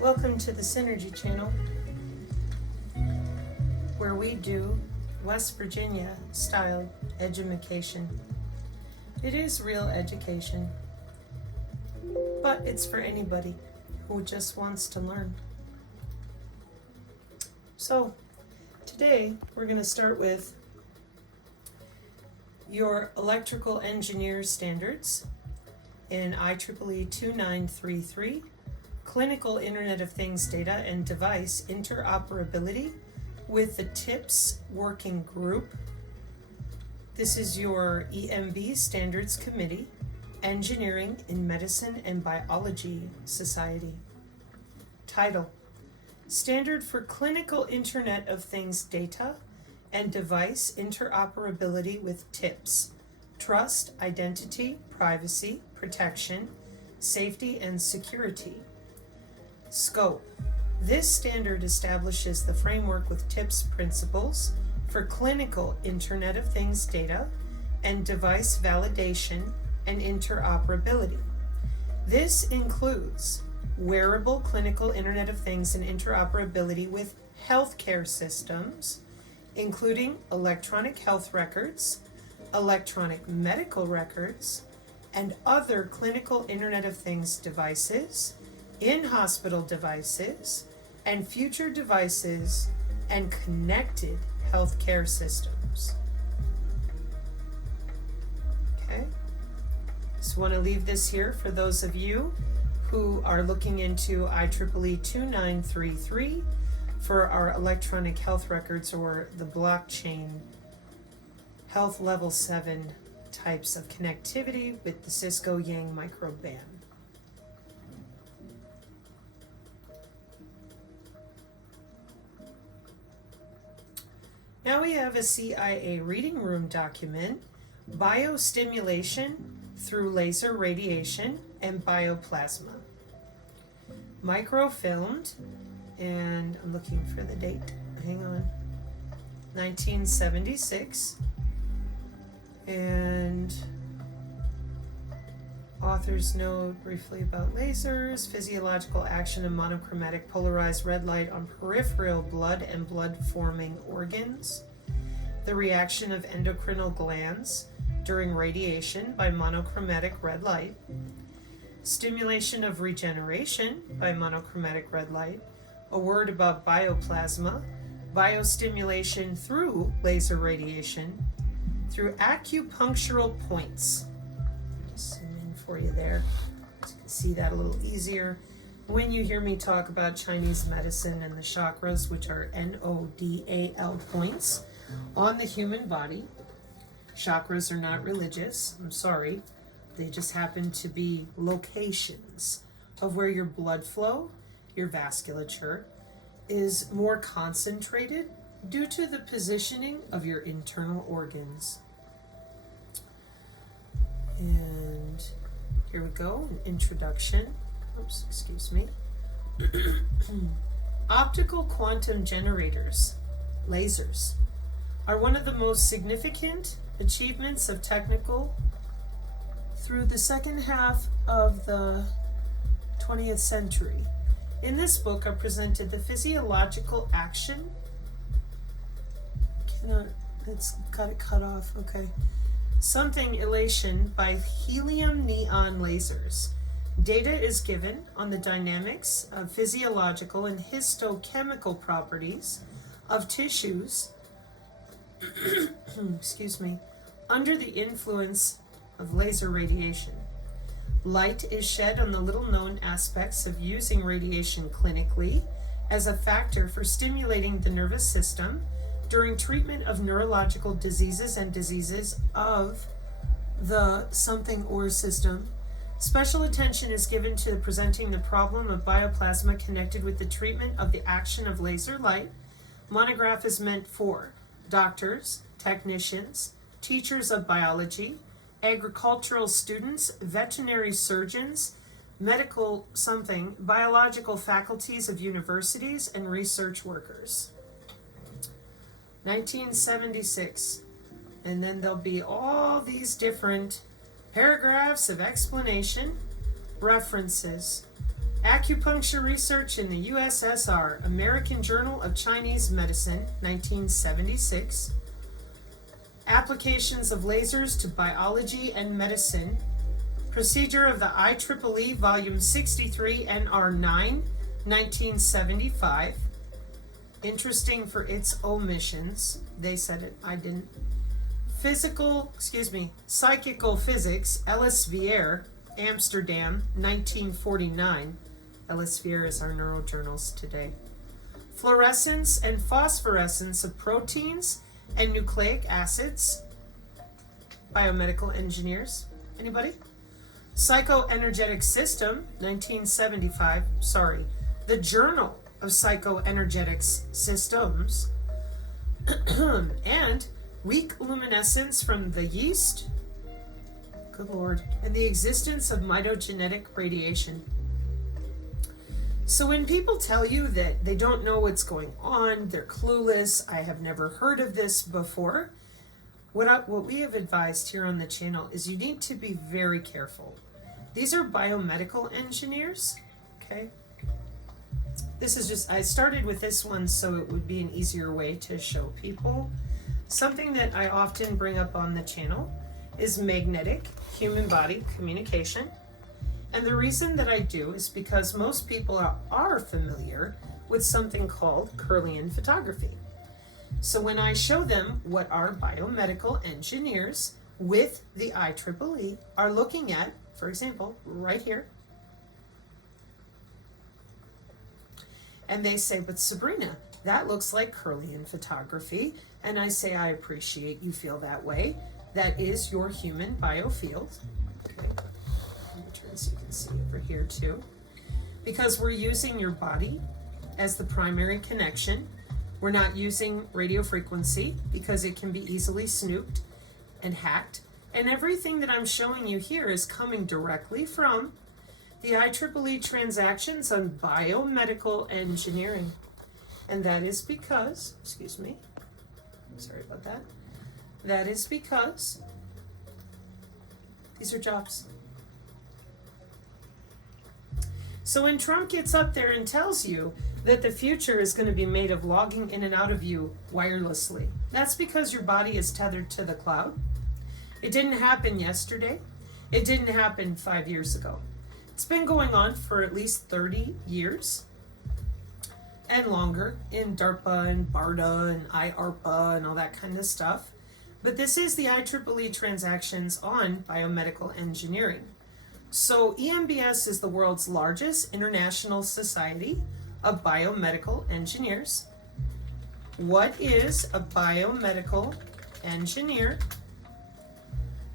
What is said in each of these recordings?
Welcome to the Synergy channel, where we do West Virginia style education. It is real education, but it's for anybody who just wants to learn. So today we're going to start with your electrical engineer standards in IEEE 2933, Clinical Internet of Things Data and Device Interoperability with the TIPS Working Group. This is your EMB Standards Committee, Engineering in Medicine and Biology Society. Title: Standard for Clinical Internet of Things Data and Device Interoperability with TIPS, Trust, Identity, Privacy, Protection, Safety, and Security. Scope: this standard establishes the framework with TIPS principles for clinical Internet of Things data and device validation and interoperability. This includes wearable clinical Internet of Things and interoperability with healthcare systems, including electronic health records, electronic medical records, and other clinical Internet of Things devices, in-hospital devices, and future devices and connected healthcare systems. Okay, just want to leave this here for those of you who are looking into IEEE 2933 for our electronic health records or the blockchain health level 7 types of connectivity with the Cisco Yang microband. Now we have a CIA reading room document, biostimulation through laser radiation and bioplasma. Microfilmed, and I'm looking for the date, hang on, 1976, and authors note briefly about lasers, physiological action of monochromatic polarized red light on peripheral blood and blood-forming organs, the reaction of endocrinal glands during radiation by monochromatic red light, stimulation of regeneration by monochromatic red light, a word about bioplasma, biostimulation through laser radiation, through acupunctural points. Just zoom in for you there so you can see that a little easier. When you hear me talk about Chinese medicine and the chakras, which are nodal points on the human body, chakras are not religious, I'm sorry. They just happen to be locations of where your blood flow, your vasculature, is more concentrated due to the positioning of your internal organs. And here we go, an introduction. Oops, excuse me. Optical quantum generators, lasers, are one of the most significant achievements of technical through the second half of the 20th century. In this book are presented the physiological action. It's got it cut off, okay. Something elation by helium neon lasers. Data is given on the dynamics of physiological and histochemical properties of tissues excuse me, under the influence of laser radiation. Light is shed on the little-known aspects of using radiation clinically as a factor for stimulating the nervous system during treatment of neurological diseases and diseases of the something or system. Special attention is given to presenting the problem of bioplasma connected with the treatment of the action of laser light. Monograph is meant for doctors, technicians, teachers of biology, agricultural students, veterinary surgeons, medical something, biological faculties of universities, and research workers. 1976, and then there'll be all these different paragraphs of explanation, references. Acupuncture Research in the USSR, American Journal of Chinese Medicine, 1976. Applications of Lasers to Biology and Medicine, Procedure of the IEEE, Volume 63, NR 9, 1975. Interesting for its omissions. They said it, I didn't. Psychical Physics, Elsevier, Amsterdam, 1949. Elsevier is our neurojournals today. Fluorescence and phosphorescence of proteins and nucleic acids. Biomedical engineers. Anybody? Psychoenergetic System, 1975. The Journal of Psychoenergetics Systems. And weak luminescence from the yeast. Good Lord. And the existence of mitogenetic radiation. So when people tell you that they don't know what's going on, they're clueless, I have never heard of this before, what we have advised here on the channel is you need to be very careful. These are biomedical engineers, okay? This is just, I started with this one so it would be an easier way to show people. Something that I often bring up on the channel is magnetic human body communication. And the reason that I do is because most people are familiar with something called Kirlian photography. So when I show them what our biomedical engineers with the IEEE are looking at, for example, right here, and they say, but Sabrina, that looks like Kirlian photography. And I say, I appreciate you feel that way. That is your human biofield. Okay. Let me turn so you can see over here too. Because we're using your body as the primary connection. We're not using radio frequency because it can be easily snooped and hacked. And everything that I'm showing you here is coming directly from the IEEE transactions on biomedical engineering. And that is because, excuse me, sorry about that. That is because these are jobs. So when Trump gets up there and tells you that the future is going to be made of logging in and out of you wirelessly, that's because your body is tethered to the cloud. It didn't happen yesterday. It didn't happen 5 years ago. It's been going on for at least 30 years and longer in DARPA and BARDA and IARPA and all that kind of stuff. But this is the IEEE transactions on biomedical engineering. So EMBS is the world's largest international society of biomedical engineers. What is a biomedical engineer?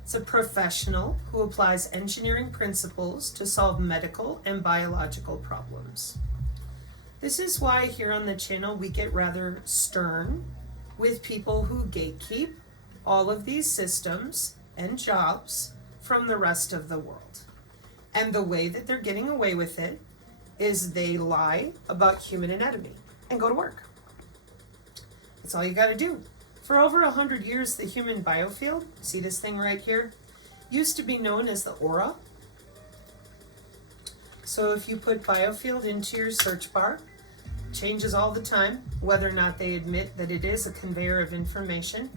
It's a professional who applies engineering principles to solve medical and biological problems. This is why here on the channel we get rather stern with people who gatekeep all of these systems and jobs from the rest of the world. And the way that they're getting away with it is they lie about human anatomy and go to work. That's all you got to do. For over 100 years, the human biofield, see this thing right here, used to be known as the aura. So if you put biofield into your search bar, changes all the time, whether or not they admit that it is a conveyor of information,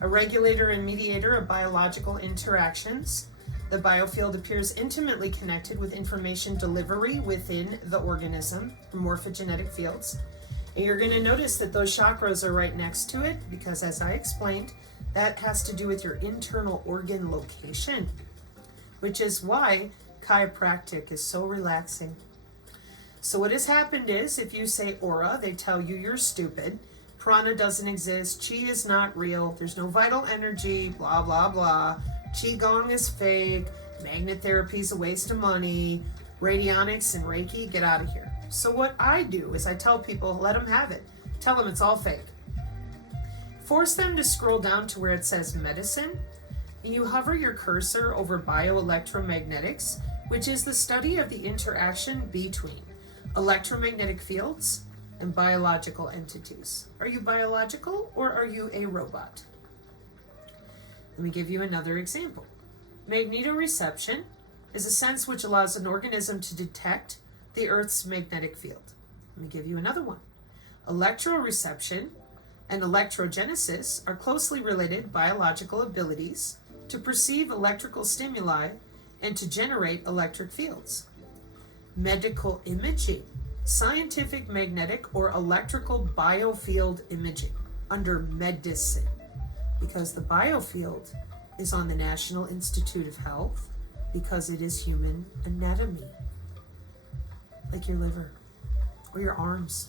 a regulator and mediator of biological interactions. The biofield appears intimately connected with information delivery within the organism, morphogenetic fields. And you're going to notice that those chakras are right next to it because, as I explained, that has to do with your internal organ location, which is why chiropractic is so relaxing. So what has happened is, if you say aura, they tell you you're stupid. Prana doesn't exist. Chi is not real. There's no vital energy, blah, blah, blah. Qigong is fake. Magnet therapy is a waste of money. Radionics and Reiki, get out of here. So what I do is I tell people, let them have it. Tell them it's all fake. Force them to scroll down to where it says medicine, and you hover your cursor over bioelectromagnetics, which is the study of the interaction between electromagnetic fields and biological entities. Are you biological or are you a robot? Let me give you another example. Magnetoreception is a sense which allows an organism to detect the Earth's magnetic field. Let me give you another one. Electroreception and electrogenesis are closely related biological abilities to perceive electrical stimuli and to generate electric fields. Medical imaging, scientific magnetic or electrical biofield imaging under medicine, because the biofield is on the National Institute of Health because it is human anatomy, like your liver or your arms.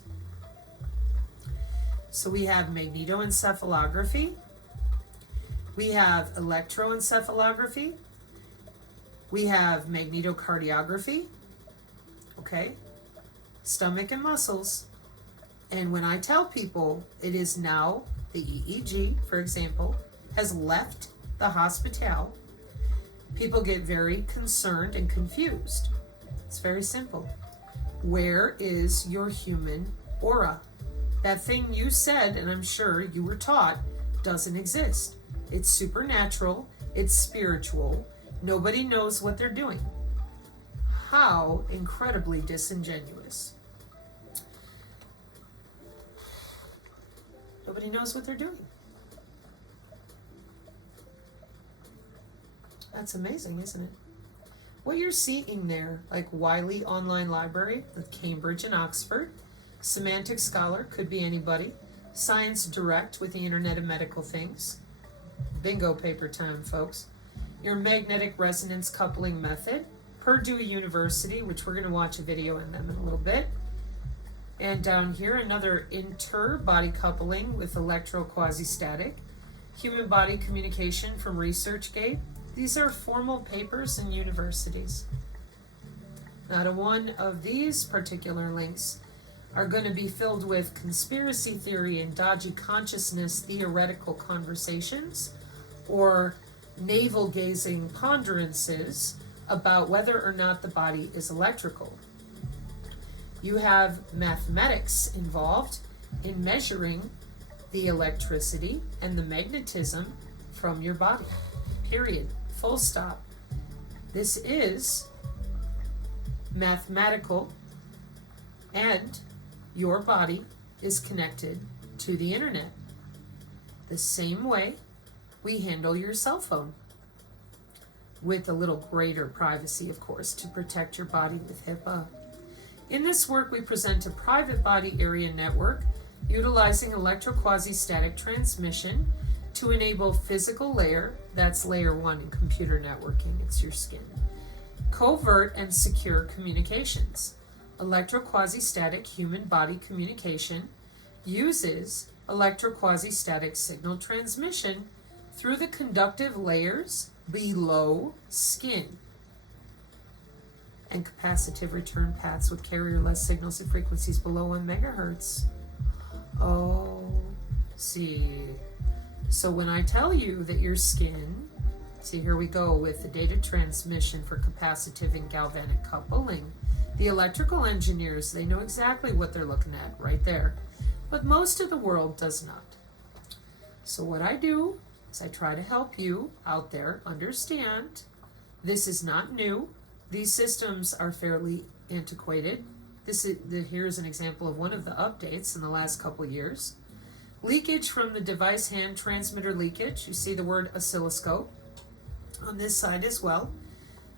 So we have magnetoencephalography, we have electroencephalography, we have magnetocardiography, okay, stomach and muscles. And when I tell people it is now the EEG, for example, has left the hospital, people get very concerned and confused. It's very simple. Where is your human aura? That thing you said, and I'm sure you were taught, doesn't exist. It's supernatural, it's spiritual. Nobody knows what they're doing. How incredibly disingenuous. Nobody knows what they're doing. That's amazing, isn't it? What you're seeing there, like Wiley Online Library with Cambridge and Oxford, Semantic Scholar, could be anybody, Science Direct with the Internet of Medical Things, bingo paper time, folks, your magnetic resonance coupling method, Purdue University, which we're going to watch a video on them in a little bit, and down here another inter-body coupling with electro-quasi-static, human body communication from ResearchGate. These are formal papers in universities. Not a one of these particular links are going to be filled with conspiracy theory and dodgy consciousness theoretical conversations or navel-gazing ponderances about whether or not the body is electrical. You have mathematics involved in measuring the electricity and the magnetism from your body. Period. Full stop. This is mathematical, and your body is connected to the internet. The same way we handle your cell phone, with a little greater privacy, of course, to protect your body with HIPAA. In this work, we present a private body area network utilizing electro-quasi-static transmission to enable physical layer, that's layer 1 in computer networking, it's your skin, covert and secure communications. Electro-quasi-static human body communication uses electro-quasi-static signal transmission through the conductive layers below skin and capacitive return paths with carrier-less signals at frequencies below 1 megahertz. Oh, see. So when I tell you that your skin, see, here we go with the data transmission for capacitive and galvanic coupling. The electrical engineers, they know exactly what they're looking at right there. But most of the world does not. So what I do is I try to help you out there understand this is not new. These systems are fairly antiquated. Here's an example of one of the updates in the last couple years. Leakage from the device hand transmitter leakage. You see the word oscilloscope on this side as well.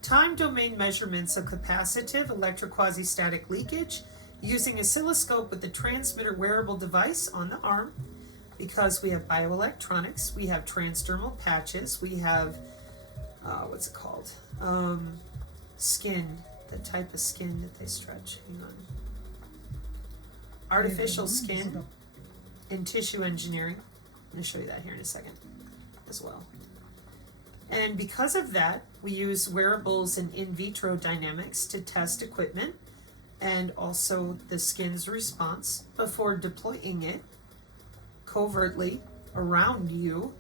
Time domain measurements of capacitive electroquasi-static leakage using oscilloscope with the transmitter wearable device on the arm, because we have bioelectronics, we have transdermal patches, we have, what's it called? Skin, the type of skin that they stretch. Hang on. Artificial skin and tissue engineering. I'm going to show you that here in a second as well. And because of that, we use wearables and in vitro dynamics to test equipment and also the skin's response before deploying it covertly around you.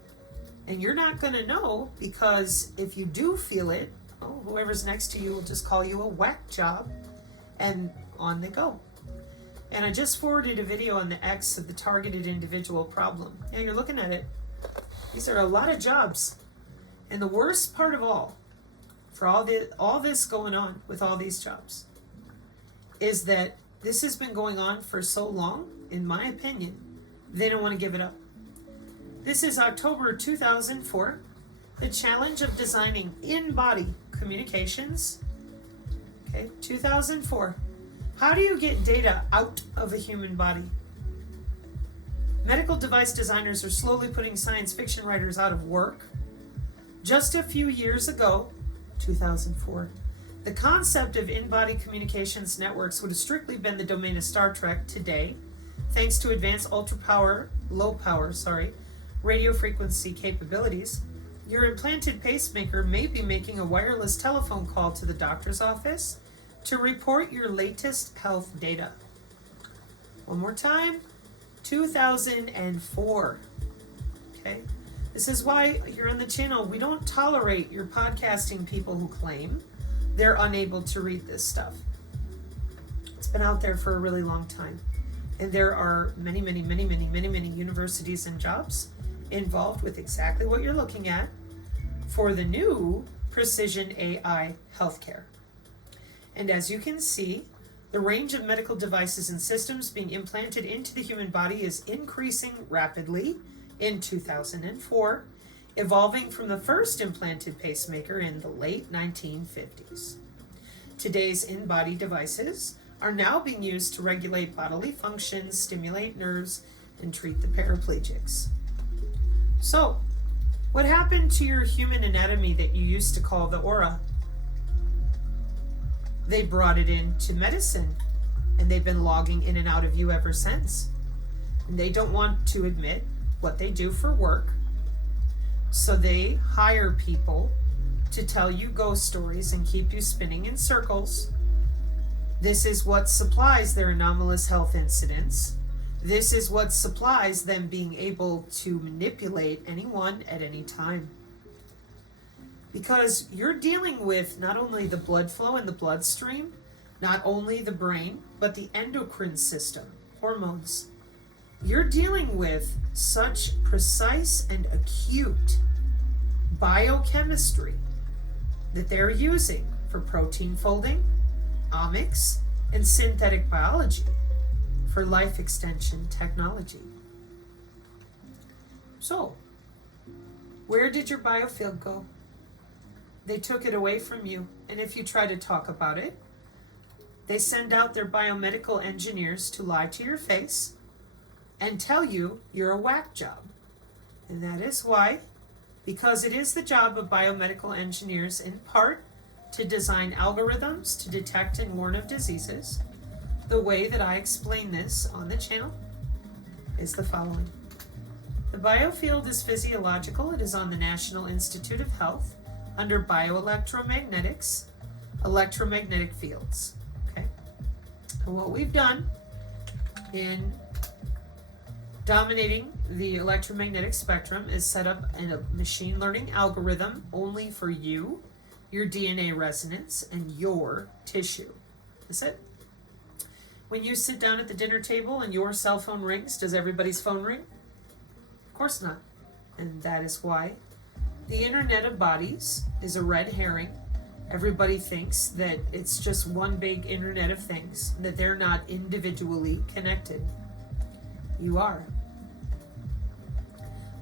And you're not going to know, because if you do feel it, well, whoever's next to you will just call you a whack job, and on they go. And I just forwarded a video on the X of the targeted individual problem. Yeah, you're looking at it. These are a lot of jobs. And the worst part of all, for all this going on with all these jobs, is that this has been going on for so long, in my opinion, they don't want to give it up. This is October 2004, the challenge of designing in-body communications. Okay, 2004. How do you get data out of a human body? Medical device designers are slowly putting science fiction writers out of work. Just a few years ago, 2004, the concept of in-body communications networks would have strictly been the domain of Star Trek. Today, thanks to advanced low power, radio frequency capabilities, your implanted pacemaker may be making a wireless telephone call to the doctor's office to report your latest health data. One more time, 2004. Okay, this is why you're on the channel. We don't tolerate your podcasting people who claim they're unable to read this stuff. It's been out there for a really long time. And there are many universities and jobs involved with exactly what you're looking at for the new precision AI healthcare. And as you can see, the range of medical devices and systems being implanted into the human body is increasing rapidly in 2004, evolving from the first implanted pacemaker in the late 1950s. Today's in-body devices are now being used to regulate bodily functions, stimulate nerves, and treat the paraplegics. So, what happened to your human anatomy that you used to call the aura? They brought it into medicine, and they've been logging in and out of you ever since. And they don't want to admit what they do for work, so they hire people to tell you ghost stories and keep you spinning in circles. This is what supplies their anomalous health incidents. This is what supplies them being able to manipulate anyone at any time. Because you're dealing with not only the blood flow in the bloodstream, not only the brain, but the endocrine system, hormones. You're dealing with such precise and acute biochemistry that they're using for protein folding, omics, and synthetic biology for life extension technology. So, where did your biofield go? They took it away from you, and if you try to talk about it, they send out their biomedical engineers to lie to your face and tell you you're a whack job. And that is why, because it is the job of biomedical engineers in part to design algorithms to detect and warn of diseases, the way that I explain this on the channel is the following. The biofield is physiological. It is on the National Institute of Health under bioelectromagnetics, electromagnetic fields. Okay. And what we've done in dominating the electromagnetic spectrum is set up a machine learning algorithm only for you, your DNA resonance, and your tissue. That's it. When you sit down at the dinner table and your cell phone rings, does everybody's phone ring? Of course not. And that is why the Internet of Bodies is a red herring. Everybody thinks that it's just one big Internet of Things, that they're not individually connected. You are.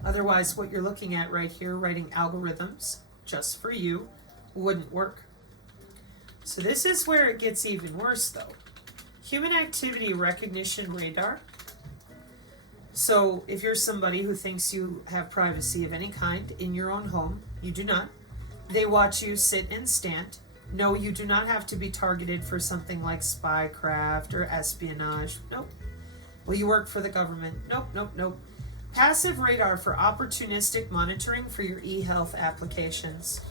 Otherwise, what you're looking at right here, writing algorithms just for you, wouldn't work. So this is where it gets even worse, though. Human activity recognition radar. So if you're somebody who thinks you have privacy of any kind in your own home, you do not. They watch you sit and stand. No, you do not have to be targeted for something like spycraft or espionage. Nope. Will you work for the government? Nope. Passive radar for opportunistic monitoring for your e-health applications.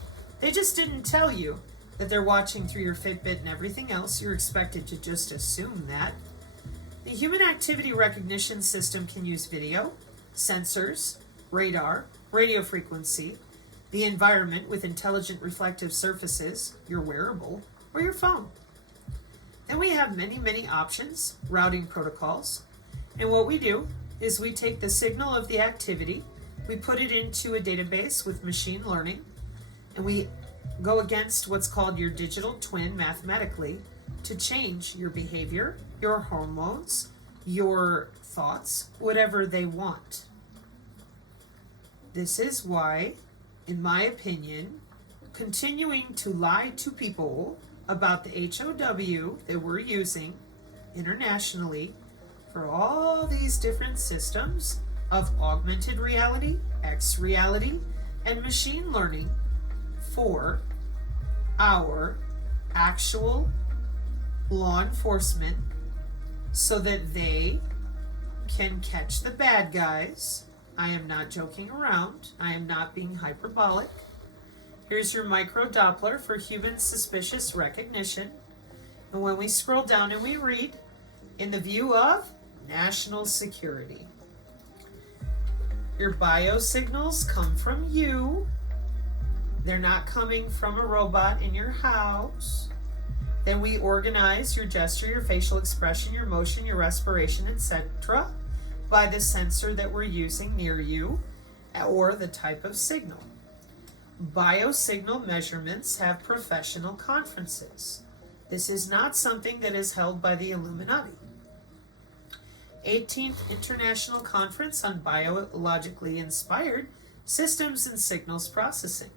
They just didn't tell you that they're watching through your Fitbit and everything else. You're expected to just assume that. The human activity recognition system can use video, sensors, radar, radio frequency, the environment with intelligent reflective surfaces, your wearable, or your phone. Then we have many options, routing protocols. And what we do is we take the signal of the activity, we put it into a database with machine learning, and we go against what's called your digital twin mathematically to change your behavior, your hormones, your thoughts, whatever they want. This is why, in my opinion, continuing to lie to people about the HOW that we're using internationally for all these different systems of augmented reality, X reality, and machine learning for our actual law enforcement so that they can catch the bad guys. I am not joking around. I am not being hyperbolic. Here's your micro Doppler for human suspicious recognition. And when we scroll down and we read, in the view of national security, your biosignals come from you. They're not coming from a robot in your house. Then we organize your gesture, your facial expression, your motion, your respiration, etc. by the sensor that we're using near you or the type of signal. Biosignal measurements have professional conferences. This is not something that is held by the Illuminati. 18th International Conference on Biologically Inspired Systems and Signals Processing.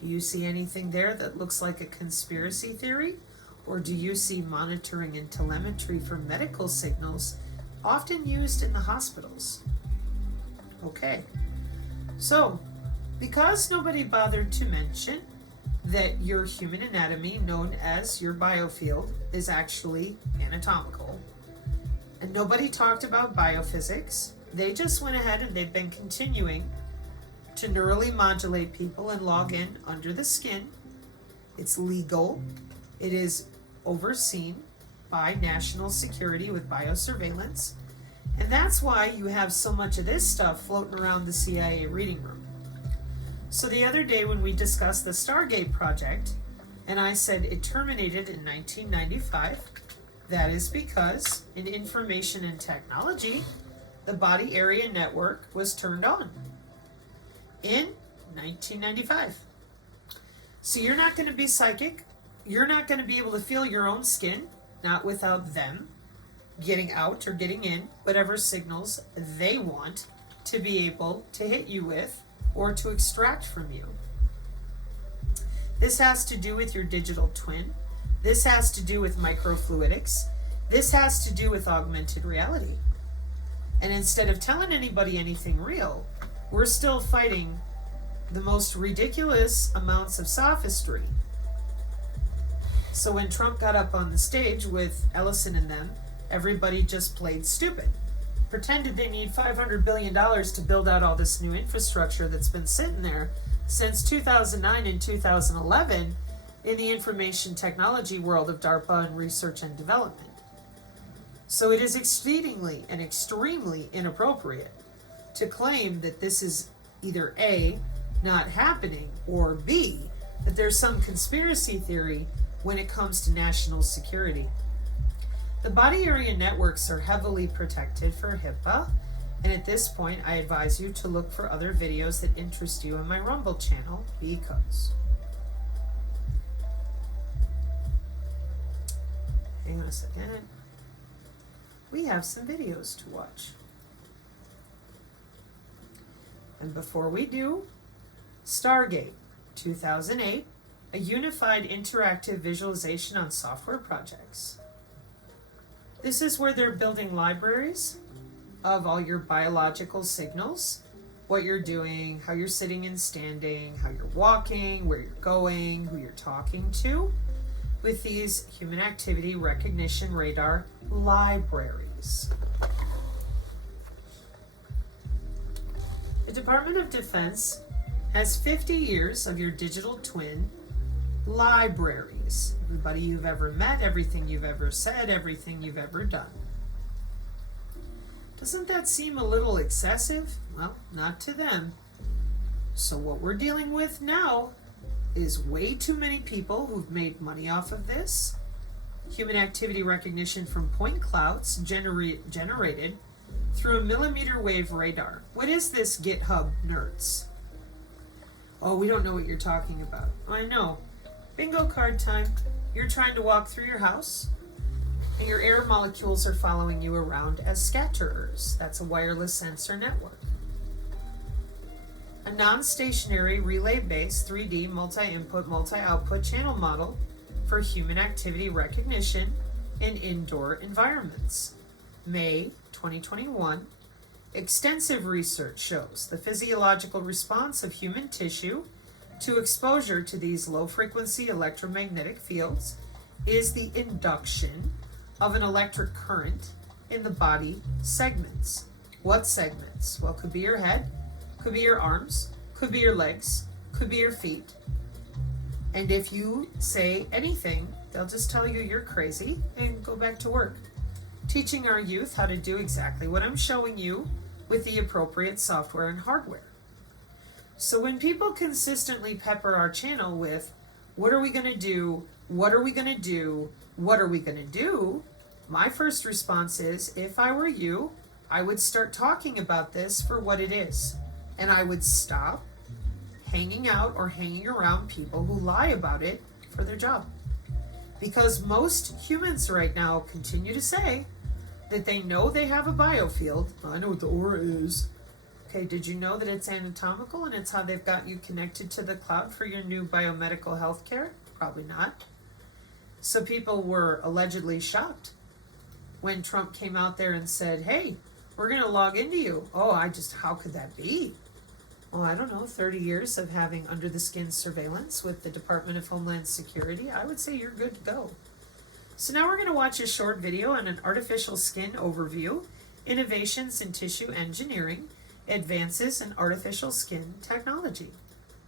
Do you see anything there that looks like a conspiracy theory? Or do you see monitoring and telemetry for medical signals often used in the hospitals? Okay, so because nobody bothered to mention that your human anatomy, known as your biofield, is actually anatomical, and nobody talked about biophysics, they just went ahead and they've been continuing to neurally modulate people and log in under the skin. It's legal. It is overseen by national security with biosurveillance. And that's why you have so much of this stuff floating around the CIA reading room. So the other day when we discussed the Stargate project, and I said it terminated in 1995, that is because in information and technology, the body area network was turned on in 1995. So you're not going to be psychic. You're not going to be able to feel your own skin, not without them getting out or getting in whatever signals they want to be able to hit you with or to extract from you. This has to do with your digital twin. This has to do with microfluidics. This has to do with augmented reality. And instead of telling anybody anything real, we're still fighting the most ridiculous amounts of sophistry. So when Trump got up on the stage with Ellison and them, everybody just played stupid. Pretended they need $500 billion to build out all this new infrastructure that's been sitting there since 2009 and 2011 in the information technology world of DARPA and research and development. So it is exceedingly and extremely inappropriate to claim that this is either A, not happening, or B, that there's some conspiracy theory when it comes to national security. The body area networks are heavily protected for HIPAA, and at this point I advise you to look for other videos that interest you on my Rumble channel, because. Hang on a second. We have some videos to watch. And before we do, Stargate 2008, a unified interactive visualization on software projects. This is where they're building libraries of all your biological signals, what you're doing, how you're sitting and standing, how you're walking, where you're going, who you're talking to, with these human activity recognition radar libraries. The Department of Defense has 50 years of your digital twin libraries. Everybody you've ever met, everything you've ever said, everything you've ever done. Doesn't that seem a little excessive? Well, not to them. So what we're dealing with now is way too many people who've made money off of this. Human activity recognition from point clouds generated through a millimeter wave radar. What is this GitHub nerds? Oh, we don't know what you're talking about. I know. Bingo card time. You're trying to walk through your house, and your air molecules are following you around as scatterers. That's a wireless sensor network. A non-stationary relay-based 3D multi-input, multi-output channel model for human activity recognition in indoor environments. May 2021. Extensive research shows the physiological response of human tissue to exposure to these low-frequency electromagnetic fields is the induction of an electric current in the body segments. What segments? Well, could be your head, could be your arms, could be your legs, could be your feet. And if you say anything, they'll just tell you you're crazy and go back to work. Teaching our youth how to do exactly what I'm showing you with the appropriate software and hardware. So when people consistently pepper our channel with, what are we going to do? What are we going to do? What are we going to do? My first response is, if I were you, I would start talking about this for what it is. And I would stop hanging out or hanging around people who lie about it for their job. Because most humans right now continue to say that they know they have a biofield. I know what the aura is. Okay, did you know that it's anatomical and it's how they've got you connected to the cloud for your new biomedical health care? Probably not. So people were allegedly shocked when Trump came out there and said, hey, we're going to log into you. Oh, how could that be? Well, I don't know, 30 years of having under the skin surveillance with the Department of Homeland Security, I would say you're good to go. So now we're going to watch a short video on an artificial skin overview, innovations in tissue engineering, advances in artificial skin technology.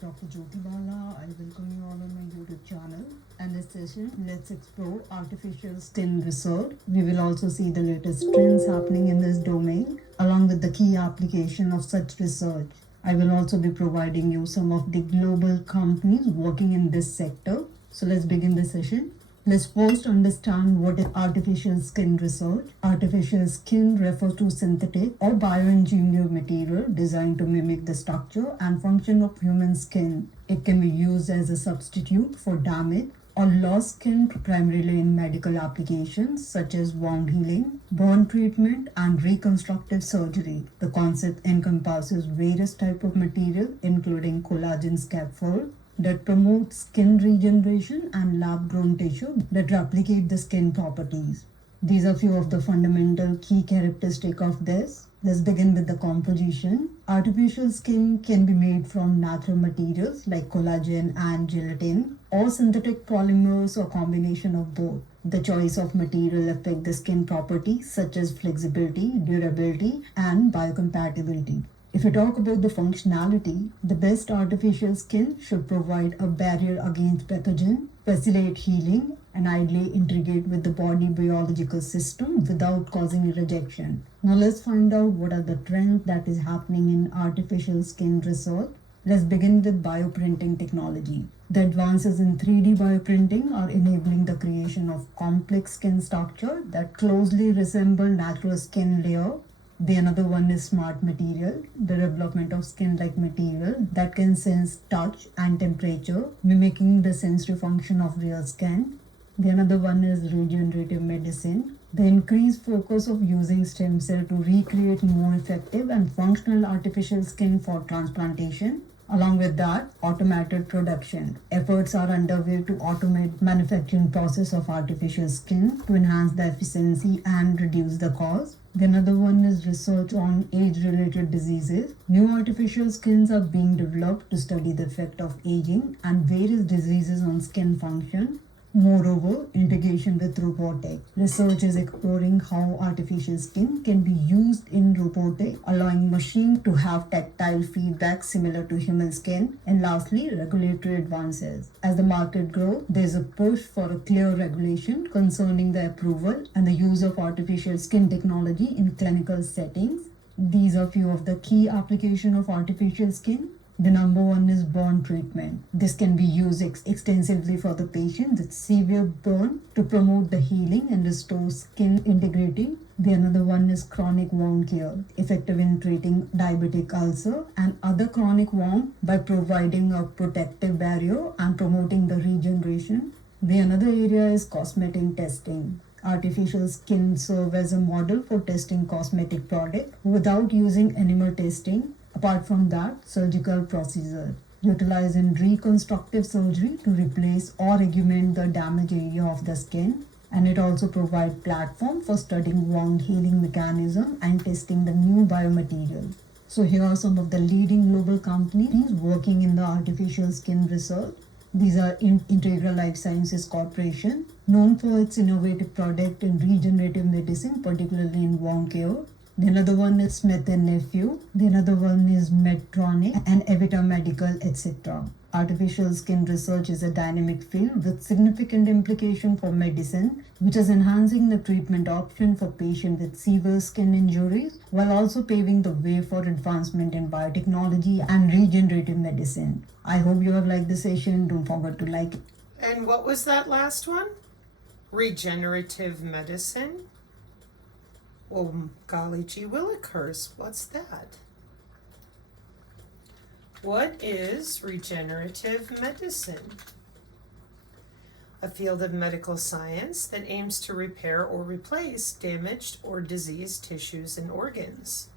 Dr. Jyoti Bala, I welcome you all on my YouTube channel. And this session, let's explore artificial skin research. We will also see the latest trends happening in this domain, along with the key application of such research. I will also be providing you some of the global companies working in this sector. So let's begin the session. Let's first understand what is artificial skin research. Artificial skin refers to synthetic or bioengineered material designed to mimic the structure and function of human skin. It can be used as a substitute for damaged or lost skin, primarily in medical applications such as wound healing, burn treatment, and reconstructive surgery. The concept encompasses various types of material, including collagen scaffold, that promote skin regeneration, and lab-grown tissue that replicate the skin properties. These are few of the fundamental key characteristics of this. Let's begin with the composition. Artificial skin can be made from natural materials like collagen and gelatin, or synthetic polymers, or combination of both. The choice of material affects the skin properties such as flexibility, durability, and biocompatibility. If we talk about the functionality, the best artificial skin should provide a barrier against pathogen, facilitate healing, and ideally integrate with the body biological system without causing rejection. Now let's find out what are the trends that is happening in artificial skin research. Let's begin with bioprinting technology. The advances in 3D bioprinting are enabling the creation of complex skin structure that closely resemble natural skin layer. The another one is smart material, the development of skin-like material that can sense touch and temperature, mimicking the sensory function of real skin. The another one is regenerative medicine, the increased focus of using stem cell to recreate more effective and functional artificial skin for transplantation. Along with that, automated production. Efforts are underway to automate manufacturing process of artificial skin to enhance the efficiency and reduce the cost. The another one is research on age-related diseases. New artificial skins are being developed to study the effect of aging and various diseases on skin function. Moreover, integration with robotics. Research is exploring how artificial skin can be used in robotics, allowing machines to have tactile feedback similar to human skin. And lastly, regulatory advances. As the market grows, there is a push for a clear regulation concerning the approval and the use of artificial skin technology in clinical settings. These are few of the key applications of artificial skin. The number one is burn treatment. This can be used extensively for the patient with severe burn to promote the healing and restore skin integrity. The another one is chronic wound care, effective in treating diabetic ulcer and other chronic wound by providing a protective barrier and promoting the regeneration. The another area is cosmetic testing. Artificial skin serve as a model for testing cosmetic product without using animal testing. Apart from that, surgical procedure utilized in reconstructive surgery to replace or augment the damaged area of the skin, and it also provides platform for studying wound healing mechanism and testing the new biomaterial. So here are some of the leading global companies working in the artificial skin research. These are Integral Life Sciences Corporation, known for its innovative product in regenerative medicine, particularly in wound care. The another one is Smith & Nephew. The another one is Medtronic and Evita Medical, etc. Artificial skin research is a dynamic field with significant implication for medicine, which is enhancing the treatment option for patients with severe skin injuries, while also paving the way for advancement in biotechnology and regenerative medicine. I hope you have liked the session. Don't forget to like it. And what was that last one? Regenerative medicine? Well, golly gee willikers, what's that? What is regenerative medicine? A field of medical science that aims to repair or replace damaged or diseased tissues and organs.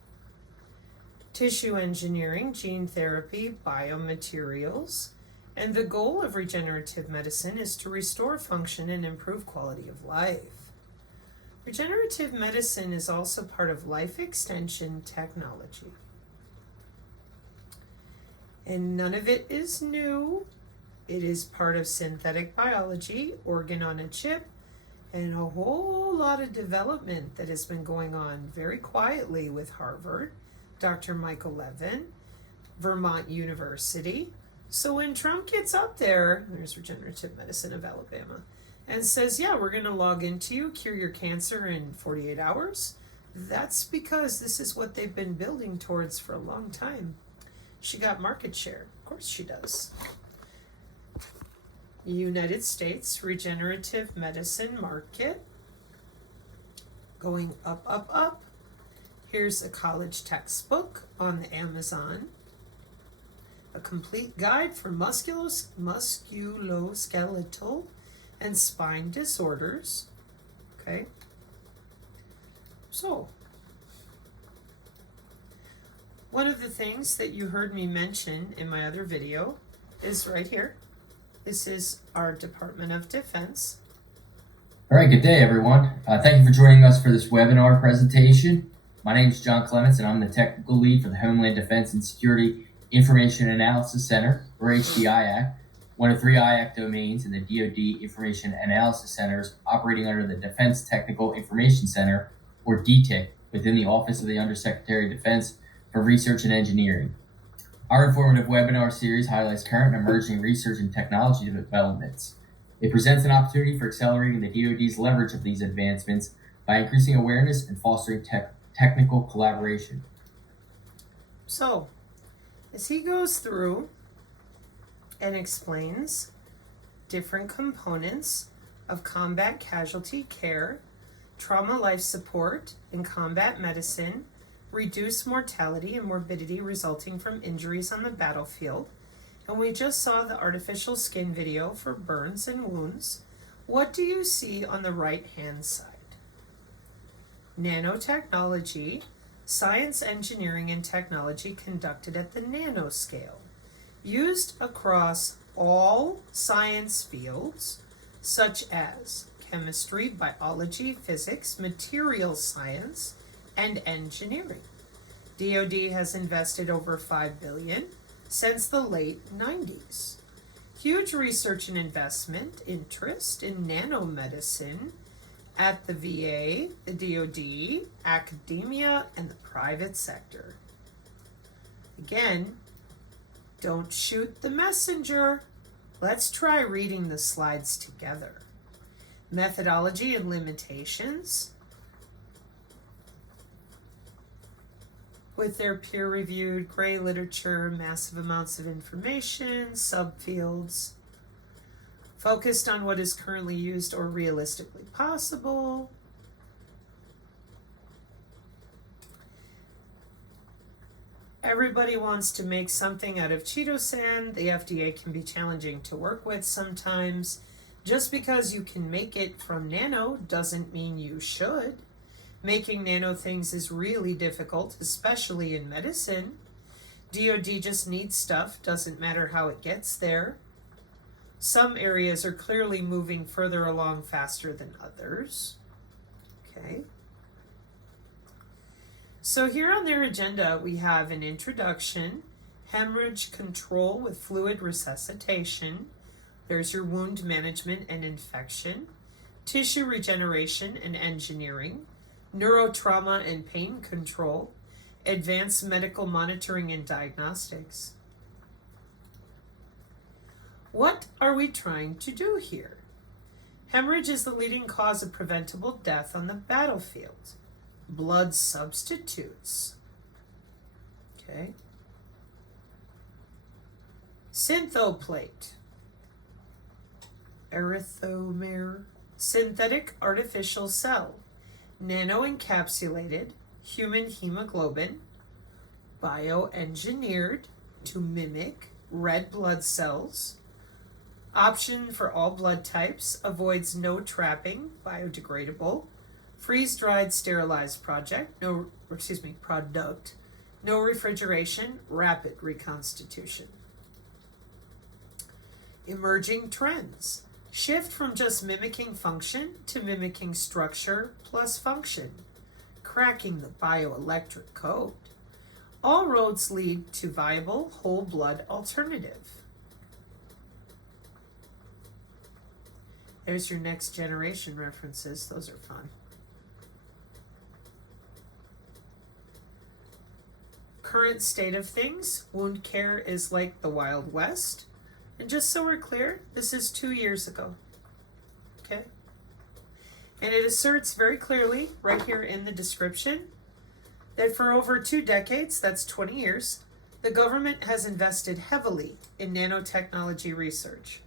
Tissue engineering, gene therapy, biomaterials, and the goal of regenerative medicine is to restore function and improve quality of life. Regenerative medicine is also part of life extension technology. And none of it is new. It is part of synthetic biology, organ on a chip, and a whole lot of development that has been going on very quietly with Harvard, Dr. Michael Levin, Vermont University. So when Trump gets up there's Regenerative Medicine of Alabama, and says, yeah, we're going to log into you, cure your cancer in 48 hours, that's because this is what they've been building towards for a long time. She got market share. Of course she does. United States regenerative medicine market going up, up, up. Here's a college textbook on the Amazon. A complete guide for musculoskeletal and spine disorders. Okay. So, one of the things that you heard me mention in my other video is right here. This is our Department of Defense. All right, good day, everyone. Thank you for joining us for this webinar presentation. My name is John Clements, and I'm the technical lead for the Homeland Defense and Security Information Analysis Center, or HDIAC, one of 3 IAC domains in the DoD Information Analysis Centers operating under the Defense Technical Information Center, or DTIC, within the Office of the Undersecretary of Defense for Research and Engineering. Our informative webinar series highlights current and emerging research and technology developments. It presents an opportunity for accelerating the DoD's leverage of these advancements by increasing awareness and fostering technical collaboration. So, as he goes through and explains different components of combat casualty care, trauma life support, and combat medicine, reduce mortality and morbidity resulting from injuries on the battlefield. And we just saw the artificial skin video for burns and wounds. What do you see on the right-hand side? Nanotechnology, science, engineering, and technology conducted at the nanoscale, used across all science fields such as chemistry, biology, physics, materials science, and engineering. DoD has invested over $5 billion since the late 90s. Huge research and investment interest in nanomedicine at the VA, the DoD, academia, and the private sector. Again, don't shoot the messenger. Let's try reading the slides together. Methodology and limitations. with their peer-reviewed gray literature, massive amounts of information, subfields, focused on what is currently used or realistically possible. Everybody wants to make something out of chitosan. The FDA can be challenging to work with sometimes. Just because you can make it from nano doesn't mean you should. Making nano things is really difficult, especially in medicine. DoD just needs stuff, doesn't matter how it gets there. Some areas are clearly moving further along faster than others. Okay. So here on their agenda, we have an introduction, hemorrhage control with fluid resuscitation. There's your wound management and infection, tissue regeneration and engineering, neurotrauma and pain control, advanced medical monitoring and diagnostics. What are we trying to do here? Hemorrhage is the leading cause of preventable death on the battlefield. Blood substitutes. Okay. Synthoplate. Erythromer. Synthetic artificial cell. Nano-encapsulated human hemoglobin. Bioengineered to mimic red blood cells. Option for all blood types. Avoids no trapping. Biodegradable. Freeze-dried sterilized product, no refrigeration, rapid reconstitution. Emerging trends. Shift from just mimicking function to mimicking structure plus function. Cracking the bioelectric code. All roads lead to viable whole blood alternative. There's your next generation references. Those are fun. Current state of things, wound care is like the Wild West. And just so we're clear, this is 2 years ago. Okay? And it asserts very clearly, right here in the description, that for over 2 decades, that's 20 years, the government has invested heavily in nanotechnology research.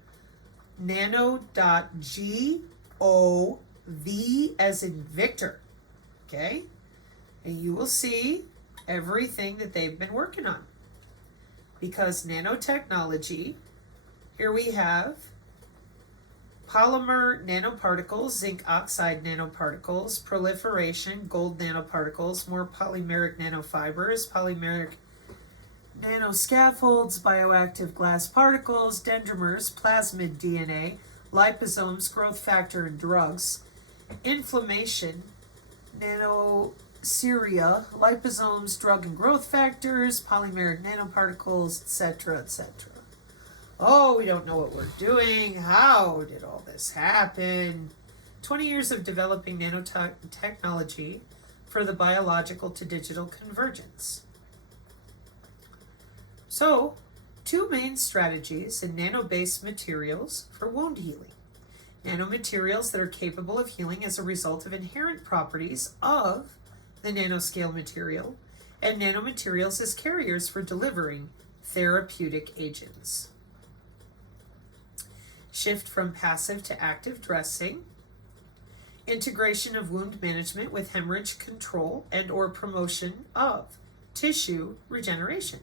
Nano.GOV as in Victor. Okay? And you will see everything that they've been working on. Because nanotechnology, here we have polymer nanoparticles, zinc oxide nanoparticles, proliferation, gold nanoparticles, more polymeric nanofibers, polymeric nanoscaffolds, bioactive glass particles, dendrimers, plasmid DNA, liposomes, growth factor, and drugs, inflammation, nanoceria, liposomes, drug and growth factors, polymeric nanoparticles, etc., etc. Oh, we don't know what we're doing. How did all this happen? 20 years of developing nanotechnology for the biological to digital convergence. So, 2 main strategies in nano-based materials for wound healing. Nanomaterials that are capable of healing as a result of inherent properties of the nanoscale material, and nanomaterials as carriers for delivering therapeutic agents. Shift from passive to active dressing. Integration of wound management with hemorrhage control and or promotion of tissue regeneration.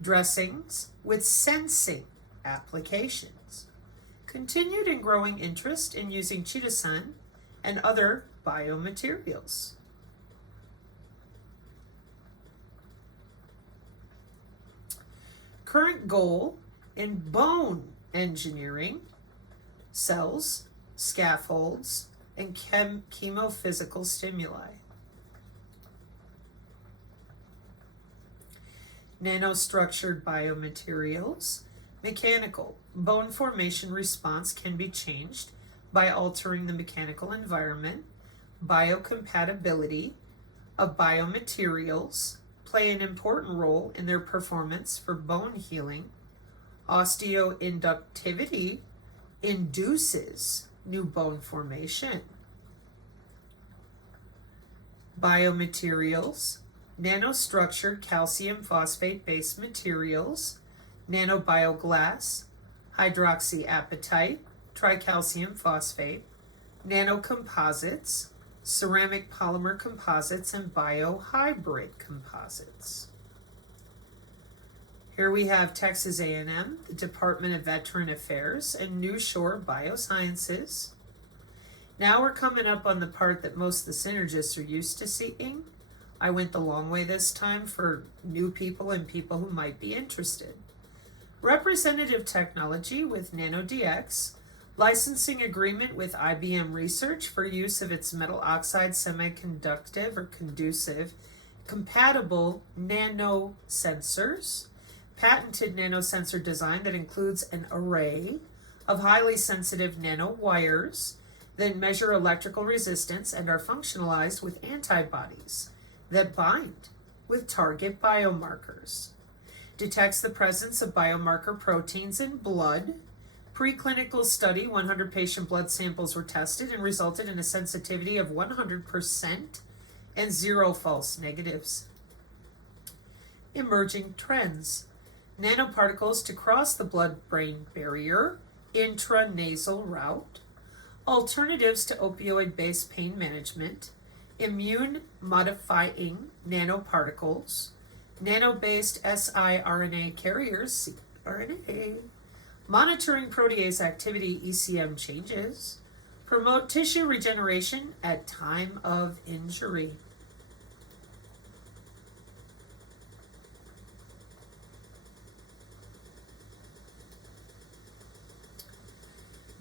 Dressings with sensing applications. Continued and growing interest in using chitosan and other biomaterials. Current goal in bone engineering, cells, scaffolds, and chemophysical stimuli. Nanostructured biomaterials, mechanical. Bone formation response can be changed by altering the mechanical environment. Biocompatibility of biomaterials play an important role in their performance for bone healing. Osteoinductivity induces new bone formation. Biomaterials, nanostructured calcium phosphate-based materials, nanobioglass, hydroxyapatite, tricalcium phosphate, nanocomposites, ceramic polymer composites, and biohybrid composites. Here we have Texas A&M, the Department of Veteran Affairs, and New Shore Biosciences. Now we're coming up on the part that most of the synergists are used to seeing. I went the long way this time for new people and people who might be interested. Representative technology with NanoDX, licensing agreement with IBM Research for use of its metal oxide semiconductive or conducive compatible nanosensors, patented nanosensor design that includes an array of highly sensitive nanowires that measure electrical resistance and are functionalized with antibodies that bind with target biomarkers. Detects the presence of biomarker proteins in blood. Preclinical study, 100 patient blood samples were tested and resulted in a sensitivity of 100% and 0 false negatives. Emerging trends. Nanoparticles to cross the blood-brain barrier, intranasal route. Alternatives to opioid-based pain management. Immune-modifying nanoparticles. Nano-based siRNA carriers, cRNA. Monitoring protease activity, ECM changes. Promote tissue regeneration at time of injury.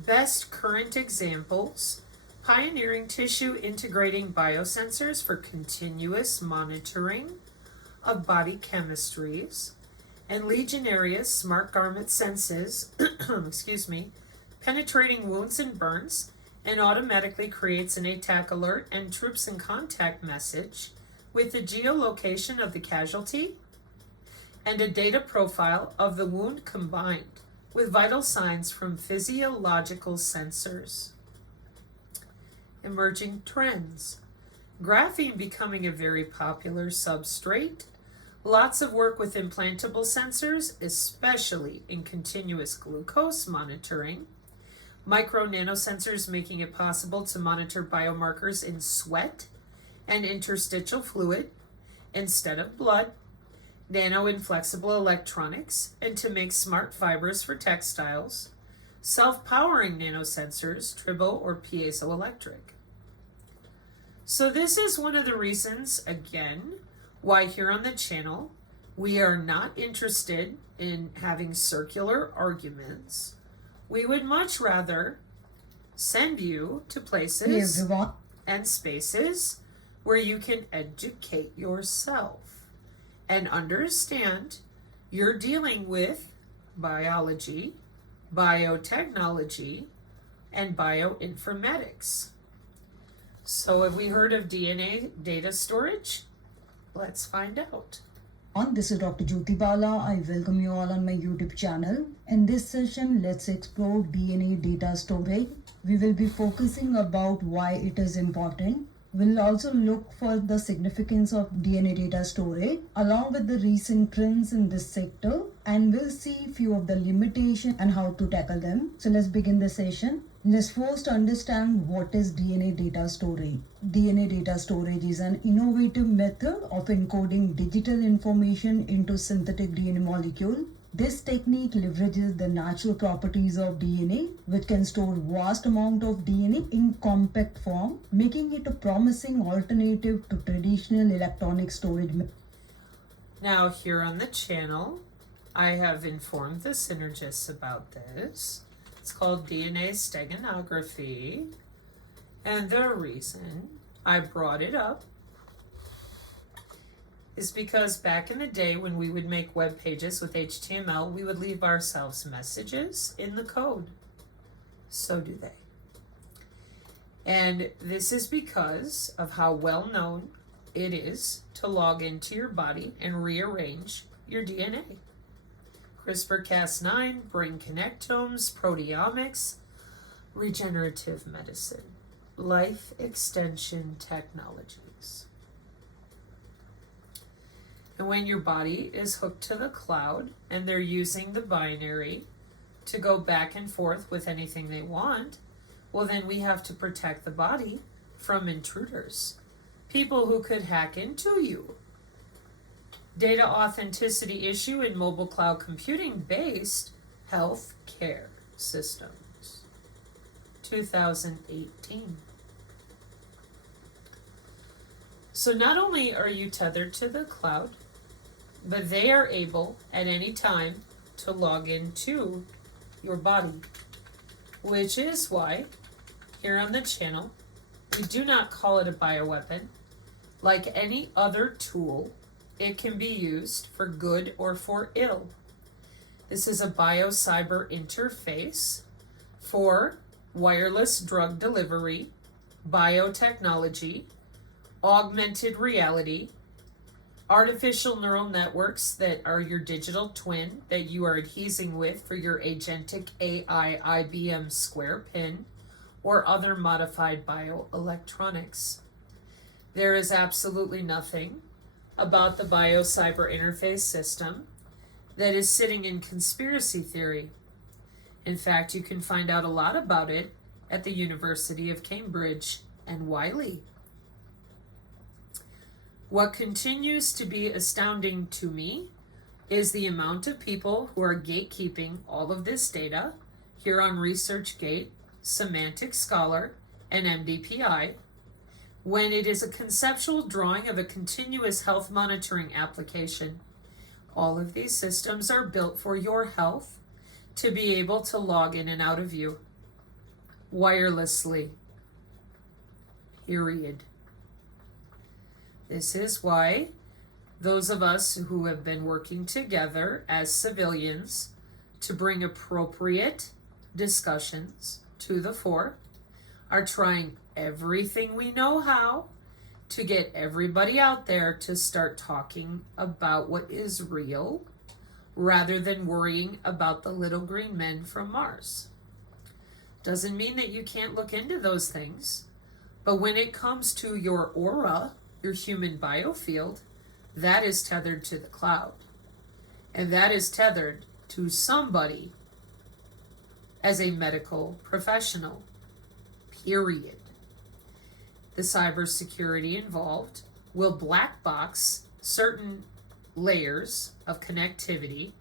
Best current examples: pioneering tissue integrating biosensors for continuous monitoring of body chemistries, and Legionaria's smart garment senses, penetrating wounds and burns, and automatically creates an attack alert and troops in contact message with the geolocation of the casualty and a data profile of the wound combined with vital signs from physiological sensors. Emerging trends. Graphene becoming a very popular substrate. Lots of work with implantable sensors, especially in continuous glucose monitoring. Micro nanosensors making it possible to monitor biomarkers in sweat and interstitial fluid instead of blood. Nano-inflexible electronics, and to make smart fibers for textiles. Self-powering nanosensors, tribo or piezoelectric. So this is one of the reasons, again, why here on the channel we are not interested in having circular arguments. We would much rather send you to places and spaces where you can educate yourself and understand you're dealing with biology, biotechnology, and bioinformatics. So have we heard of DNA data storage? Let's find out. This is Dr. Jyoti Bala. I welcome you all on my YouTube channel. In this session, let's explore DNA data storage. We will be focusing about why it is important. We'll also look for the significance of DNA data storage along with the recent trends in this sector, and we'll see a few of the limitations and how to tackle them. So let's begin the session. Let's first understand what is DNA data storage. DNA data storage is an innovative method of encoding digital information into synthetic DNA molecule. This technique leverages the natural properties of DNA, which can store vast amount of DNA in compact form, making it a promising alternative to traditional electronic storage. Now here on the channel, I have informed the synergists about this. It's called DNA steganography, and the reason I brought it up is because back in the day when we would make web pages with HTML, we would leave ourselves messages in the code. So do they. And this is because of how well known it is to log into your body and rearrange your DNA. CRISPR-Cas9, brain connectomes, proteomics, regenerative medicine, life extension technologies. And when your body is hooked to the cloud and they're using the binary to go back and forth with anything they want, well, then we have to protect the body from intruders, people who could hack into you. Data authenticity issue in mobile cloud computing based health care systems, 2018. So not only are you tethered to the cloud, but they are able at any time to log into your body, which is why here on the channel, we do not call it a bioweapon. Like any other tool, it can be used for good or for ill. This is a bio-cyber interface for wireless drug delivery, biotechnology, augmented reality, artificial neural networks that are your digital twin that you are adhesing with for your agentic AI IBM square pin, or other modified bioelectronics. There is absolutely nothing about the bio-cyber interface system that is sitting in conspiracy theory. In fact, you can find out a lot about it at the University of Cambridge and Wiley. What continues to be astounding to me is the amount of people who are gatekeeping all of this data here on ResearchGate, Semantic Scholar, and MDPI, when it is a conceptual drawing of a continuous health monitoring application. All of these systems are built for your health to be able to log in and out of you wirelessly. Period. This is why those of us who have been working together as civilians to bring appropriate discussions to the fore are trying everything we know how to get everybody out there to start talking about what is real rather than worrying about the little green men from Mars. Doesn't mean that you can't look into those things, but when it comes to your aura, your human biofield, that is tethered to the cloud. And that is tethered to somebody as a medical professional, period. The cybersecurity involved will black box certain layers of connectivity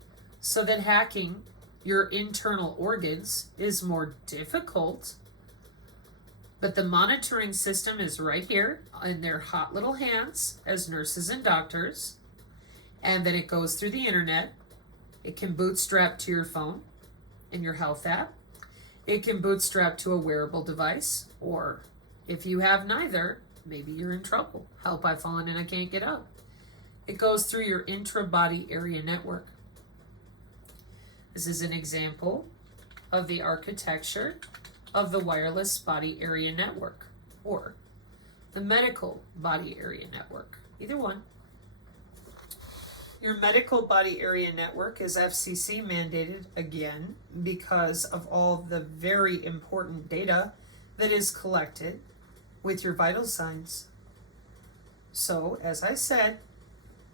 so that hacking your internal organs is more difficult. But the monitoring system is right here in their hot little hands as nurses and doctors. And then it goes through the internet. It can bootstrap to your phone in your health app. It can bootstrap to a wearable device, or if you have neither, maybe you're in trouble. Help, I've fallen and I can't get up. It goes through your intrabody area network. This is an example of the architecture of the wireless body area network, or the medical body area network, either one. Your medical body area network is FCC mandated again because of all the very important data that is collected with your vital signs. So, as I said,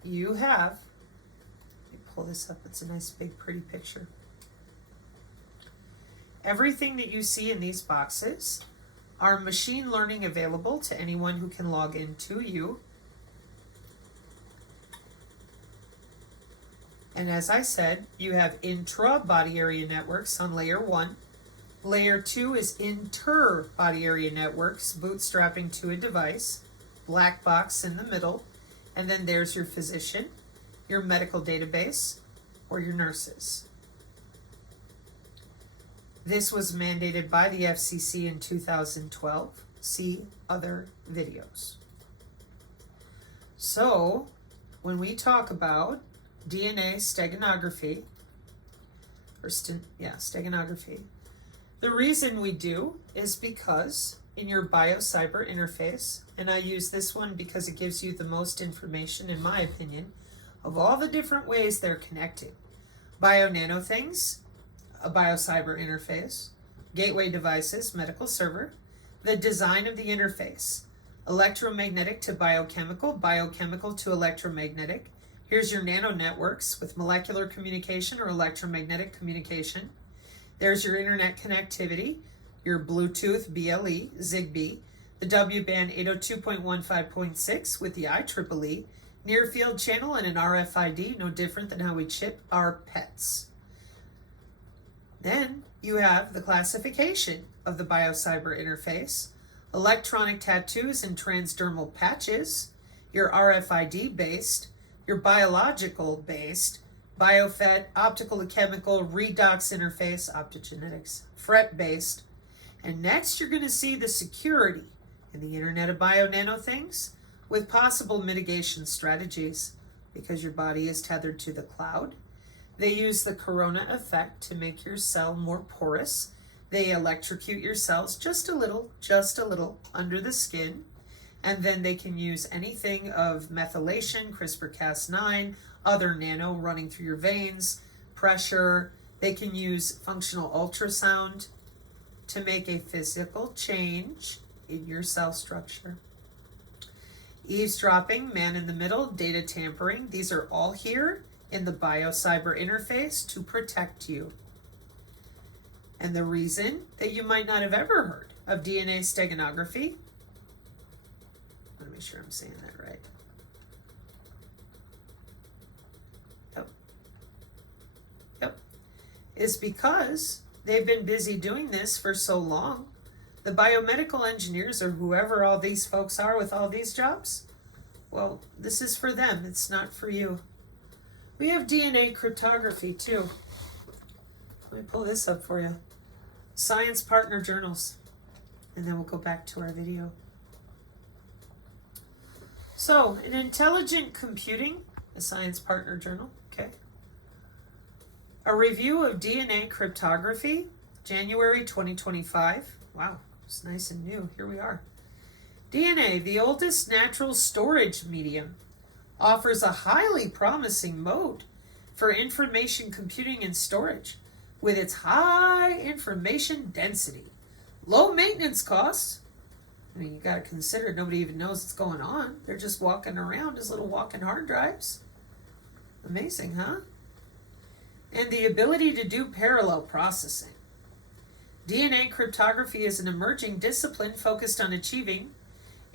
you have, let me pull this up, it's a nice big pretty picture. Everything that you see in these boxes are machine learning available to anyone who can log into you. And as I said, you have intra-body area networks on layer 1. Layer 2 is inter-body area networks, bootstrapping to a device, black box in the middle, and then there's your physician, your medical database, or your nurses. This was mandated by the FCC in 2012. See other videos. So, when we talk about DNA steganography, steganography, the reason we do is because in your bio-cyber interface, and I use this one because it gives you the most information, in my opinion, of all the different ways they're connected. Bio-nano things, a bio-cyber interface, gateway devices, medical server, the design of the interface, electromagnetic to biochemical, biochemical to electromagnetic, Here's your nanonetworks with molecular communication or electromagnetic communication. There's your internet connectivity, your Bluetooth, BLE, Zigbee, the W-band 802.15.6 with the IEEE, near field channel, and an RFID, no different than how we chip our pets. Then you have the classification of the biocyber interface, electronic tattoos and transdermal patches, your RFID based, your biological based, biofet, optical to chemical, redox interface, optogenetics, FRET based. And next you're going to see the security in the Internet of Bio-Nano Things with possible mitigation strategies because your body is tethered to the cloud. They use the corona effect to make your cell more porous. They electrocute your cells just a little under the skin. And then they can use anything of methylation, CRISPR-Cas9, other nano running through your veins, pressure. They can use functional ultrasound to make a physical change in your cell structure. Eavesdropping, man in the middle, data tampering. These are all here in the biocyber interface to protect you. And the reason that you might not have ever heard of DNA steganography, let me make sure I'm saying that right. Yep. Is because they've been busy doing this for so long. The biomedical engineers, or whoever all these folks are with all these jobs, well, this is for them. It's not for you. We have DNA cryptography too. Let me pull this up for you. Science partner journals. And then we'll go back to our video. So, in intelligent computing, a science partner journal, okay. A review of DNA cryptography, January 2025. Wow, it's nice and new. Here we are. DNA, the oldest natural storage medium, offers a highly promising mode for information computing and storage with its high information density, low maintenance costs. I mean, you got to consider nobody even knows what's going on. They're just walking around as little walking hard drives. Amazing, huh? And the ability to do parallel processing. DNA cryptography is an emerging discipline focused on achieving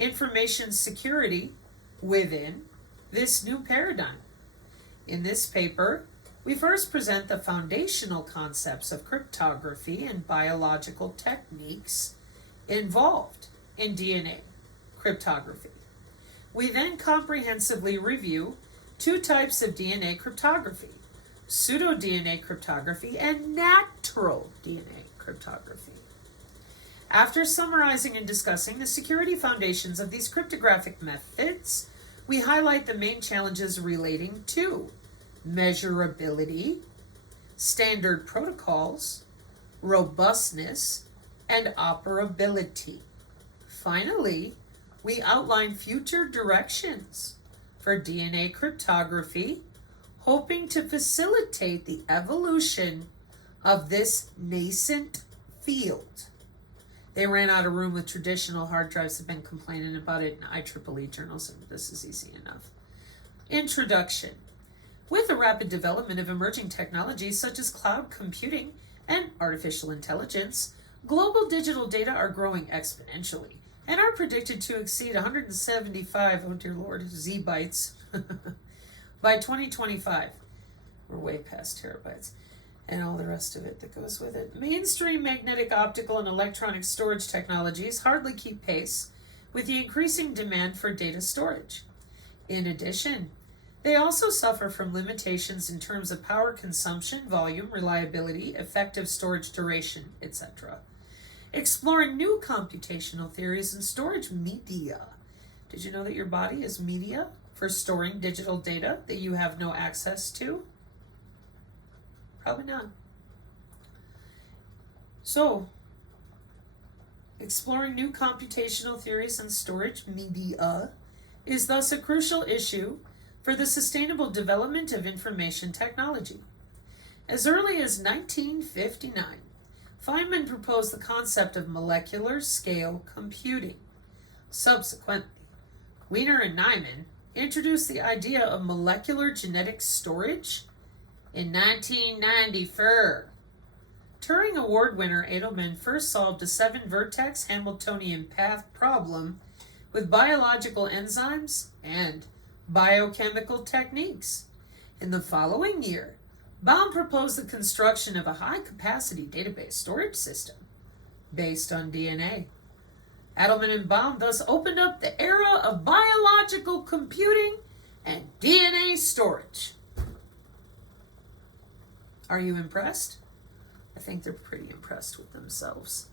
information security within this new paradigm. In this paper, we first present the foundational concepts of cryptography and biological techniques involved in DNA cryptography. We then comprehensively review two types of DNA cryptography: pseudo-DNA cryptography and natural DNA cryptography. After summarizing and discussing the security foundations of these cryptographic methods, we highlight the main challenges relating to measurability, standard protocols, robustness, and operability. Finally, we outline future directions for DNA cryptography, hoping to facilitate the evolution of this nascent field. They ran out of room with traditional hard drives, have been complaining about it in IEEE journals, and this is easy enough. Introduction. With the rapid development of emerging technologies such as cloud computing and artificial intelligence, global digital data are growing exponentially and are predicted to exceed 175, oh dear Lord, zebytes by 2025. We're way past terabytes. And all the rest of it that goes with it. Mainstream magnetic, optical, and electronic storage technologies hardly keep pace with the increasing demand for data storage. In addition, they also suffer from limitations in terms of power consumption, volume, reliability, effective storage duration, etc. Exploring new computational theories and storage media. Did you know that your body is media for storing digital data that you have no access to? Probably not. So, exploring new computational theories and storage media is thus a crucial issue for the sustainable development of information technology. As early as 1959, Feynman proposed the concept of molecular scale computing. Subsequently, Wiener and Nyman introduced the idea of molecular genetic storage in 1994. Turing Award winner Edelman first solved a 7-vertex Hamiltonian path problem with biological enzymes and biochemical techniques. In the following year, Baum proposed the construction of a high-capacity database storage system based on DNA. Edelman and Baum thus opened up the era of biological computing and DNA storage. Are you impressed? I think they're pretty impressed with themselves.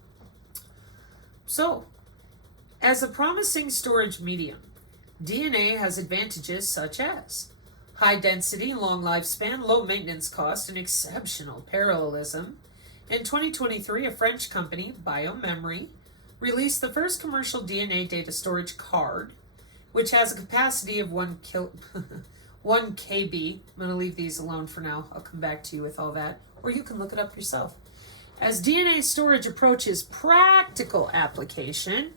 So, as a promising storage medium, DNA has advantages such as high density, long lifespan, low maintenance cost, and exceptional parallelism. In 2023, a French company, BioMemory, released the first commercial DNA data storage card, which has a capacity of 1 KB. I'm going to leave these alone for now. I'll come back to you with all that, or you can look it up yourself. As DNA storage approaches practical application,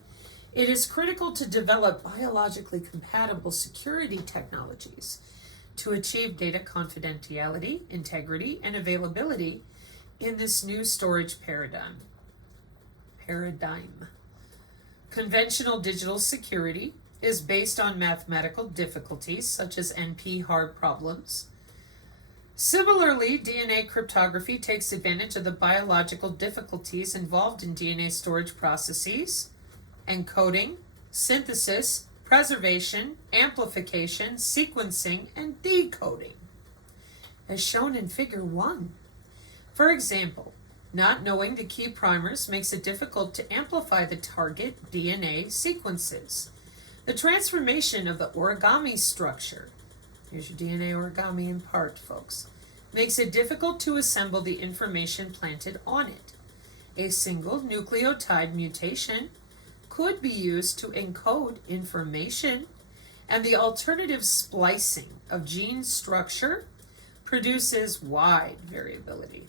it is critical to develop biologically compatible security technologies to achieve data confidentiality, integrity, and availability in this new storage paradigm. Conventional digital security is based on mathematical difficulties such as NP-hard problems. Similarly, DNA cryptography takes advantage of the biological difficulties involved in DNA storage processes, encoding, synthesis, preservation, amplification, sequencing, and decoding, as shown in Figure 1. For example, not knowing the key primers makes it difficult to amplify the target DNA sequences. The transformation of the origami structure, here's your DNA origami in part, folks, makes it difficult to assemble the information planted on it. A single nucleotide mutation could be used to encode information, and the alternative splicing of gene structure produces wide variability.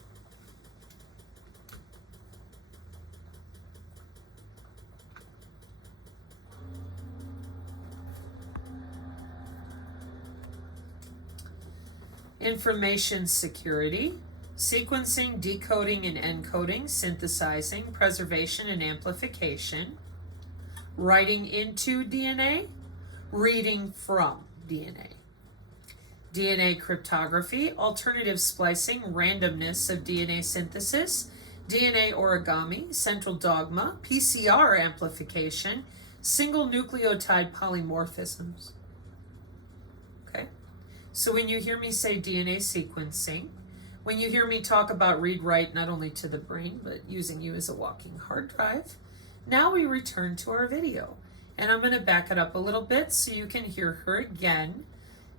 Information security, sequencing, decoding and encoding, synthesizing, preservation and amplification, writing into DNA, reading from DNA. DNA cryptography, alternative splicing, randomness of DNA synthesis, DNA origami, central dogma, PCR amplification, single nucleotide polymorphisms. Okay? So when you hear me say DNA sequencing, when you hear me talk about read-write not only to the brain, but using you as a walking hard drive, now we return to our video. And I'm going to back it up a little bit so you can hear her again,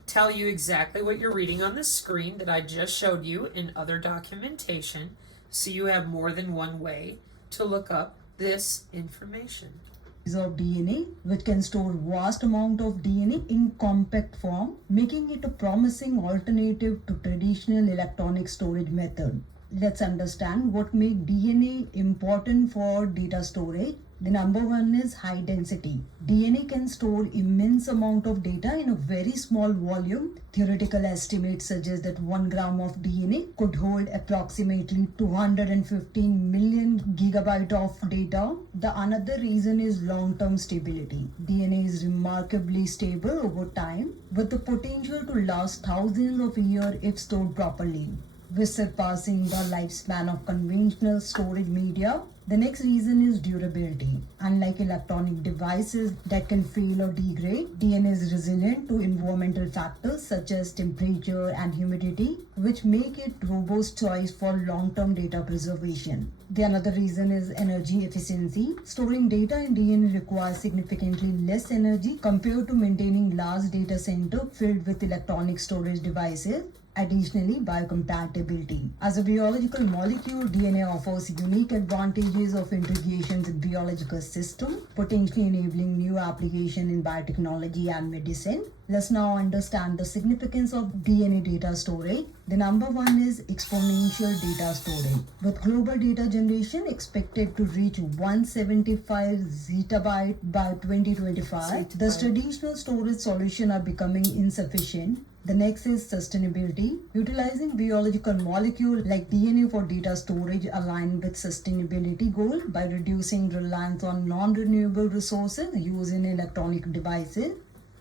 tell you exactly what you're reading on the screen that I just showed you in other documentation, so you have more than one way to look up this information. Of DNA, which can store vast amount of DNA in compact form, making it a promising alternative to traditional electronic storage method. Let's understand what makes DNA important for data storage. The number one is high density. DNA can store immense amount of data in a very small volume. Theoretical estimates suggest that 1 gram of DNA could hold approximately 215 million gigabytes of data. The another reason is long-term stability. DNA is remarkably stable over time, with the potential to last thousands of years if stored properly, with surpassing the lifespan of conventional storage media. The next reason is durability. Unlike electronic devices that can fail or degrade, DNA is resilient to environmental factors such as temperature and humidity, which make it robust choice for long-term data preservation. The another reason is energy efficiency. Storing data in DNA requires significantly less energy compared to maintaining large data center filled with electronic storage devices. Additionally, biocompatibility. As a biological molecule, DNA offers unique advantages of integrations in biological system, potentially enabling new application in biotechnology and medicine. Let's now understand the significance of DNA data storage. The number one is exponential data storage. With global data generation expected to reach 175 zettabyte by 2025, the traditional storage solutions are becoming insufficient. The next is sustainability. Utilizing biological molecules like DNA for data storage align with sustainability goals by reducing reliance on non-renewable resources used in electronic devices.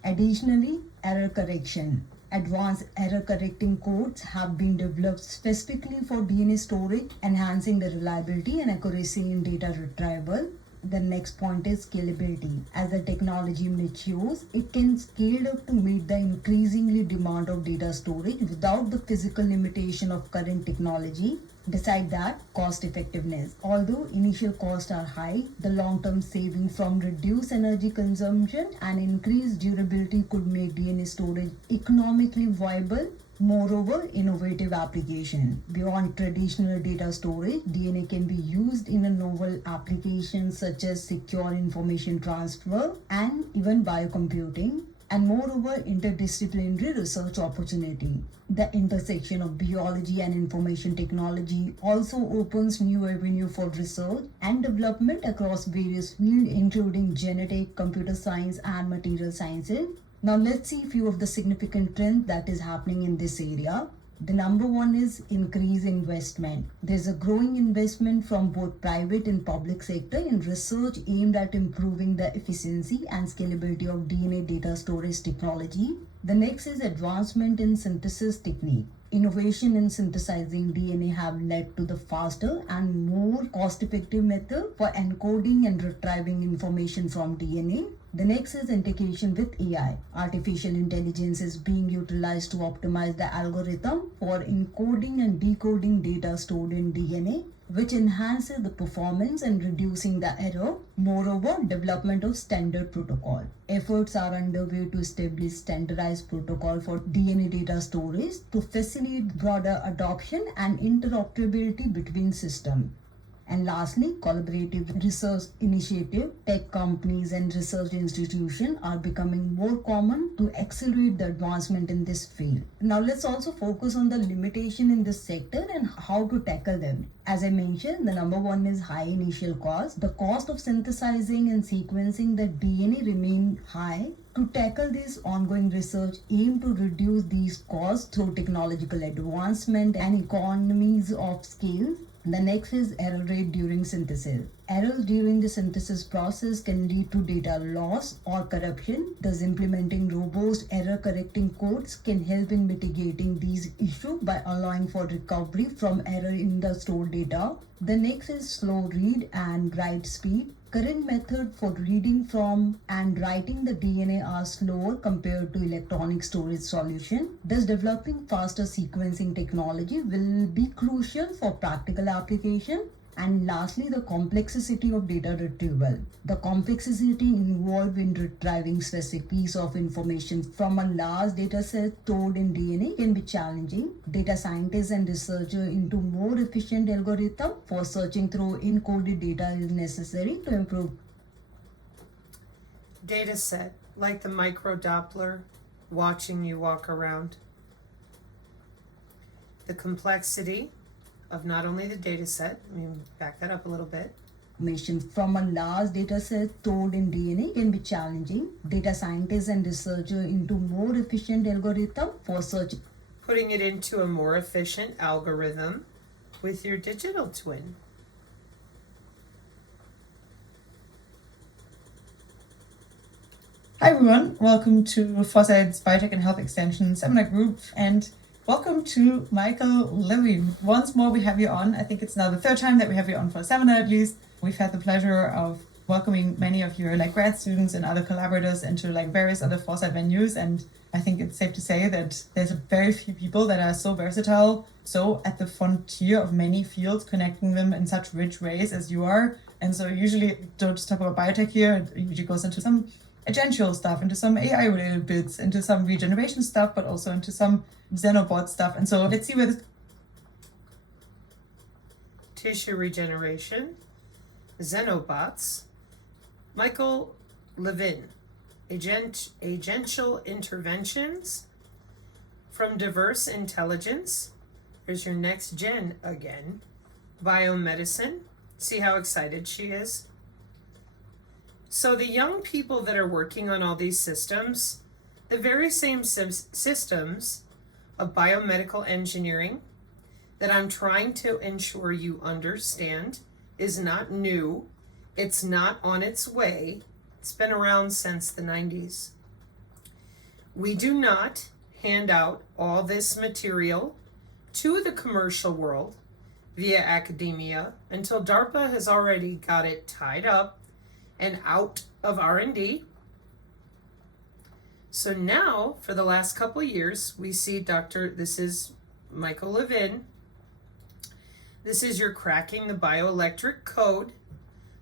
Additionally, error correction. Advanced error correcting codes have been developed specifically for DNA storage, enhancing the reliability and accuracy in data retrieval. The next point is scalability. As the technology matures, it can scale up to meet the increasingly demand of data storage without the physical limitation of current technology. Beside that, cost effectiveness. Although initial costs are high, the long-term saving from reduced energy consumption and increased durability could make DNA storage economically viable. Moreover, innovative application. Beyond traditional data storage, DNA can be used in a novel applications such as secure information transfer and even biocomputing, and moreover, interdisciplinary research opportunity. The intersection of biology and information technology also opens new avenue for research and development across various fields including genetic, computer science, and material sciences. Now let's see a few of the significant trends that is happening in this area. The number one is increased investment. There's a growing investment from both private and public sector in research aimed at improving the efficiency and scalability of DNA data storage technology. The next is advancement in synthesis technique. Innovation in synthesizing DNA have led to the faster and more cost-effective method for encoding and retrieving information from DNA. The next is integration with AI. Artificial intelligence is being utilized to optimize the algorithm for encoding and decoding data stored in DNA, which enhances the performance and reducing the error. Moreover, development of standard protocol. Efforts are underway to establish standardized protocol for DNA data storage to facilitate broader adoption and interoperability between systems. And lastly, collaborative research initiative. Tech companies and research institutions are becoming more common to accelerate the advancement in this field. Now let's also focus on the limitation in this sector and how to tackle them. As I mentioned, the number one is high initial cost. The cost of synthesizing and sequencing the DNA remain high. To tackle this, ongoing research aim to reduce these costs through technological advancement and economies of scale. The next is error rate during synthesis. Errors during the synthesis process can lead to data loss or corruption. Thus, implementing robust error correcting codes can help in mitigating these issues by allowing for recovery from error in the stored data. The next is slow read and write speed. Current method for reading from and writing the DNA are slower compared to electronic storage solution. Thus, developing faster sequencing technology will be crucial for practical application. And lastly, the complexity of data retrieval. The complexity involved in retrieving specific piece of information from a large data set stored in DNA can be challenging. Data scientists and researchers into more efficient algorithm for searching through encoded data is necessary to improve. Data set, like the microdoppler, watching you walk around. The complexity of not only the data set, let me back that up a little bit. Information from a large data set stored in DNA can be challenging. Data scientists and researchers into more efficient algorithm for search. Putting it into a more efficient algorithm with your digital twin. Hi everyone, welcome to Foresight's Biotech and Health Extension Seminar Group, and welcome to Michael Levy. Once more we have you on. I think it's now the third time that we have you on for a seminar at least. We've had the pleasure of welcoming many of your grad students and other collaborators into various other Foresight venues, and I think it's safe to say that there's very few people that are so versatile, so at the frontier of many fields, connecting them in such rich ways as you are. And so usually don't just talk about biotech here, it usually goes into some agential stuff, into some AI related bits, into some regeneration stuff, but also into some xenobot stuff. And so let's see where this Tissue regeneration, xenobots. Michael Levin agential interventions from diverse intelligence. Here's your next gen again. Biomedicine. See how excited she is? So the young people that are working on all these systems, the very same systems of biomedical engineering that I'm trying to ensure you understand is not new. It's not on its way. It's been around since the 90s. We do not hand out all this material to the commercial world via academia until DARPA has already got it tied up and out of R&D. So now, for the last couple of years, we see this is Michael Levin. This is your cracking the bioelectric code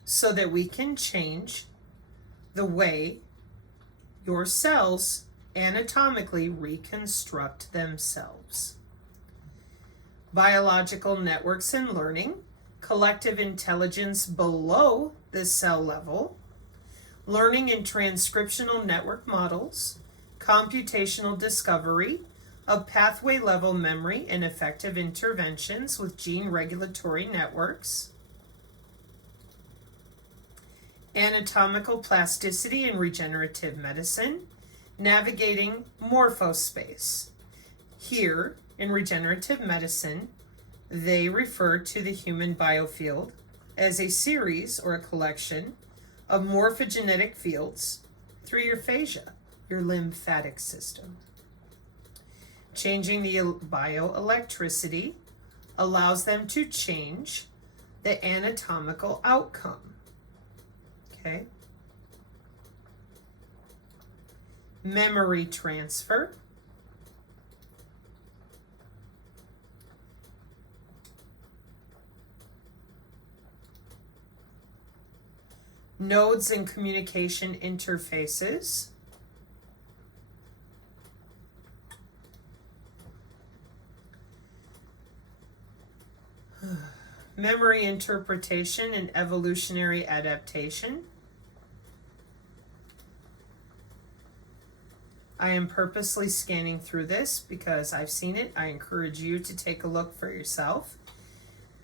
so that we can change the way your cells anatomically reconstruct themselves. Biological networks and learning, collective intelligence below the cell level, learning in transcriptional network models, computational discovery of pathway level memory and effective interventions with gene regulatory networks, anatomical plasticity and regenerative medicine, navigating morphospace. Here, in regenerative medicine, they refer to the human biofield as a series or a collection of morphogenetic fields through your fascia, your lymphatic system. Changing the bioelectricity allows them to change the anatomical outcome. Okay? Memory transfer. Nodes and communication interfaces. Memory interpretation and evolutionary adaptation. I am purposely scanning through this because I've seen it. I encourage you to take a look for yourself.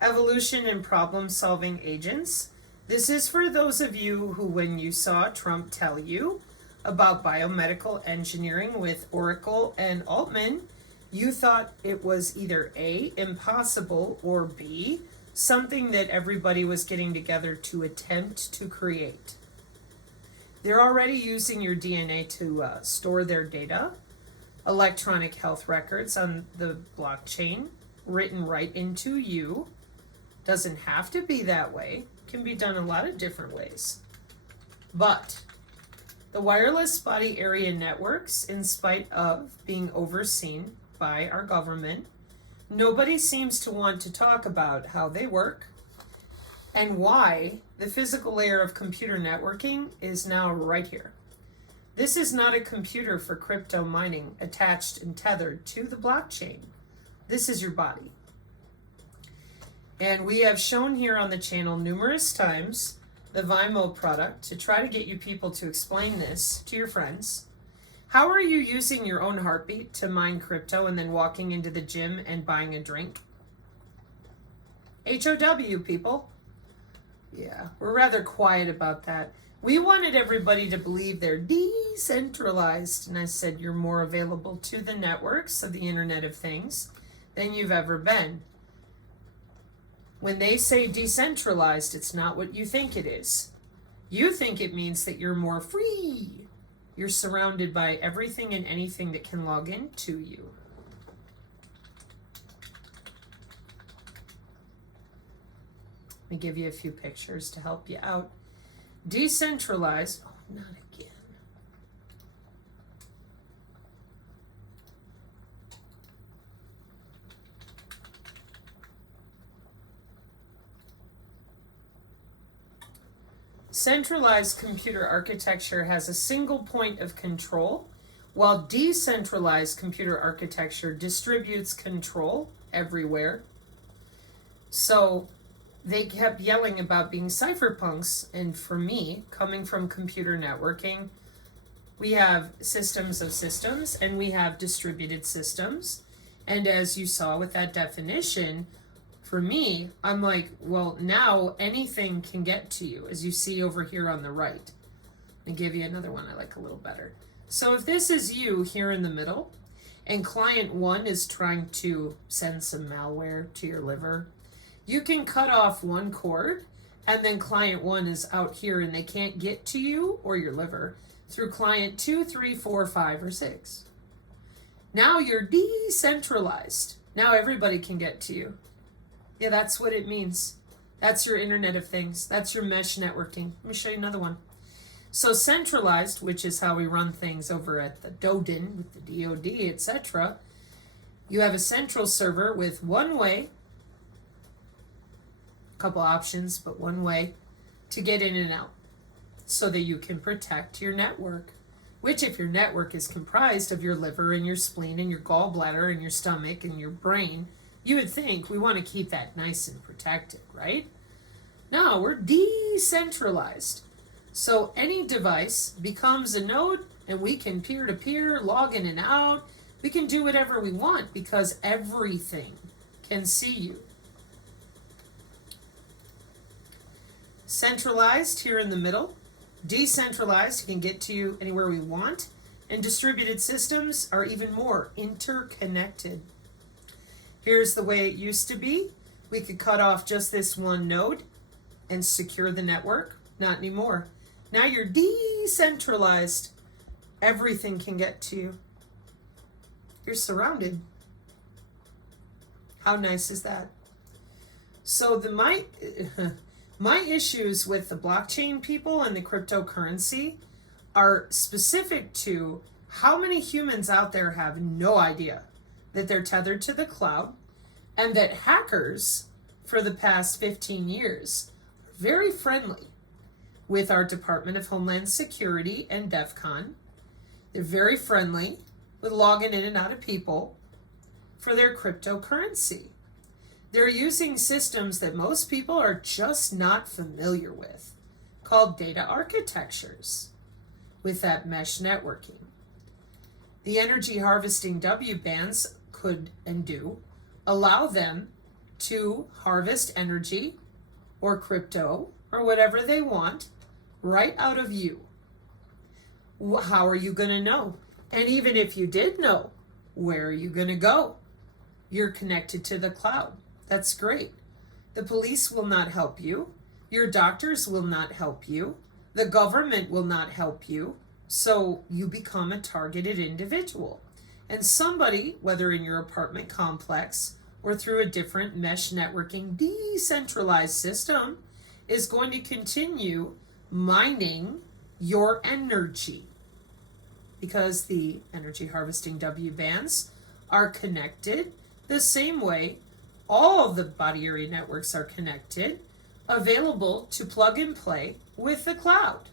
Evolution and problem-solving agents. This is for those of you who, when you saw Trump tell you about biomedical engineering with Oracle and Altman, you thought it was either A, impossible, or B, something that everybody was getting together to attempt to create. They're already using your DNA to store their data, electronic health records on the blockchain, written right into you. Doesn't have to be that way. Can be done a lot of different ways. But the wireless body area networks, in spite of being overseen by our government, nobody seems to want to talk about how they work and why the physical layer of computer networking is now right here. This is not a computer for crypto mining attached and tethered to the blockchain. This is your body. And we have shown here on the channel numerous times the 𝐓𝐀 product to try to get you people to explain this to your friends. How are you using your own heartbeat to mine crypto and then walking into the gym and buying a drink? HOW, people. Yeah, we're rather quiet about that. We wanted everybody to believe they're decentralized. And I said, you're more available to the networks of the Internet of Things than you've ever been. When they say decentralized, it's not what you think it is. You think it means that you're more free. You're surrounded by everything and anything that can log in to you. Let me give you a few pictures to help you out. Decentralized, oh, not again. Centralized computer architecture has a single point of control, while decentralized computer architecture distributes control everywhere. So they kept yelling about being cypherpunks, and for me, coming from computer networking, We have systems of systems, and we have distributed systems. And as you saw with that definition, for me, I'm like, well, now anything can get to you, as you see over here on the right. Let me give you another one I like a little better. So if this is you here in the middle, and client 1 is trying to send some malware to your liver, you can cut off one cord, and then client 1 is out here and they can't get to you or your liver through client 2, 3, 4, 5, or 6. Now you're decentralized. Now everybody can get to you. Yeah, that's what it means. That's your Internet of Things. That's your mesh networking. Let me show you another one. So centralized, which is how we run things over at the DoDIN with the DoD, etc. You have a central server with one way, a couple options, but one way to get in and out so that you can protect your network, which if your network is comprised of your liver and your spleen and your gallbladder and your stomach and your brain, you would think we want to keep that nice and protected, right? No, we're decentralized. So any device becomes a node and we can peer-to-peer, log in and out. We can do whatever we want because everything can see you. Centralized here in the middle. Decentralized can get to you anywhere we want. And distributed systems are even more interconnected. Here's the way it used to be. We could cut off just this one node and secure the network. Not anymore. Now you're decentralized. Everything can get to you. You're surrounded. How nice is that? So my issues with the blockchain people and the cryptocurrency are specific to how many humans out there have no idea that they're tethered to the cloud, and that hackers for the past 15 years are very friendly with our Department of Homeland Security and DEF CON. They're very friendly with logging in and out of people for their cryptocurrency. They're using systems that most people are just not familiar with, called data architectures, with that mesh networking. The energy harvesting W bands could and do allow them to harvest energy or crypto or whatever they want right out of you. How are you going to know? And even if you did know, where are you going to go? You're connected to the cloud. That's great. The police will not help you. Your doctors will not help you. The government will not help you. So you become a targeted individual. And somebody, whether in your apartment complex or through a different mesh networking decentralized system, is going to continue mining your energy, because the energy harvesting W bands are connected the same way all of the body area networks are connected, available to plug and play with the cloud.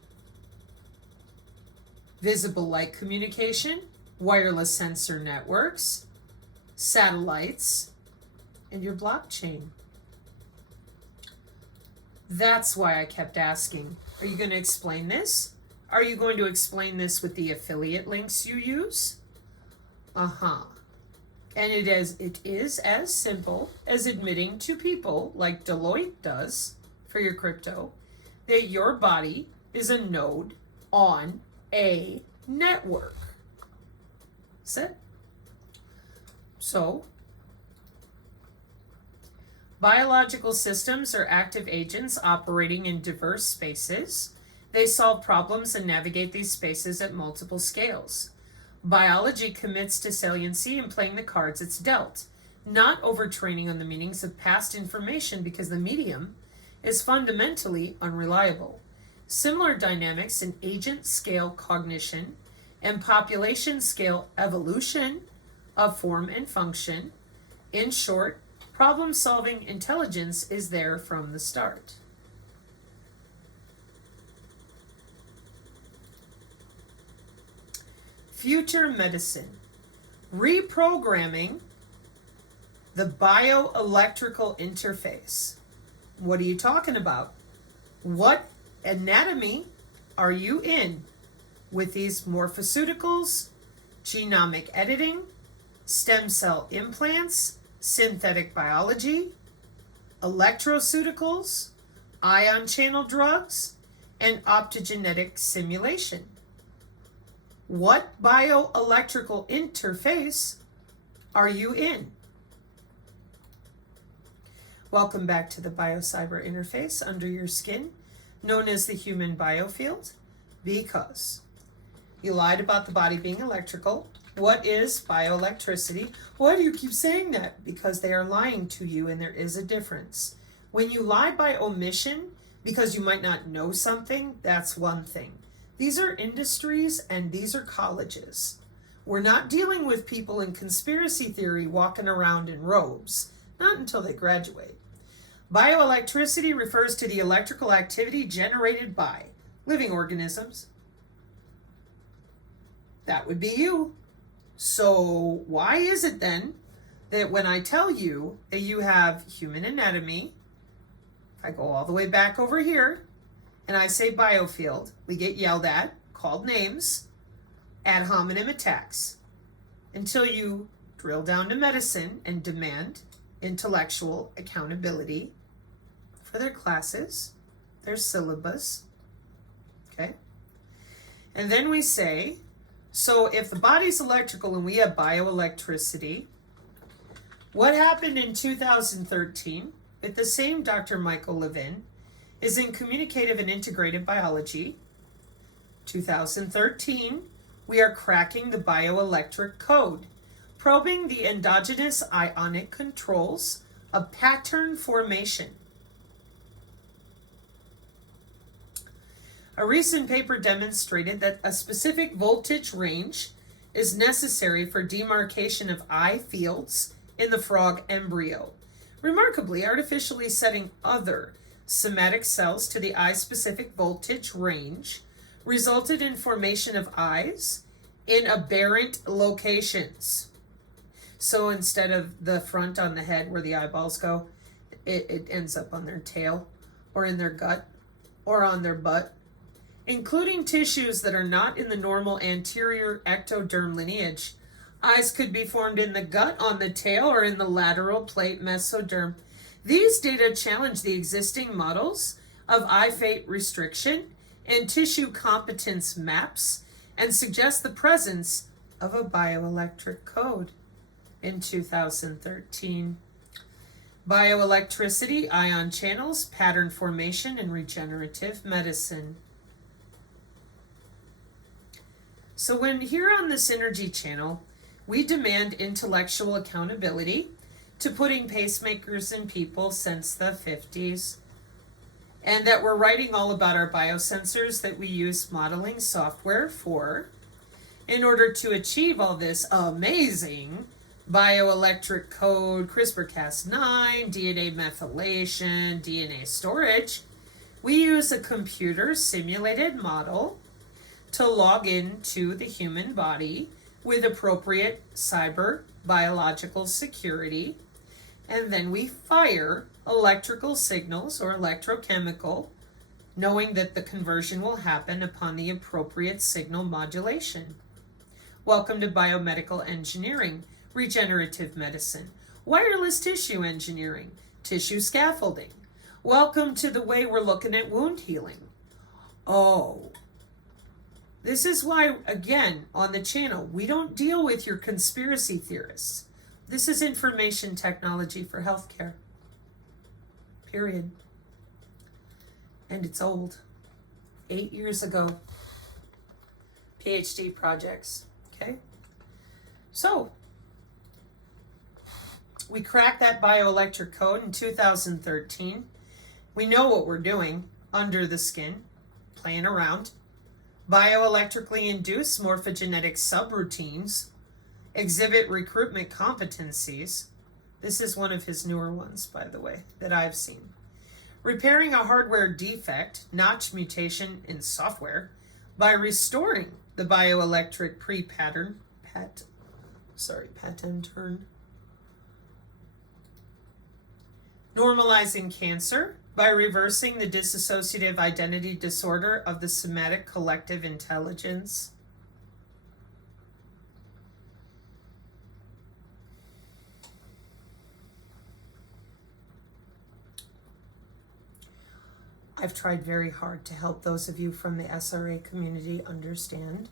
Visible light communication, wireless sensor networks, satellites, and your blockchain. That's why I kept asking, are you going to explain this? Are you going to explain this with the affiliate links you use? And it is as simple as admitting to people, like Deloitte does for your crypto, that your body is a node on a network. That's it. So, biological systems are active agents operating in diverse spaces. They solve problems and navigate these spaces at multiple scales. Biology commits to saliency and playing the cards it's dealt, not overtraining on the meanings of past information because the medium is fundamentally unreliable. Similar dynamics in agent scale cognition and population scale evolution of form and function. In short, problem-solving intelligence is there from the start. Future medicine, reprogramming the bioelectrical interface. What are you talking about? What anatomy are you in? with these morphoceuticals, genomic editing, stem cell implants, synthetic biology, electroceuticals, ion channel drugs, and optogenetic simulation. What bioelectrical interface are you in? Welcome back to the biocyber interface under your skin, known as the human biofield, because you lied about the body being electrical. What is bioelectricity? Why do you keep saying that? Because they are lying to you, and there is a difference. When you lie by omission because you might not know something, that's one thing. These are industries and these are colleges. We're not dealing with people in conspiracy theory walking around in robes, not until they graduate. Bioelectricity refers to the electrical activity generated by living organisms. That would be you. So why is it then that when I tell you that you have human anatomy, if I go all the way back over here and I say biofield, we get yelled at, called names, ad hominem attacks, until you drill down to medicine and demand intellectual accountability for their classes, their syllabus, okay? And then we say, so if the body's electrical and we have bioelectricity, what happened in 2013 with the same Dr. Michael Levin is in communicative and integrative biology. 2013, we are cracking the bioelectric code, probing the endogenous ionic controls of pattern formation. A recent paper demonstrated that a specific voltage range is necessary for demarcation of eye fields in the frog embryo. Remarkably, artificially setting other somatic cells to the eye-specific voltage range resulted in formation of eyes in aberrant locations. So instead of the front on the head where the eyeballs go, it ends up on their tail or in their gut or on their butt, including tissues that are not in the normal anterior ectoderm lineage. Eyes could be formed in the gut, on the tail, or in the lateral plate mesoderm. These data challenge the existing models of eye fate restriction and tissue competence maps and suggest the presence of a bioelectric code. In 2013, bioelectricity, ion channels, pattern formation, and regenerative medicine. So when here on the Synergy channel, we demand intellectual accountability to putting pacemakers in people since the 50s, and that we're writing all about our biosensors that we use modeling software for in order to achieve all this amazing bioelectric code, CRISPR-Cas9, DNA methylation, DNA storage, we use a computer simulated model to log into the human body with appropriate cyber biological security, and then we fire electrical signals or electrochemical, knowing that the conversion will happen upon the appropriate signal modulation. Welcome to biomedical engineering, regenerative medicine, wireless tissue engineering, tissue scaffolding. Welcome to the way we're looking at wound healing. Oh, this is why, again, on the channel, we don't deal with your conspiracy theorists. This is information technology for healthcare. Period. And it's old. 8 years ago. PhD projects. Okay? So, we cracked that bioelectric code in 2013. We know what we're doing under the skin, playing around. Bioelectrically induced morphogenetic subroutines exhibit recruitment competencies. This is one of his newer ones, by the way, that I've seen. Repairing a hardware defect, notch mutation in software, by restoring the bioelectric pattern turn. Normalizing cancer by reversing the dissociative identity disorder of the somatic collective intelligence. I've tried very hard to help those of you from the SRA community understand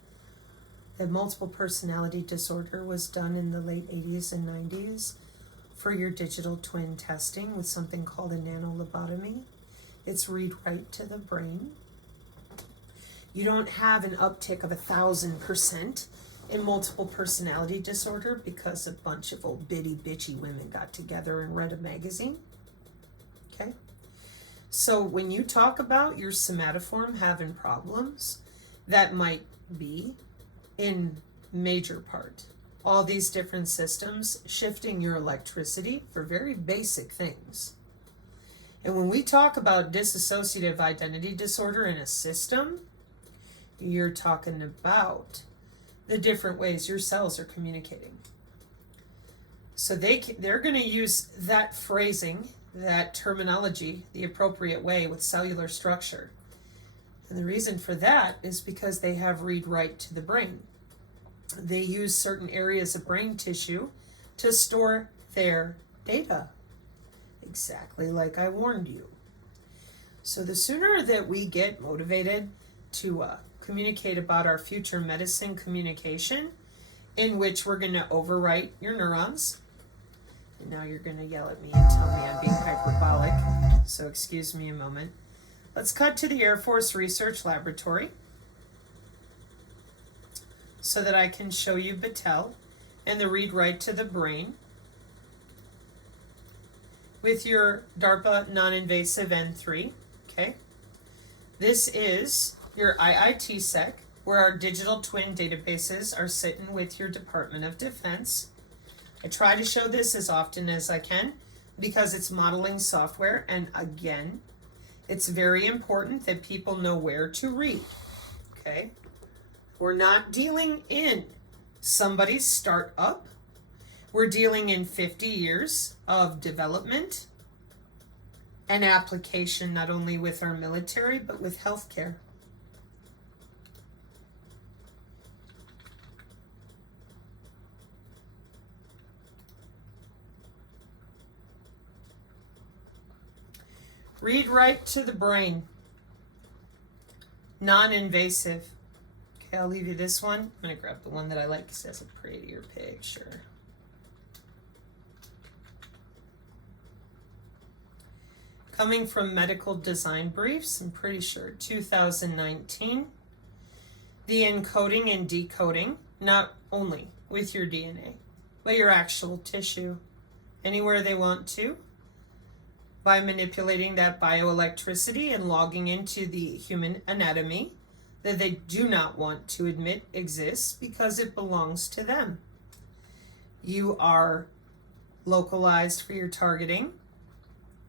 that multiple personality disorder was done in the late 80s and 90s for your digital twin testing with something called a nanolobotomy. It's read-write to the brain. You don't have an uptick of 1,000% in multiple personality disorder because a bunch of old bitty bitchy women got together and read a magazine. Okay? So when you talk about your somatoform having problems, that might be in major part all these different systems shifting your electricity for very basic things. And when we talk about dissociative identity disorder in a system, you're talking about the different ways your cells are communicating. So they're going to use that phrasing, that terminology, the appropriate way with cellular structure. And the reason for that is because they have read-write to the brain. They use certain areas of brain tissue to store their data, exactly like I warned you. So the sooner that we get motivated to communicate about our future medicine communication, in which we're going to overwrite your neurons, and now you're going to yell at me and tell me I'm being hyperbolic, so excuse me a moment. Let's cut to the Air Force Research Laboratory so that I can show you Battelle and the read-write to the brain with your DARPA non-invasive N3, okay? This is your IIT-Sec, where our digital twin databases are sitting with your Department of Defense. I try to show this as often as I can because it's modeling software, and again, it's very important that people know where to read, okay? We're not dealing in somebody's startup. We're dealing in 50 years of development and application, not only with our military, but with healthcare. Read-write to the brain. Non-invasive. Okay, I'll leave you this one. I'm going to grab the one that I like because it has a prettier picture. Coming from Medical Design Briefs, I'm pretty sure 2019. The encoding and decoding, not only with your DNA, but your actual tissue, anywhere they want to, by manipulating that bioelectricity and logging into the human anatomy that they do not want to admit exists because it belongs to them. You are localized for your targeting,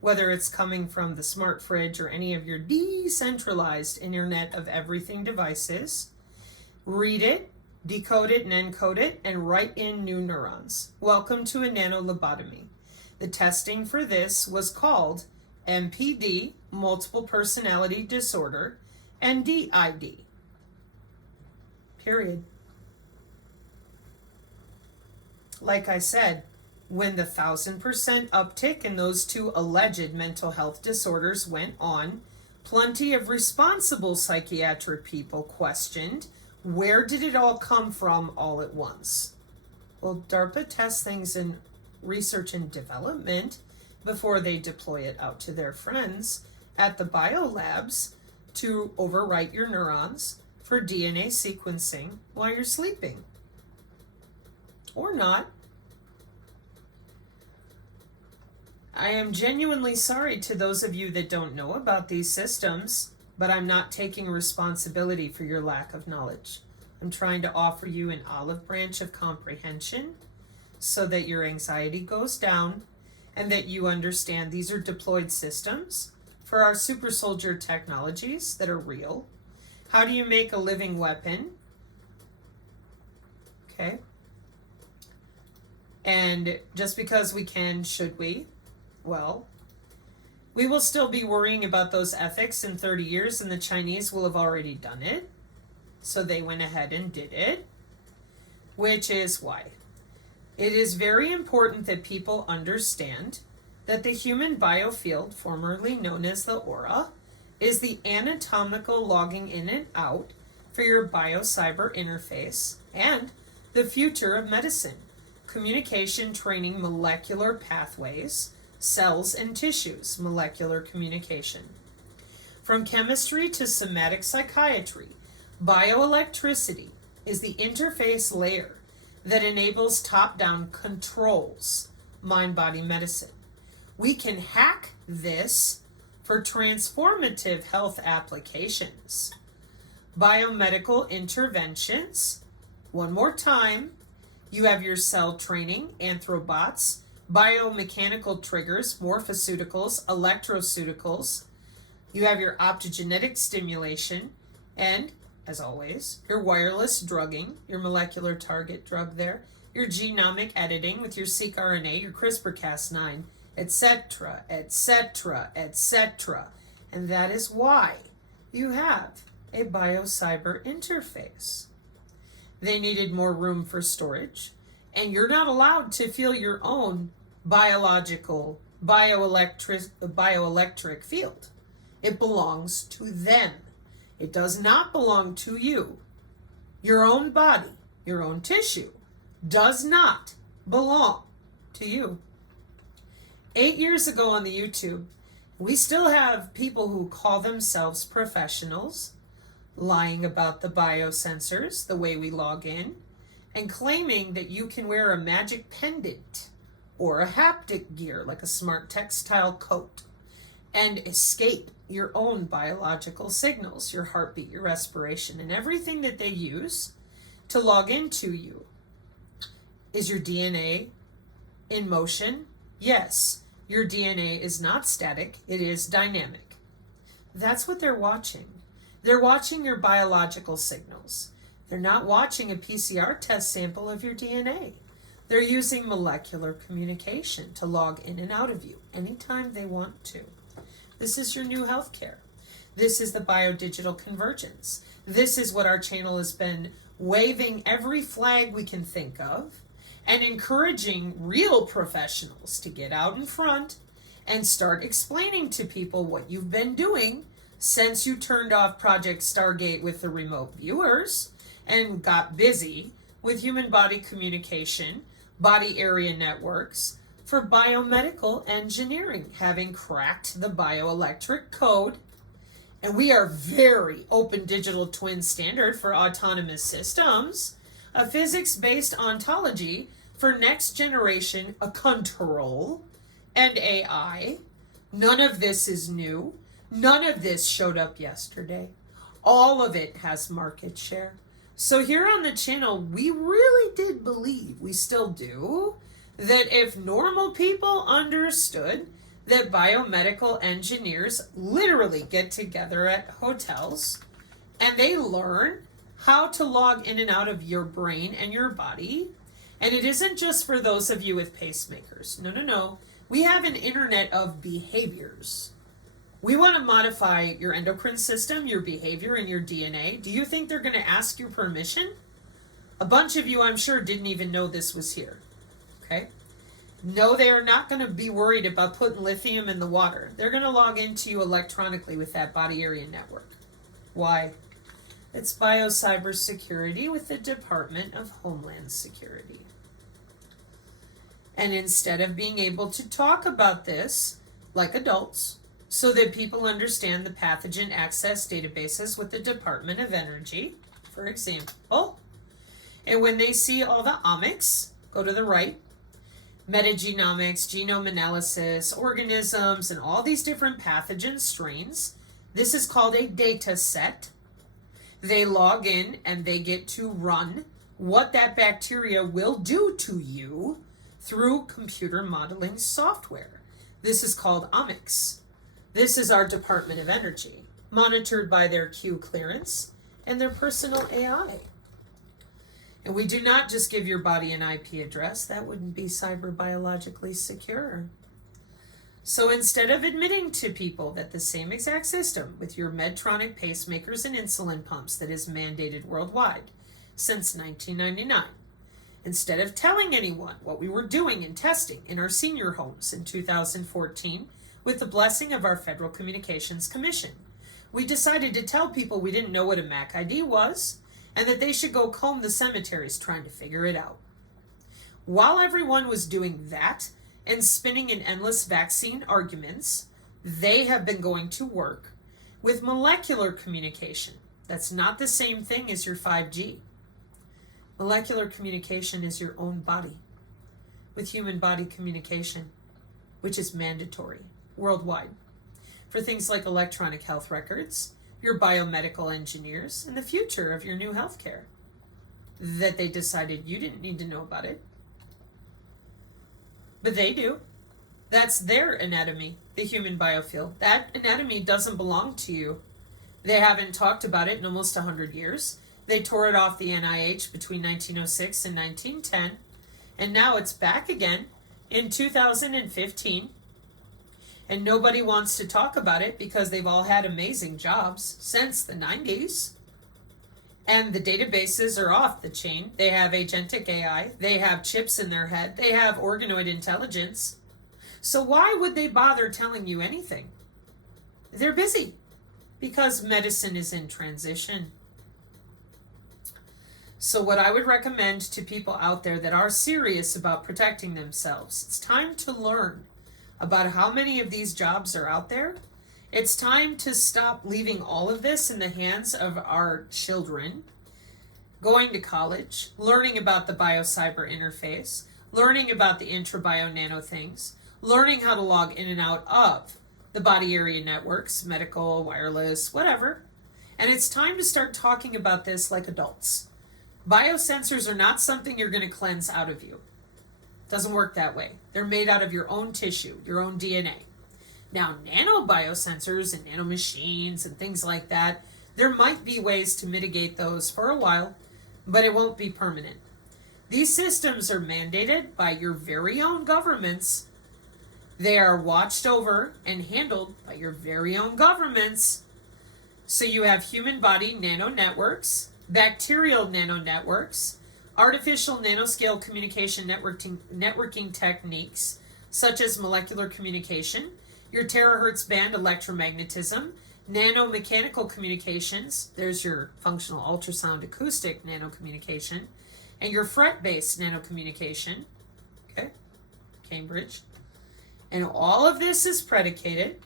whether it's coming from the smart fridge or any of your decentralized Internet of Everything devices. Read it, decode it, and encode it, and write in new neurons. Welcome to a nanolobotomy. The testing for this was called MPD, Multiple Personality Disorder, and DID. Period. Like I said, when the 1,000% uptick in those two alleged mental health disorders went on, plenty of responsible psychiatric people questioned, where did it all come from all at once? Well, DARPA tests things in research and development before they deploy it out to their friends at the biolabs to overwrite your neurons for DNA sequencing while you're sleeping. Or not. I am genuinely sorry to those of you that don't know about these systems, but I'm not taking responsibility for your lack of knowledge. I'm trying to offer you an olive branch of comprehension so that your anxiety goes down and that you understand these are deployed systems for our super soldier technologies that are real. How do you make a living weapon? Okay. And just because we can, should we? Well, We will still be worrying about those ethics in 30 years, and the Chinese will have already done it. So they went ahead and did it, which is why it is very important that people understand that the human biofield, formerly known as the aura, is the anatomical logging in and out for your biocyber interface and the future of medicine, communication, training, molecular pathways, cells and tissues, molecular communication. From chemistry to somatic psychiatry, bioelectricity is the interface layer that enables top-down controls mind-body medicine. We can hack this for transformative health applications. Biomedical interventions. One more time, you have your cell training, anthrobots, biomechanical triggers, morphoceuticals, electroceuticals. You have your optogenetic stimulation, and, as always, your wireless drugging, your molecular target drug there, your genomic editing with your seq-RNA, your CRISPR-Cas9, etc., etc., etc. And that is why you have a biocyber interface. They needed more room for storage, and you're not allowed to feel your own biological, bioelectric field. It belongs to them. It does not belong to you. Your own body, your own tissue, does not belong to you. 8 years ago on the YouTube, we still have people who call themselves professionals lying about the biosensors, the way we log in, and claiming that you can wear a magic pendant or a haptic gear like a smart textile coat and escape your own biological signals, your heartbeat, your respiration, and everything that they use to log into you. Is your DNA in motion? Yes, your DNA is not static, it is dynamic. That's what they're watching. They're watching your biological signals. They're not watching a PCR test sample of your DNA. They're using molecular communication to log in and out of you anytime they want to. This is your new healthcare. This is the biodigital convergence. This is what our channel has been waving every flag we can think of and encouraging real professionals to get out in front and start explaining to people what you've been doing since you turned off Project Stargate with the remote viewers and got busy with human body communication, body area networks, for biomedical engineering, having cracked the bioelectric code. And we are very open digital twin standard for autonomous systems, a physics-based ontology for next generation control and AI. None of this is new. None of this showed up yesterday. All of it has market share. So here on the channel, we really did believe, we still do, that if normal people understood that biomedical engineers literally get together at hotels and they learn how to log in and out of your brain and your body, and it isn't just for those of you with pacemakers. No, no, no. We have an internet of behaviors. We want to modify your endocrine system, your behavior, and your DNA. Do you think they're going to ask your permission? A bunch of you, I'm sure, didn't even know this was here. Okay? No, they are not going to be worried about putting lithium in the water. They're going to log into you electronically with that body area network. Why? It's biocybersecurity with the Department of Homeland Security. And instead of being able to talk about this like adults, so that people understand the pathogen access databases with the Department of Energy, for example, and when they see all the omics, go to the right, metagenomics, genome analysis, organisms, and all these different pathogen strains, this is called a data set. They log in and they get to run what that bacteria will do to you through computer modeling software. This is called omics. This is our Department of Energy, monitored by their Q clearance and their personal AI. And we do not just give your body an IP address. That wouldn't be cyber biologically secure. So instead of admitting to people that the same exact system with your Medtronic pacemakers and insulin pumps that is mandated worldwide since 1999, instead of telling anyone what we were doing in testing in our senior homes in 2014 with the blessing of our Federal Communications Commission, we decided to tell people we didn't know what a MAC ID was and that they should go comb the cemeteries trying to figure it out. While everyone was doing that and spinning in endless vaccine arguments, they have been going to work with molecular communication. That's not the same thing as your 5G. Molecular communication is your own body with human body communication, which is mandatory worldwide for things like electronic health records, your biomedical engineers, and the future of your new healthcare. That they decided you didn't need to know about it. But they do. That's their anatomy, the human biofield. That anatomy doesn't belong to you. They haven't talked about it in almost 100 years. They tore it off the NIH between 1906 and 1910, and now it's back again in 2015. And nobody wants to talk about it because they've all had amazing jobs since the 90s. And the databases are off the chain. They have agentic AI. They have chips in their head. They have organoid intelligence. So why would they bother telling you anything? They're busy because medicine is in transition. So what I would recommend to people out there that are serious about protecting themselves, it's time to learn about how many of these jobs are out there. It's time to stop leaving all of this in the hands of our children, going to college, learning about the bio-cyber interface, learning about the intra-bio nano things, learning how to log in and out of the body area networks, medical, wireless, whatever. And it's time to start talking about this like adults. Biosensors are not something you're going to cleanse out of you. It doesn't work that way. They're made out of your own tissue, your own DNA. Now, nanobiosensors and nanomachines and things like that, there might be ways to mitigate those for a while, but it won't be permanent. These systems are mandated by your very own governments. They are watched over and handled by your very own governments. So you have human body nanonetworks, bacterial nanonetworks, artificial nanoscale communication networking techniques, such as molecular communication, your terahertz band electromagnetism, nanomechanical communications, there's your functional ultrasound acoustic nanocommunication, and your fret-based nanocommunication, okay, Cambridge. And all of this is predicated.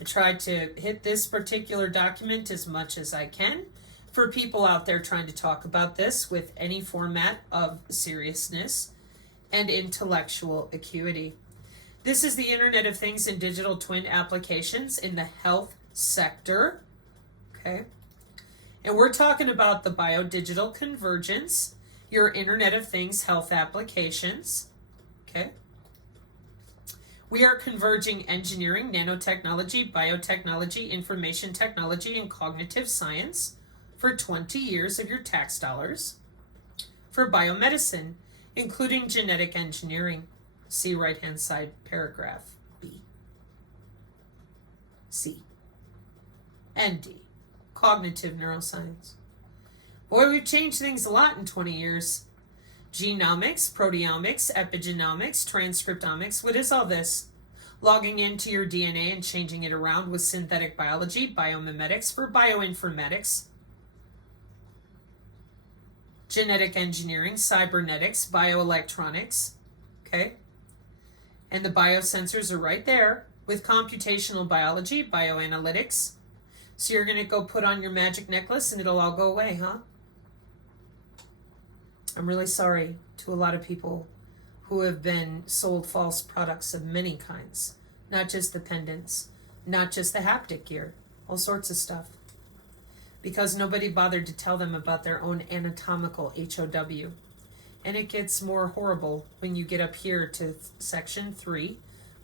I tried to hit this particular document as much as I can for people out there trying to talk about this with any format of seriousness and intellectual acuity. This is the Internet of Things and digital twin applications in the health sector, okay? And we're talking about the Biodigital Convergence, your Internet of Things health applications, okay? We are converging engineering, nanotechnology, biotechnology, information technology, and cognitive science for 20 years of your tax dollars. For biomedicine, including genetic engineering. See right-hand side paragraph B. C. And D. Cognitive neuroscience. Boy, we've changed things a lot in 20 years. Genomics, proteomics, epigenomics, transcriptomics. What is all this? Logging into your DNA and changing it around with synthetic biology, biomimetics for bioinformatics. Genetic engineering, cybernetics, bioelectronics. Okay? And the biosensors are right there with computational biology, bioanalytics. So you're going to go put on your magic necklace and it'll all go away, huh? I'm really sorry to a lot of people who have been sold false products of many kinds. Not just the pendants, not just the haptic gear, all sorts of stuff. Because nobody bothered to tell them about their own anatomical HOW. And it gets more horrible when you get up here to section 3,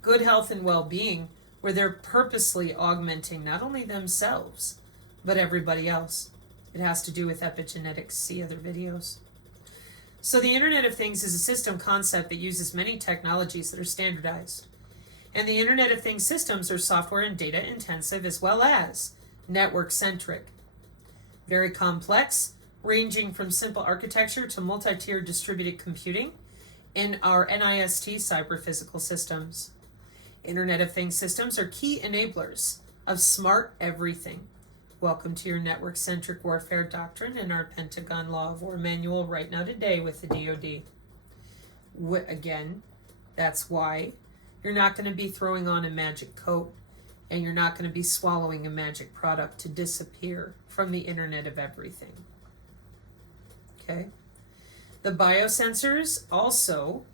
good health and well-being, where they're purposely augmenting not only themselves, but everybody else. It has to do with epigenetics. See other videos. So the Internet of Things is a system concept that uses many technologies that are standardized. And the Internet of Things systems are software and data intensive as well as network centric. Very complex, ranging from simple architecture to multi-tier distributed computing in our NIST cyber-physical systems. Internet of Things systems are key enablers of smart everything. Welcome to your network-centric warfare doctrine and our Pentagon Law of War manual right now today with the DoD. Again, that's why you're not going to be throwing on a magic coat and you're not going to be swallowing a magic product to disappear from the Internet of Everything. Okay? The biosensors also,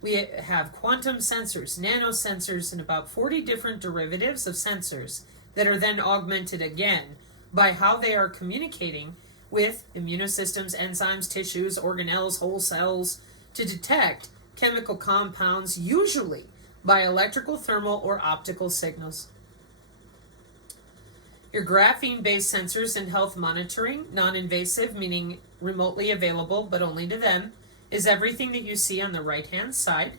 we have quantum sensors, nanosensors, and about 40 different derivatives of sensors that are then augmented again by how they are communicating with immunosystems, enzymes, tissues, organelles, whole cells to detect chemical compounds, usually by electrical, thermal, or optical signals. Your graphene-based sensors in health monitoring, non-invasive, meaning remotely available but only to them, is everything that you see on the right-hand side.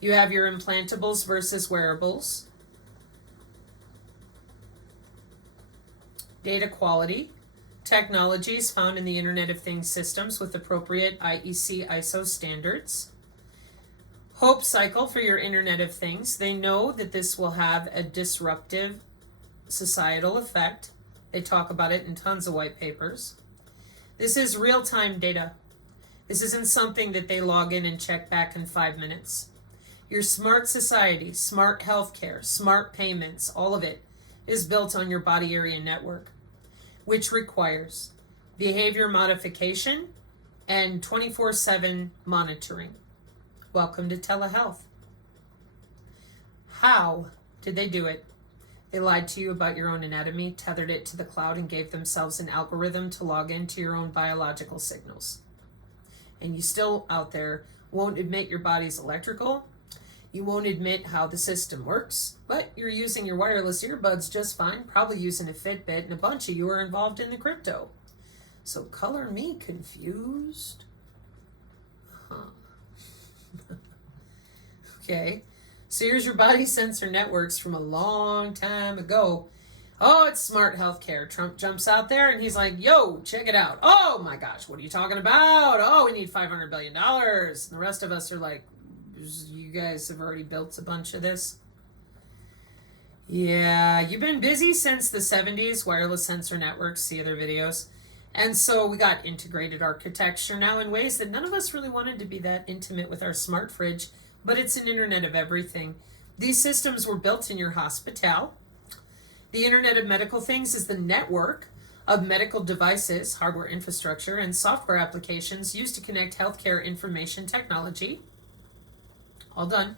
You have your implantables versus wearables. Data quality, technologies found in the Internet of Things systems with appropriate IEC ISO standards. Hope cycle for your Internet of Things. They know that this will have a disruptive societal effect. They talk about it in tons of white papers. This is real-time data. This isn't something that they log in and check back in 5 minutes. Your smart society, smart healthcare, smart payments, all of it is built on your body area network, which requires behavior modification and 24/7 monitoring. Welcome to telehealth. How did they do it? They lied to you about your own anatomy, tethered it to the cloud, and gave themselves an algorithm to log into your own biological signals. And you still out there won't admit your body's electrical. You won't admit how the system works, but you're using your wireless earbuds just fine, probably using a Fitbit, and a bunch of you are involved in the crypto. So color me confused. Okay, so here's your body sensor networks from a long time ago. Oh, it's smart healthcare. Trump jumps out there and he's like, yo, check it out. Oh my gosh, what are you talking about? Oh, we need $500 billion. And the rest of us are like, you guys have already built a bunch of this. Yeah, you've been busy since the 70s, wireless sensor networks, see other videos. And so we got integrated architecture now in ways that none of us really wanted to be that intimate with our smart fridge, but it's an Internet of Everything. These systems were built in your hospital. The Internet of Medical Things is the network of medical devices, hardware infrastructure, and software applications used to connect healthcare information technology. All done.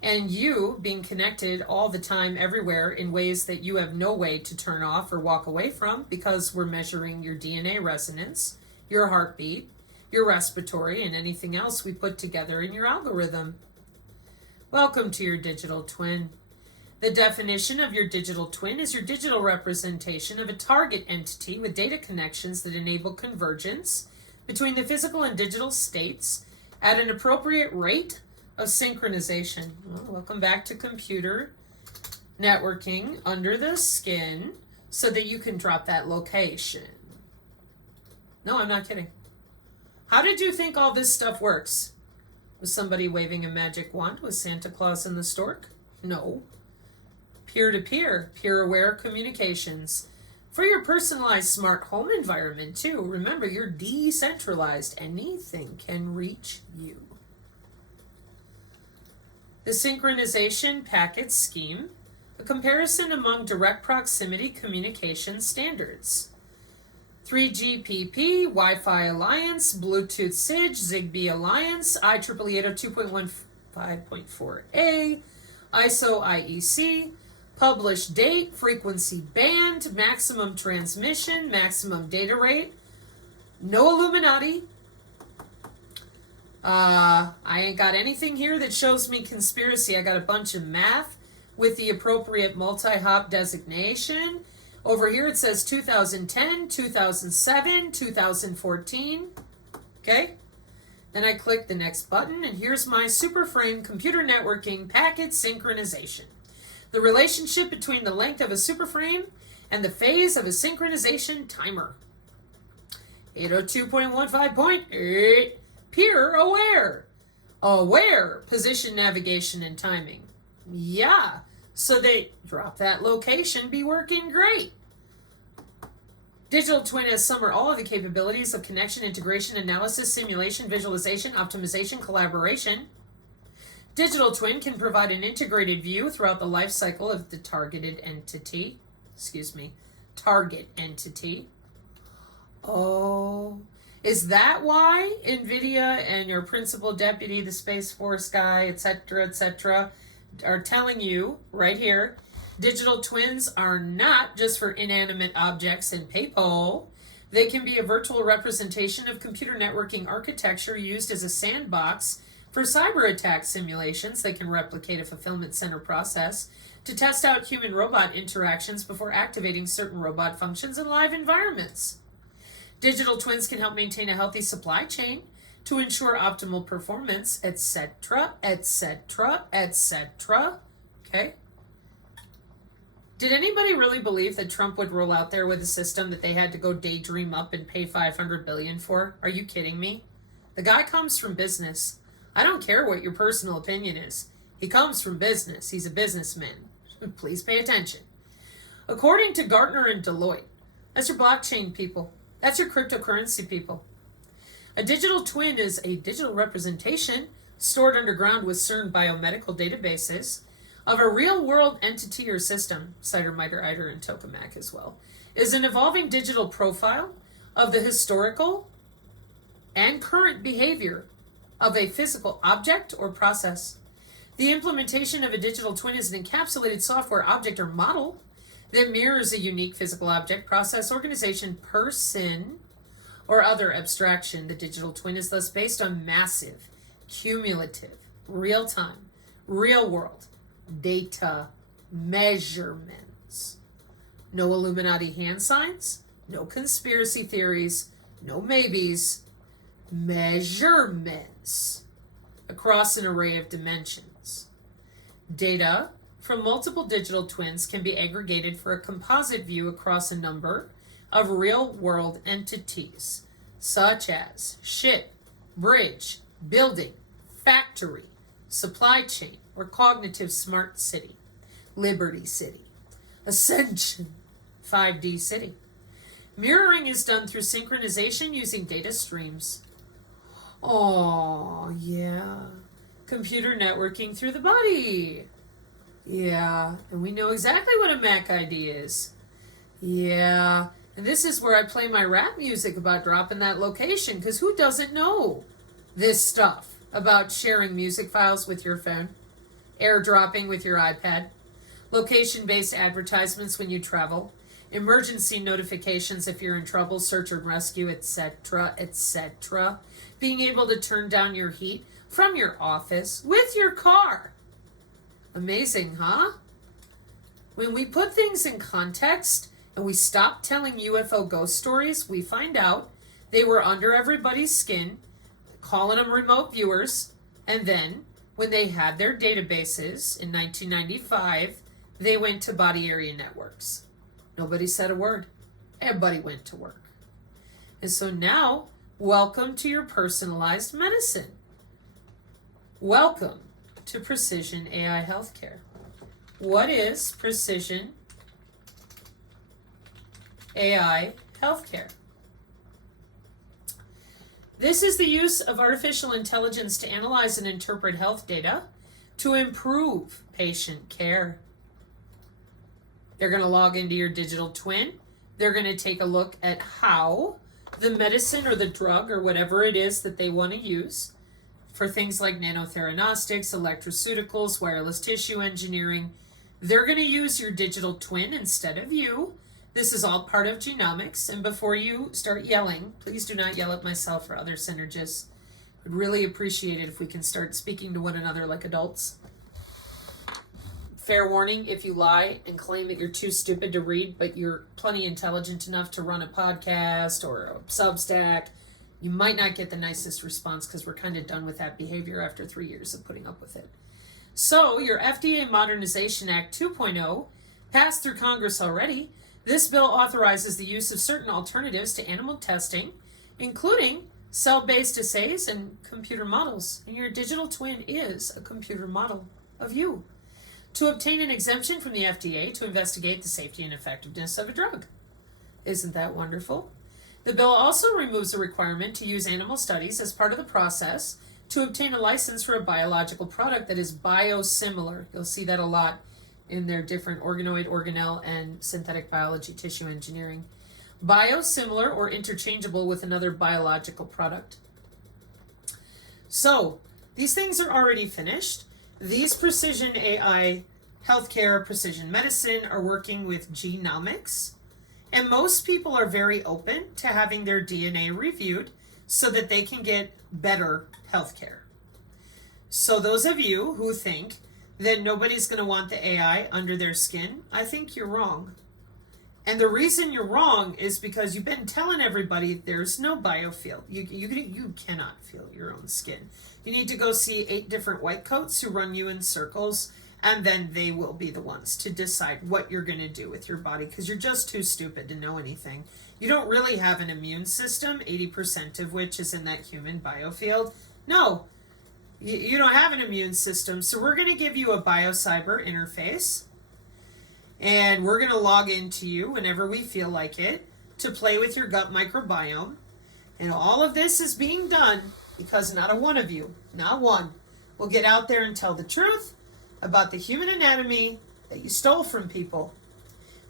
And you being connected all the time, everywhere, in ways that you have no way to turn off or walk away from, because we're measuring your DNA resonance, your heartbeat, your respiratory, and anything else we put together in your algorithm. Welcome to your digital twin. The definition of your digital twin is your digital representation of a target entity with data connections that enable convergence between the physical and digital states at an appropriate rate of synchronization. Well, welcome back to computer networking under the skin so that you can drop that location. No, I'm not kidding. How did you think all this stuff works? Was somebody waving a magic wand? Was Santa Claus and the stork? No. Peer-to-peer, peer-aware communications. For your personalized smart home environment, too. Remember, you're decentralized. Anything can reach you. The synchronization packet scheme, a comparison among direct proximity communication standards. 3GPP, Wi-Fi Alliance, Bluetooth SIG, Zigbee Alliance, IEEE 802.15.4a, ISO IEC, published date, frequency band, maximum transmission, maximum data rate, no Illuminati. I ain't got anything here that shows me conspiracy. I got a bunch of math with the appropriate multi-hop designation. Over here it says 2010, 2007, 2014. Okay? Then I click the next button, and here's my superframe computer networking packet synchronization. The relationship between the length of a superframe and the phase of a synchronization timer. 802.15.8, peer aware. Aware, position, navigation, and timing. Yeah, so they drop that location, be working great. Digital twin has some or all of the capabilities of connection, integration, analysis, simulation, visualization, optimization, collaboration. Digital twin can provide an integrated view throughout the life cycle of the target entity. Oh, is that why NVIDIA and your principal deputy, the Space Force guy, etc., are telling you right here, digital twins are not just for inanimate objects in paper. They can be a virtual representation of computer networking architecture used as a sandbox for cyber attack simulations. They can replicate a fulfillment center process to test out human-robot interactions before activating certain robot functions in live environments. Digital twins can help maintain a healthy supply chain to ensure optimal performance, etc. Okay? Did anybody really believe that Trump would roll out there with a system that they had to go daydream up and pay $500 billion for? Are you kidding me? The guy comes from business. I don't care what your personal opinion is. He comes from business. He's a businessman. Please pay attention. According to Gartner and Deloitte, that's your blockchain people. That's your cryptocurrency people. A digital twin is a digital representation stored underground with CERN biomedical databases of a real-world entity or system, cider, miter, iter, and tokamak as well, is an evolving digital profile of the historical and current behavior of a physical object or process. The implementation of a digital twin is an encapsulated software object or model that mirrors a unique physical object, process, organization, person, or other abstraction. The digital twin is thus based on massive, cumulative, real-time, real-world data measurements. No Illuminati hand signs, no conspiracy theories, no maybes, measurements across an array of dimensions. Data from multiple digital twins can be aggregated for a composite view across a number of real-world entities, such as ship, bridge, building, factory, supply chain, or cognitive smart city, Liberty City, Ascension, 5D city. Mirroring is done through synchronization using data streams. Oh, yeah. Computer networking through the body. Yeah, and we know exactly what a MAC ID is. Yeah, and this is where I play my rap music about dropping that location, because who doesn't know this stuff about sharing music files with your phone, airdropping with your iPad, location-based advertisements when you travel, emergency notifications if you're in trouble, search and rescue, etc., being able to turn down your heat from your office with your car. Amazing, huh? When we put things in context and we stop telling UFO ghost stories, we find out they were under everybody's skin, calling them remote viewers, and then when they had their databases in 1995, they went to body area networks. Nobody said a word. Everybody went to work. And so now, welcome to your personalized medicine. Welcome to Precision AI Healthcare. What is Precision AI Healthcare? This is the use of artificial intelligence to analyze and interpret health data to improve patient care. They're going to log into your digital twin. They're going to take a look at how the medicine or the drug or whatever it is that they want to use for things like nanotheranostics, electroceuticals, wireless tissue engineering. They're going to use your digital twin instead of you. This is all part of genomics. And before you start yelling, please do not yell at myself or other synergists. I'd really appreciate it if we can start speaking to one another like adults. Fair warning, if you lie and claim that you're too stupid to read, but you're plenty intelligent enough to run a podcast or a Substack, You might not get the nicest response because we're kind of done with that behavior after 3 years of putting up with it. So your FDA Modernization Act 2.0 passed through Congress already. This bill authorizes the use of certain alternatives to animal testing, including cell-based assays and computer models. And your digital twin is a computer model of you, to obtain an exemption from the FDA to investigate the safety and effectiveness of a drug. Isn't that wonderful? The bill also removes the requirement to use animal studies as part of the process to obtain a license for a biological product that is biosimilar. You'll see that a lot in their different organoid, organelle, and synthetic biology tissue engineering. Biosimilar or interchangeable with another biological product. So, these things are already finished. These precision AI, healthcare, precision medicine are working with genomics. And most people are very open to having their DNA reviewed so that they can get better healthcare. So those of you who think that nobody's going to want the AI under their skin, I think you're wrong. And the reason you're wrong is because you've been telling everybody there's no biofield. You cannot feel your own skin. You need to go see 8 different white coats who run you in circles, and then they will be the ones to decide what you're going to do with your body, because you're just too stupid to know anything. You don't really have an immune system, 80% of which is in that human biofield. No, you don't have an immune system. So we're going to give you a biocyber interface, and we're going to log into you whenever we feel like it to play with your gut microbiome. And all of this is being done because not a one of you, not one, will get out there and tell the truth about the human anatomy that you stole from people.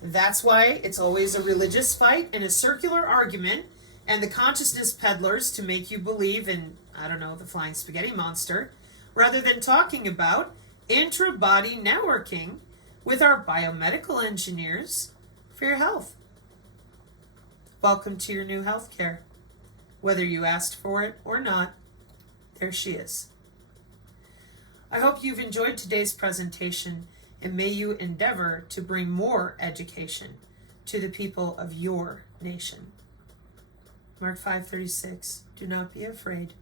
That's why it's always a religious fight and a circular argument, and the consciousness peddlers to make you believe in, I don't know, the flying spaghetti monster, rather than talking about intra-body networking with our biomedical engineers for your health. Welcome to your new healthcare. Whether you asked for it or not, there she is. I hope you've enjoyed today's presentation, and may you endeavor to bring more education to the people of your nation. Mark 5:36, do not be afraid,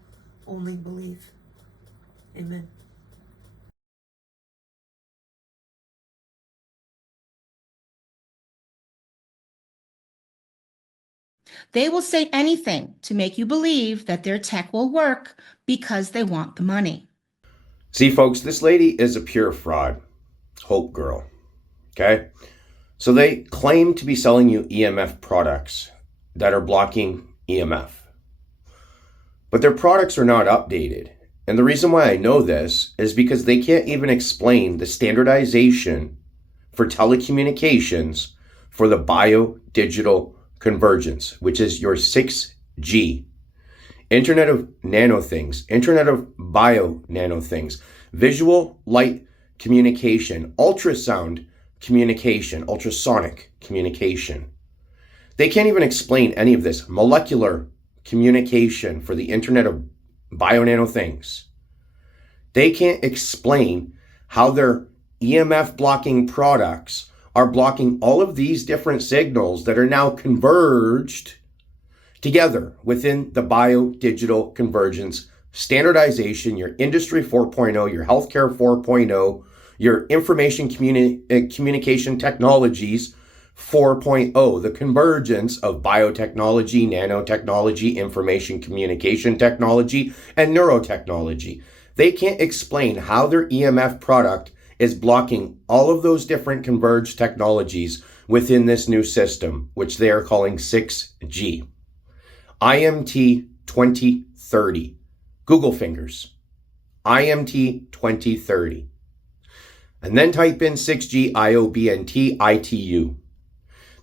only believe. Amen. They will say anything to make you believe that their tech will work because they want the money. See, folks, this lady is a pure fraud. Hope girl. Okay? So they claim to be selling you EMF products that are blocking EMF. But their products are not updated. And the reason why I know this is because they can't even explain the standardization for telecommunications for the Biodigital Convergence, which is your 6G. Internet of Nano Things, Internet of Bio Nano Things, Visual Light Communication, Ultrasound Communication, Ultrasonic Communication. They can't even explain any of this. Molecular Communication for the Internet of Bio Nano Things. They can't explain how their EMF blocking products are blocking all of these different signals that are now converged together within the Biodigital Convergence standardization, your Industry 4.0, your Healthcare 4.0, your Information Communication Technologies 4.0, the convergence of biotechnology, nanotechnology, information communication technology, and neurotechnology. They can't explain how their EMF product is blocking all of those different converged technologies within this new system, which they are calling 6G. IMT-2030. Google fingers. IMT-2030. And then type in 6G Iobnt-Ioe.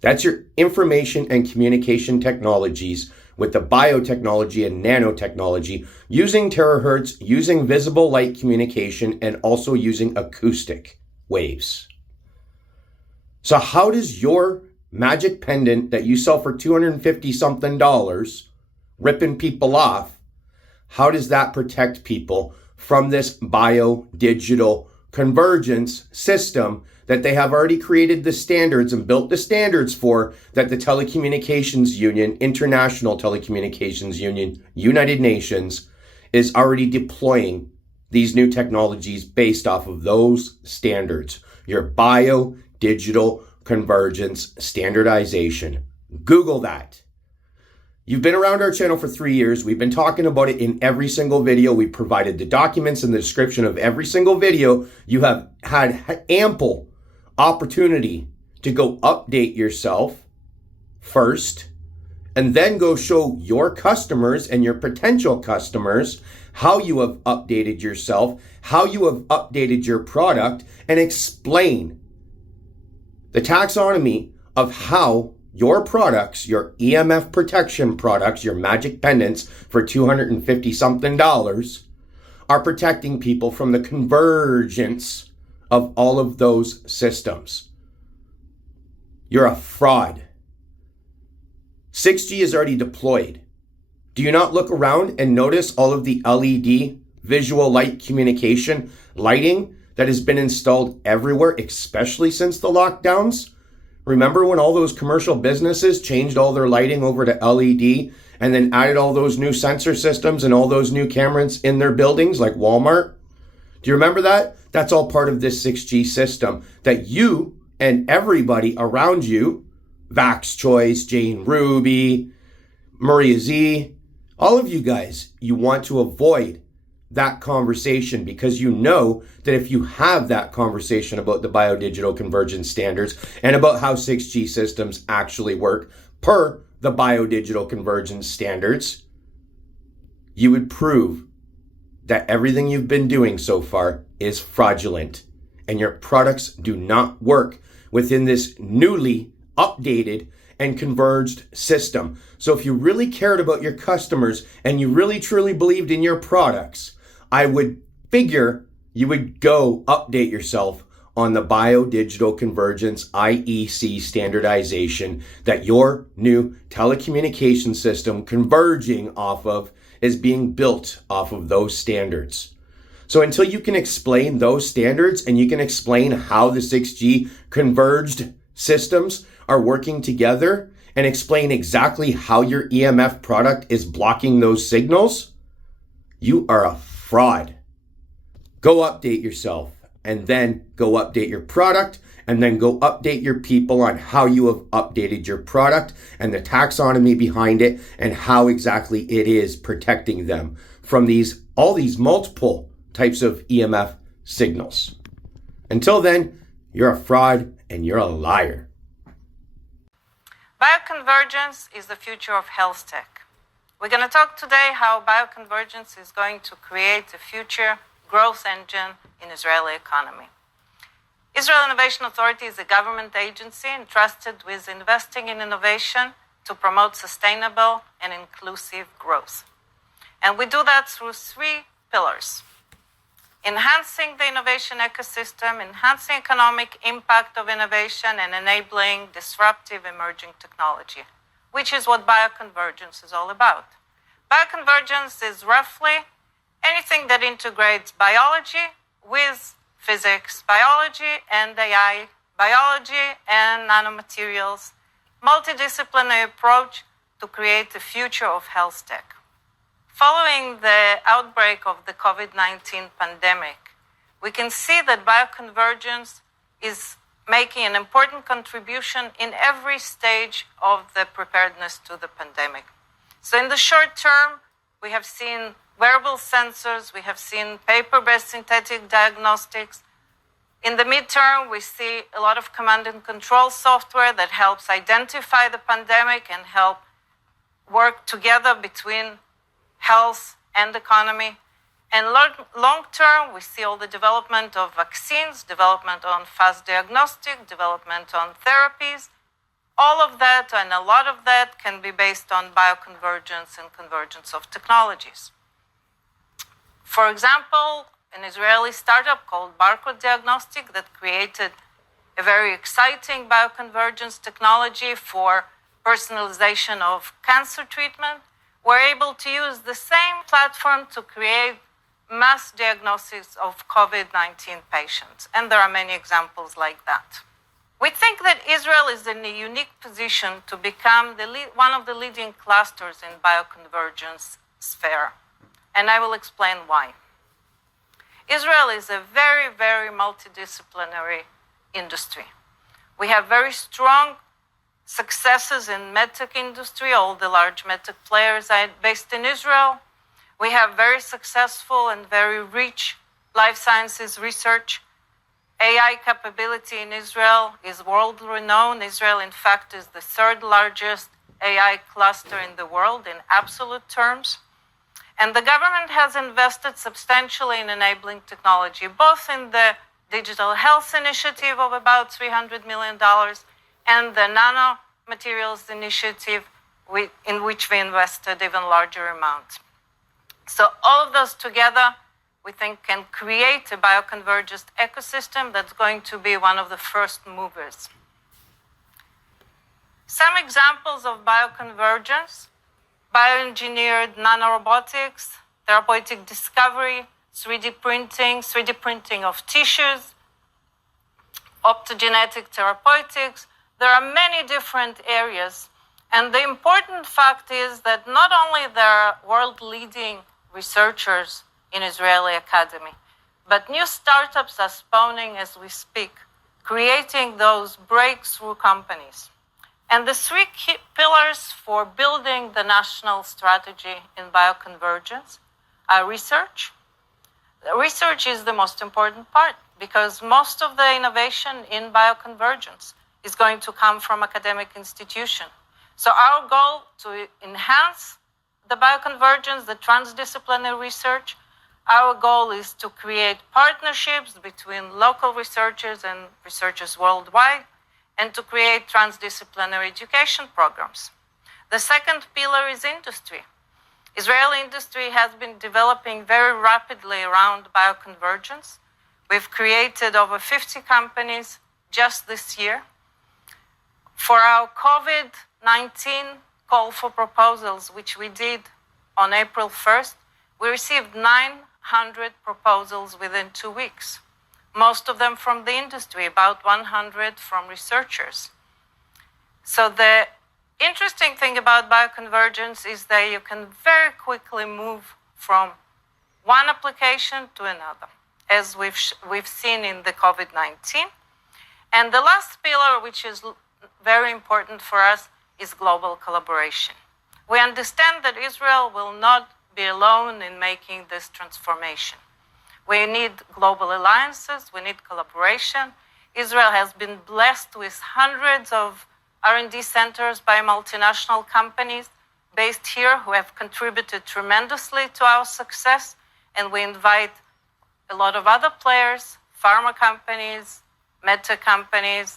That's your information and communication technologies with the biotechnology and nanotechnology, using terahertz, using visible light communication, and also using acoustic waves. So how does your magic pendant that you sell for $250 something, ripping people off, how does that protect people from this biodigital convergence system that they have already created the standards and built the standards for, that the Telecommunications Union, International Telecommunications Union, United Nations, is already deploying these new technologies based off of those standards. Your Biodigital Convergence standardization. Google that. You've been around our channel for 3 years. We've been talking about it in every single video. We provided the documents in the description of every single video. You have had ample opportunity to go update yourself first, and then go show your customers and your potential customers how you have updated yourself, how you have updated your product, and explain the taxonomy of how your products, your EMF protection products, your magic pendants for $250 something are protecting people from the convergence of all of those systems. You're a fraud. 6G is already deployed. Do you not look around and notice all of the LED visual light communication lighting that has been installed everywhere, especially since the lockdowns? Remember when all those commercial businesses changed all their lighting over to LED and then added all those new sensor systems and all those new cameras in their buildings like Walmart? Do you remember that? That's all part of this 6G system that you and everybody around you, Vax Choice, Jane Ruby, Maria Z, all of you guys, you want to avoid that conversation because you know that if you have that conversation about the biodigital convergence standards and about how 6G systems actually work per the biodigital convergence standards, you would prove that everything you've been doing so far is fraudulent and your products do not work within this newly updated and converged system. So if you really cared about your customers and you really truly believed in your products, I would figure you would go update yourself on the Biodigital Convergence IEC standardization that your new telecommunication system converging off of is being built off of those standards. So until you can explain those standards and you can explain how the 6G converged systems are working together and explain exactly how your EMF product is blocking those signals, you are a fraud. Go update yourself and then go update your product and then go update your people on how you have updated your product and the taxonomy behind it and how exactly it is protecting them from all these multiple types of EMF signals. Until then, you're a fraud and you're a liar. Bioconvergence is the future of health tech. We're going to talk today how bioconvergence is going to create a future growth engine in Israeli economy. Israel Innovation Authority is a government agency entrusted with investing in innovation to promote sustainable and inclusive growth. And we do that through 3 pillars: enhancing the innovation ecosystem, enhancing economic impact of innovation, and enabling disruptive emerging technology, which is what bioconvergence is all about. Bioconvergence is roughly anything that integrates biology with physics, biology and AI, biology and nanomaterials, multidisciplinary approach to create the future of health tech. Following the outbreak of the COVID-19 pandemic, we can see that bioconvergence is making an important contribution in every stage of the preparedness to the pandemic. So in the short term, we have seen wearable sensors, we have seen paper-based synthetic diagnostics. In the midterm, we see a lot of command and control software that helps identify the pandemic and help work together between health and economy. And long term, we see all the development of vaccines, development on fast diagnostic, development on therapies. All of that and a lot of that can be based on bioconvergence and convergence of technologies. For example, an Israeli startup called Barcode Diagnostic that created a very exciting bioconvergence technology for personalization of cancer treatment were able to use the same platform to create mass diagnosis of COVID-19 patients. And there are many examples like that. We think that Israel is in a unique position to become one of the leading clusters in bioconvergence sphere. And I will explain why. Israel is a very, very multidisciplinary industry. We have very strong successes in medtech industry. All the large medtech players are based in Israel. We have very successful and very rich life sciences research. AI capability in Israel is world renowned. Israel, in fact, is the third largest AI cluster in the world in absolute terms. And the government has invested substantially in enabling technology, both in the digital health initiative of about $300 million and the nanomaterials initiative in which we invested even larger amounts. So all of those together, we think, can create a bioconvergence ecosystem that's going to be one of the first movers. Some examples of bioconvergence: bioengineered nanorobotics, therapeutic discovery, 3D printing of tissues, optogenetic therapeutics. There are many different areas. And the important fact is that not only there are world-leading researchers in Israeli academy, but new startups are spawning as we speak, creating those breakthrough companies. And the three key pillars for building the national strategy in bioconvergence are research. Research is the most important part because most of the innovation in bioconvergence is going to come from academic institutions. So our goal to enhance the bioconvergence, the transdisciplinary research, our goal is to create partnerships between local researchers and researchers worldwide, and to create transdisciplinary education programs. The second pillar is industry. Israeli industry has been developing very rapidly around bioconvergence. We've created over 50 companies just this year. For our COVID-19 call for proposals, which we did on April 1st, we received 900 proposals within 2 weeks. Most of them from the industry, about 100 from researchers. So the interesting thing about bioconvergence is that you can very quickly move from one application to another, as we've seen in the COVID-19. And the last pillar, which is very important for us, is global collaboration. We understand that Israel will not be alone in making this transformation. We need global alliances, we need collaboration. Israel has been blessed with hundreds of R&D centers by multinational companies based here who have contributed tremendously to our success, and we invite a lot of other players, pharma companies, medtech companies,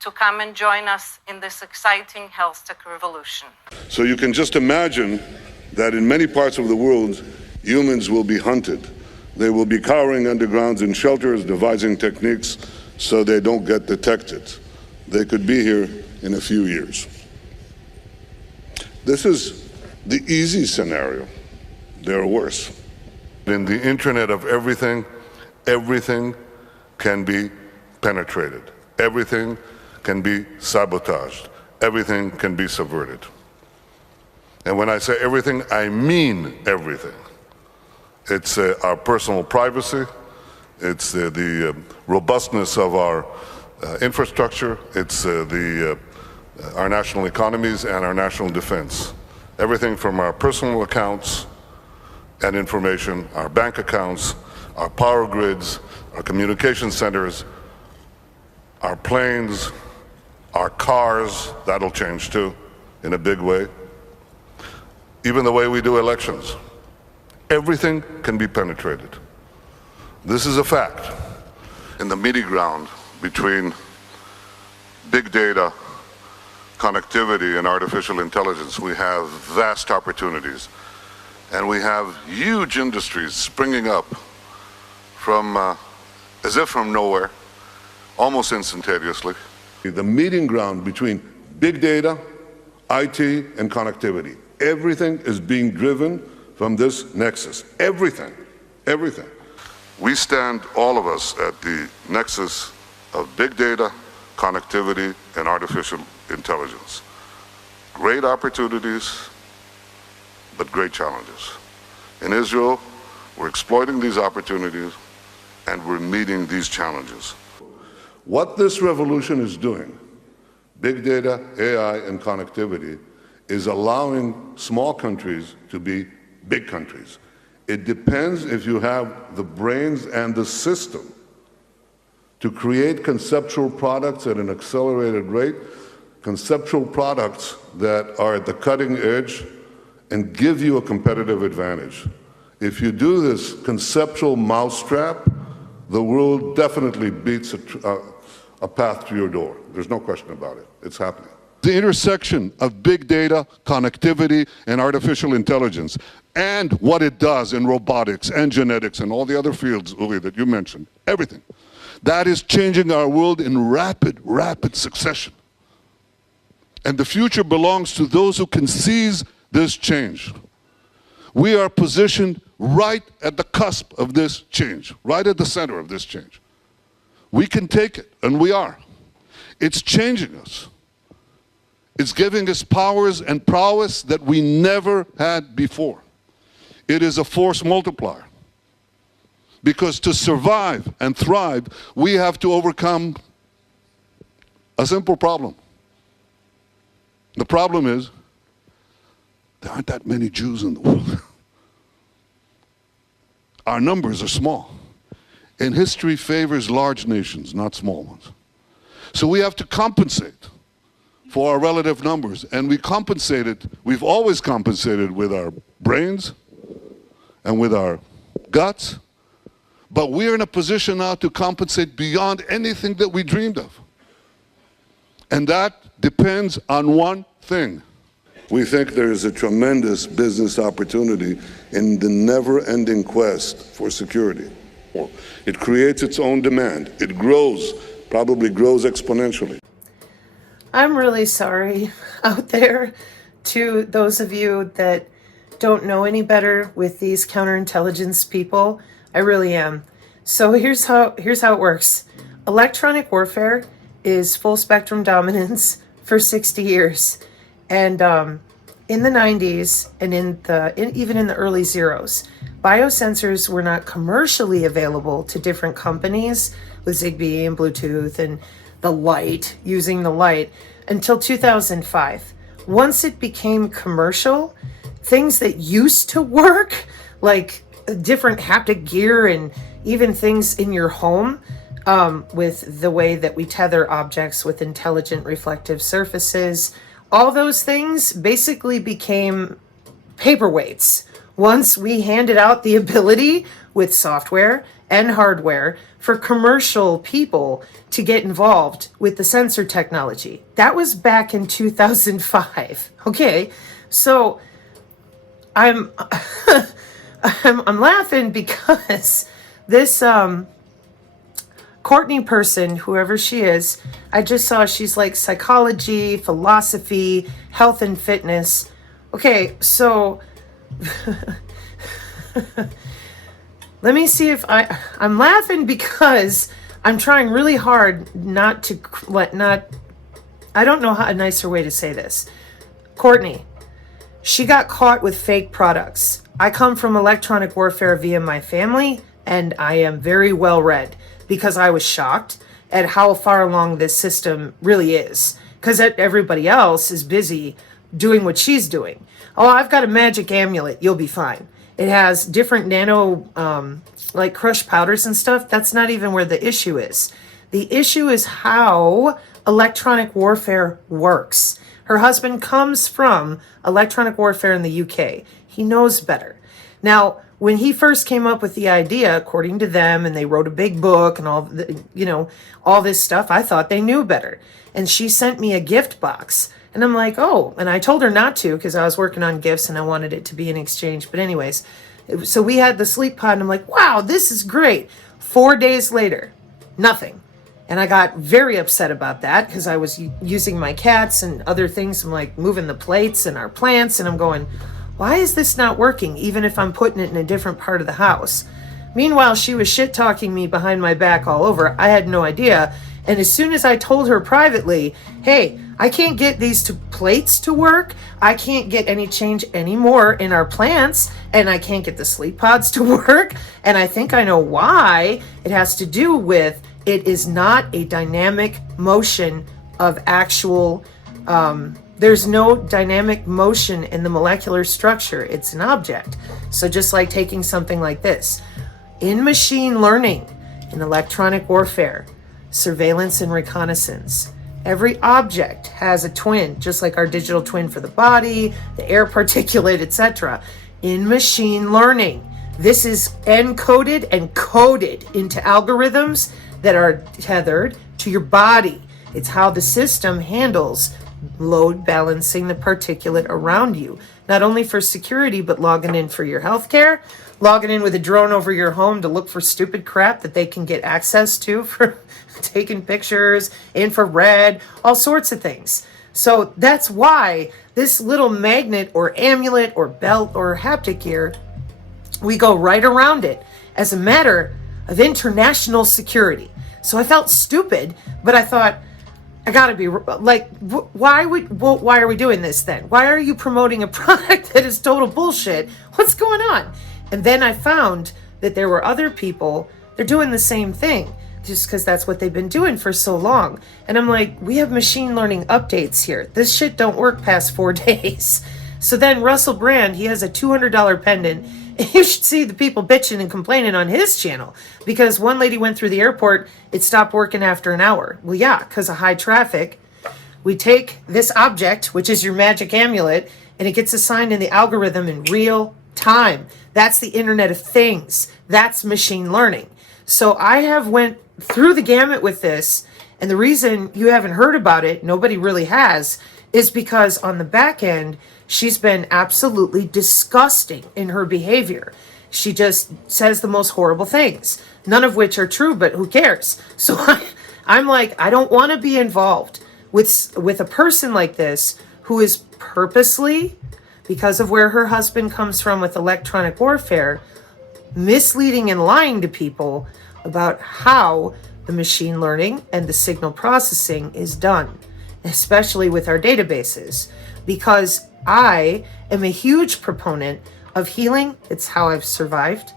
to come and join us in this exciting health tech revolution. So you can just imagine that in many parts of the world, humans will be hunted. They will be cowering underground in shelters, devising techniques so they don't get detected. They could be here in a few years. This is the easy scenario. There are worse. In the Internet of everything, everything can be penetrated. Everything can be sabotaged. Everything can be subverted. And when I say everything, I mean everything. It's our personal privacy, it's the robustness of our infrastructure, it's our national economies and our national defense. Everything from our personal accounts and information, our bank accounts, our power grids, our communication centers, our planes, our cars, that'll change too in a big way. Even the way we do elections. Everything can be penetrated. This is a fact. In the meeting ground between big data, connectivity, and artificial intelligence, we have vast opportunities. And we have huge industries springing up from, as if from nowhere, almost instantaneously. The meeting ground between big data, IT, and connectivity. Everything is being driven from this nexus. Everything. everything. We stand, all of us, at the nexus of big data, connectivity, and artificial intelligence. Great opportunities, but great challenges. In Israel, we're exploiting these opportunities and we're meeting these challenges. What this revolution is doing, big data, AI, and connectivity, is allowing small countries to be big countries. It depends if you have the brains and the system to create conceptual products at an accelerated rate, conceptual products that are at the cutting edge and give you a competitive advantage. If you do this conceptual mousetrap, the world definitely beats a path to your door. There's no question about it. It's happening. The intersection of big data, connectivity, and artificial intelligence, and what it does in robotics and genetics and all the other fields, Uli, that you mentioned, everything. That is changing our world in rapid succession. And the future belongs to those who can seize this change. We are positioned right at the cusp of this change, right at the center of this change. We can take it, and we are. It's changing us. It's giving us powers and prowess that we never had before. It is a force multiplier. Because to survive and thrive, we have to overcome a simple problem. The problem is, there aren't that many Jews in the world. Our numbers are small. And history favors large nations, not small ones. So we have to compensate for our relative numbers. And we've always compensated with our brains and with our guts. But we're in a position now to compensate beyond anything that we dreamed of. And that depends on one thing. We think there is a tremendous business opportunity in the never-ending quest for security. It creates its own demand. It grows, probably grows exponentially. I'm really sorry out there to those of you that don't know any better with these counterintelligence people. I really am. So here's how it works. Electronic warfare is full spectrum dominance for 60 years. And in the 90s and even in the early zeros, biosensors were not commercially available to different companies with Zigbee and Bluetooth and the light, using the light, until 2005. Once it became commercial, things that used to work, like different haptic gear and even things in your home, with the way that we tether objects with intelligent reflective surfaces, all those things basically became paperweights once we handed out the ability with software and hardware for commercial people to get involved with the sensor technology. That was back in 2005. Okay, so I'm laughing because this Courtney person, whoever she is, I just saw she's like psychology, philosophy, health and fitness. Okay, so let me see if I'm laughing because I'm trying really hard not to I don't know how a nicer way to say this. Courtney, she got caught with fake products. I come from electronic warfare via my family, and I am very well read because I was shocked at how far along this system really is. Because everybody else is busy doing what she's doing. Oh, I've got a magic amulet. You'll be fine. It has different nano, like crushed powders and stuff. That's not even where the issue is. The issue is how electronic warfare works. Her husband comes from electronic warfare in the UK. He knows better. Now, when he first came up with the idea, according to them, and they wrote a big book and all this stuff, I thought they knew better. And she sent me a gift box. And I'm like, oh, and I told her not to because I was working on gifts and I wanted it to be an exchange. But anyways, so we had the sleep pod and I'm like, wow, this is great. 4 days later, nothing. And I got very upset about that because I was using my cats and other things. I'm like moving the plates and our plants and I'm going, why is this not working? Even if I'm putting it in a different part of the house. Meanwhile, she was shit-talking me behind my back all over. I had no idea. And as soon as I told her privately, hey, I can't get these two plates to work, I can't get any change anymore in our plants, and I can't get the sleep pods to work, and I think I know why. It has to do with it is not a dynamic motion of actual, there's no dynamic motion in the molecular structure. It's an object. So just like taking something like this. In machine learning, in electronic warfare, surveillance and reconnaissance, every object has a twin, just like our digital twin for the body, the air particulate, etc. In machine learning, this is encoded and coded into algorithms that are tethered to your body. It's how the system handles load balancing the particulate around you, not only for security, but logging in for your healthcare, logging in with a drone over your home to look for stupid crap that they can get access to for taking pictures, infrared, all sorts of things. So that's why this little magnet or amulet or belt or haptic gear, we go right around it as a matter of international security. So I felt stupid, but I thought, I gotta be like, why are we doing this then? Why are you promoting a product that is total bullshit? What's going on? And then I found that there were other people, they're doing the same thing, just because that's what they've been doing for so long. And I'm like, we have machine learning updates here. This shit don't work past 4 days. So then Russell Brand, he has a $200 pendant. You should see the people bitching and complaining on his channel, because one lady went through the airport, it stopped working after an hour. Well, yeah, because of high traffic. We take this object, which is your magic amulet, and it gets assigned in the algorithm in real time. That's the Internet of Things. That's machine learning. So I have went through the gamut with this, and the reason you haven't heard about it, nobody really has, is because on the back end, she's been absolutely disgusting in her behavior. She just says the most horrible things, none of which are true, but who cares? So I'm like, I don't want to be involved with a person like this who is purposely, because of where her husband comes from with electronic warfare, misleading and lying to people about how the machine learning and the signal processing is done, especially with our databases, because I am a huge proponent of healing. It's how I've survived.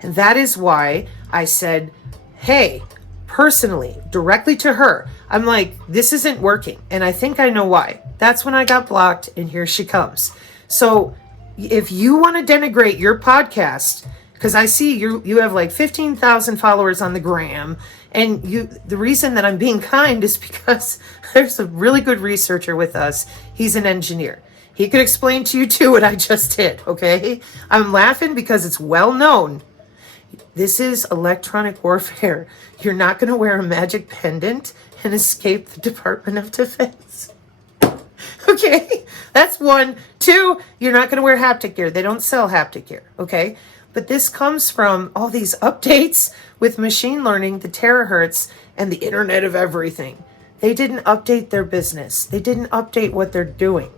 And that is why I said, hey, personally, directly to her, I'm like, this isn't working. And I think I know why. That's when I got blocked, and here she comes. So if you want to denigrate your podcast, because I see you have like 15,000 followers on the gram, and the reason that I'm being kind is because there's a really good researcher with us. He's an engineer. He could explain to you too what I just did, okay? I'm laughing because it's well known. This is electronic warfare. You're not going to wear a magic pendant and escape the Department of Defense. Okay? That's one. Two, you're not going to wear haptic gear. They don't sell haptic gear, okay? But this comes from all these updates with machine learning, the terahertz, and the Internet of Everything. They didn't update their business. They didn't update what they're doing.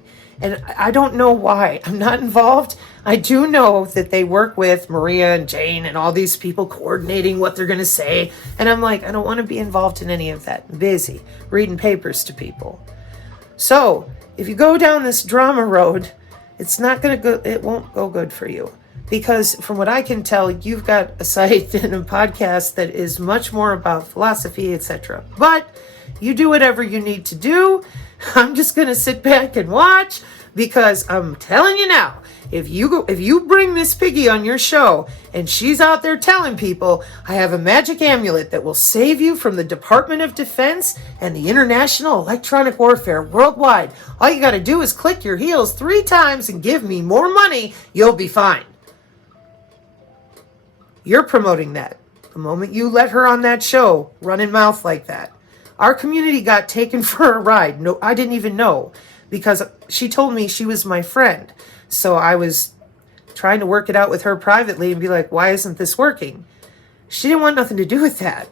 And I don't know why. I'm not involved. I do know that they work with Maria and Jane and all these people coordinating what they're going to say. And I'm like, I don't want to be involved in any of that. I'm busy reading papers to people. So if you go down this drama road, it's not going to go, it won't go good for you. Because from what I can tell, you've got a site and a podcast that is much more about philosophy, etc. But you do whatever you need to do. I'm just going to sit back and watch, because I'm telling you now, if you bring Miss Piggy on your show and she's out there telling people, I have a magic amulet that will save you from the Department of Defense and the international electronic warfare worldwide, all you got to do is click your heels 3 times and give me more money, you'll be fine. You're promoting that. The moment you let her on that show, running mouth like that. Our community got taken for a ride. No, I didn't even know, because she told me she was my friend. So I was trying to work it out with her privately and be like, why isn't this working? She didn't want nothing to do with that.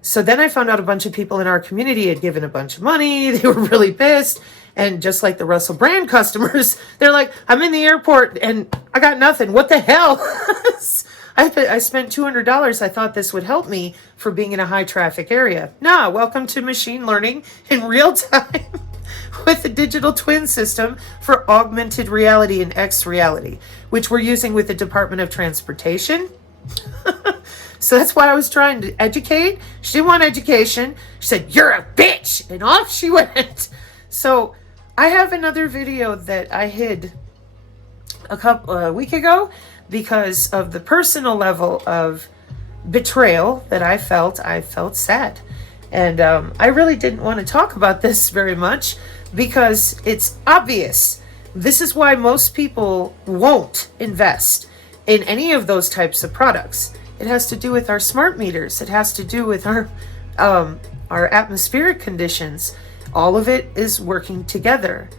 So then I found out a bunch of people in our community had given a bunch of money. They were really pissed. And just like the Russell Brand customers, they're like, I'm in the airport and I got nothing. What the hell? I spent $200. I thought this would help me for being in a high traffic area. Nah, welcome to machine learning in real time with the digital twin system for augmented reality and X reality, which we're using with the Department of Transportation. So that's why I was trying to educate. She didn't want education. She said, "You're a bitch," and off she went. So I have another video that I hid a week ago because of the personal level of betrayal that I felt. I felt sad. And I really didn't want to talk about this very much because it's obvious. This is why most people won't invest in any of those types of products. It has to do with our smart meters. It has to do with our atmospheric conditions. All of it is working together.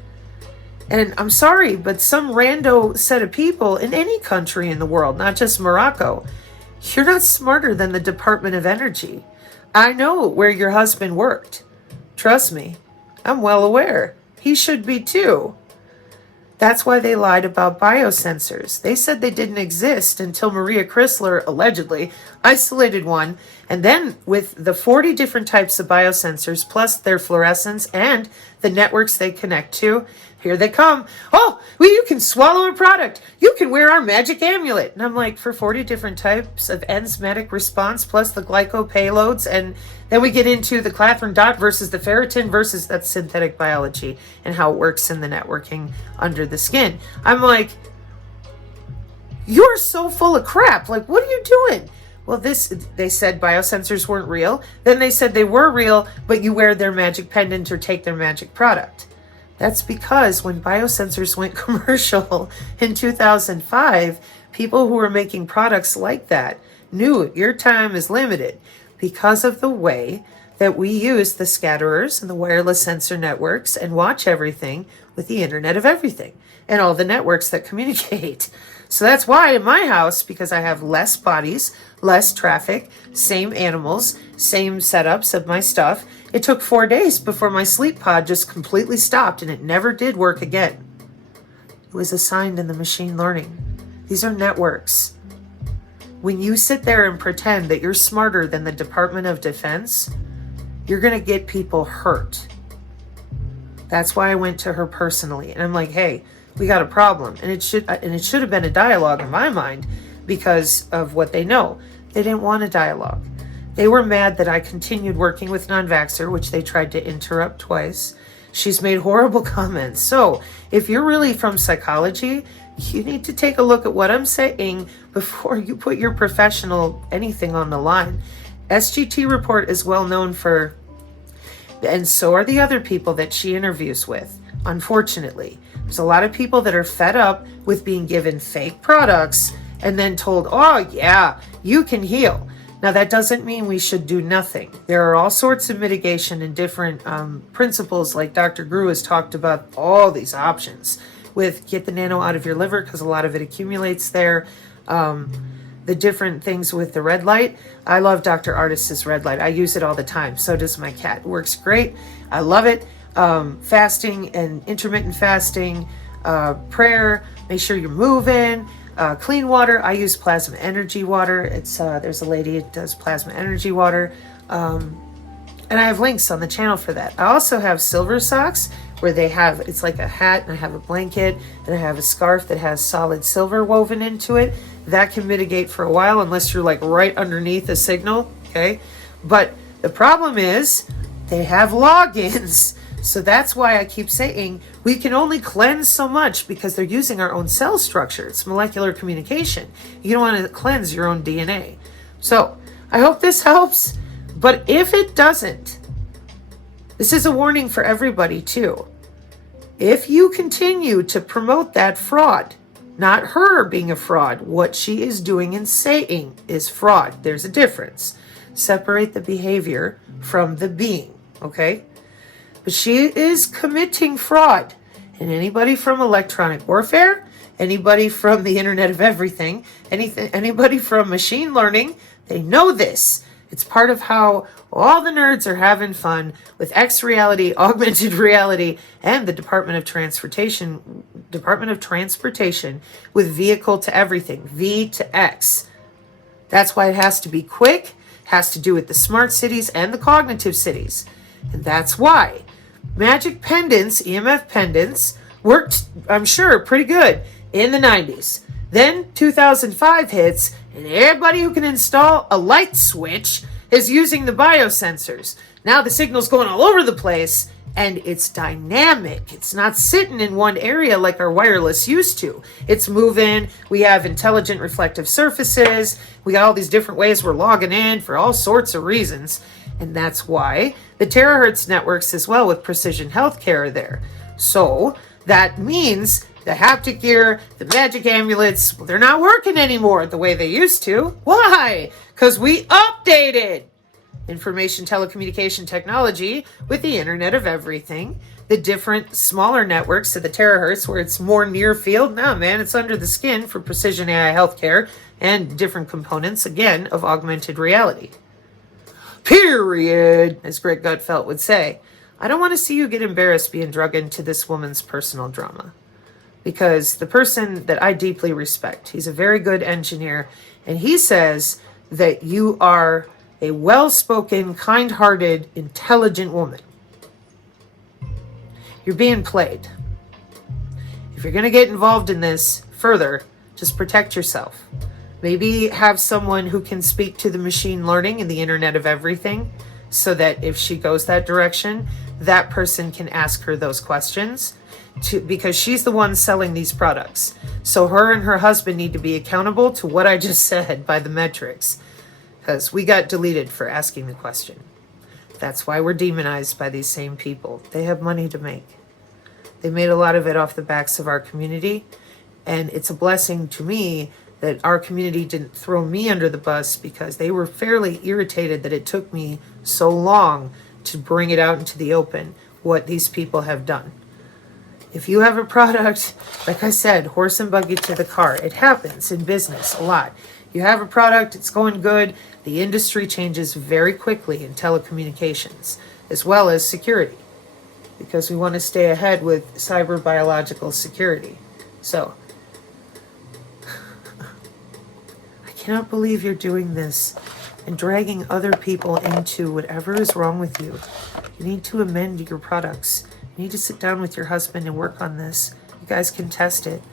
And I'm sorry, but some rando set of people in any country in the world, not just Morocco, you're not smarter than the Department of Energy. I know where your husband worked. Trust me, I'm well aware. He should be too. That's why they lied about biosensors. They said they didn't exist until Maria Chrysler allegedly isolated one. And then with the 40 different types of biosensors, plus their fluorescence and the networks they connect to, here they come. Oh, well, you can swallow a product. You can wear our magic amulet. And I'm like, for 40 different types of enzymatic response, plus the glycopayloads. And then we get into the clathrin dot versus the ferritin versus that synthetic biology and how it works in the networking under the skin. I'm like, you're so full of crap. Like, what are you doing? Well, they said biosensors weren't real. Then they said they were real, but you wear their magic pendant or take their magic product. That's because when biosensors went commercial in 2005, people who were making products like that knew your time is limited because of the way that we use the scatterers and the wireless sensor networks and watch everything with the Internet of Everything and all the networks that communicate. So that's why in my house, because I have less bodies, less traffic, same animals, same setups of my stuff, it took 4 days before my sleep pod just completely stopped and it never did work again. It was assigned in the machine learning. These are networks. When you sit there and pretend that you're smarter than the Department of Defense, you're going to get people hurt. That's why I went to her personally. And I'm like, hey, we got a problem. And it should have been a dialogue in my mind because of what they know. They didn't want a dialogue. They were mad that I continued working with non-vaxxer, which they tried to interrupt twice. She's made horrible comments. So if you're really from psychology, you need to take a look at what I'm saying before you put your professional anything on the line. SGT Report is well known for, and so are the other people that she interviews with, unfortunately. There's a lot of people that are fed up with being given fake products and then told, oh yeah, you can heal. Now, that doesn't mean we should do nothing. There are all sorts of mitigation and different principles, like Dr. Gru has talked about all these options with get the nano out of your liver because a lot of it accumulates there. The different things with the red light. I love Dr. Artis's red light. I use it all the time. So does my cat. It works great. I love it. Fasting and intermittent fasting, prayer, make sure you're moving. Clean water. I use plasma energy water. It's there's a lady that does plasma energy water, and I have links on the channel for that. I also have silver socks where they have, it's like a hat, and I have a blanket, and I have a scarf that has solid silver woven into it. That can mitigate for a while unless you're like right underneath a signal. Okay, but the problem is they have logins. So that's why I keep saying we can only cleanse so much because they're using our own cell structure. It's molecular communication. You don't want to cleanse your own DNA. So I hope this helps. But if it doesn't, this is a warning for everybody too. If you continue to promote that fraud, not her being a fraud, what she is doing and saying is fraud. There's a difference. Separate the behavior from the being, okay? But she is committing fraud. And anybody from electronic warfare, anybody from the Internet of Everything, anybody from machine learning, they know this. It's part of how all the nerds are having fun with X reality, augmented reality, and the Department of Transportation with vehicle to everything, V to X. That's why it has to be quick, has to do with the smart cities and the cognitive cities. And that's why magic pendants, EMF pendants, worked, I'm sure, pretty good in the 90s. Then 2005 hits, and everybody who can install a light switch is using the biosensors. Now the signal's going all over the place, and it's dynamic. It's not sitting in one area like our wireless used to. It's moving. We have intelligent reflective surfaces. We got all these different ways we're logging in for all sorts of reasons. And that's why the Terahertz networks as well with precision healthcare are there. So that means the haptic gear, the magic amulets, well, they're not working anymore the way they used to. Why? Because we updated information telecommunication technology with the Internet of Everything, the different smaller networks to the terahertz where it's more near field. No, man, it's under the skin for precision AI healthcare and different components, again, of augmented reality. Period, as Greg Gutfeld would say. I don't want to see you get embarrassed being drug into this woman's personal drama, because the person that I deeply respect, he's a very good engineer, and he says that you are a well-spoken, kind-hearted, intelligent woman. You're being played. If you're going to get involved in this further, just protect yourself. Maybe have someone who can speak to the machine learning and the Internet of Everything, so that if she goes that direction, that person can ask her those questions, because she's the one selling these products. So her and her husband need to be accountable to what I just said by the metrics, because we got deleted for asking the question. That's why we're demonized by these same people. They have money to make. They made a lot of it off the backs of our community, and it's a blessing to me that our community didn't throw me under the bus, because they were fairly irritated that it took me so long to bring it out into the open, what these people have done. If you have a product, like I said, horse and buggy to the car, it happens in business a lot. You have a product, it's going good, the industry changes very quickly in telecommunications, as well as security, because we want to stay ahead with cyber biological security. So, I cannot believe you're doing this and dragging other people into whatever is wrong with you. You need to amend your products. You need to sit down with your husband and work on this. You guys can test it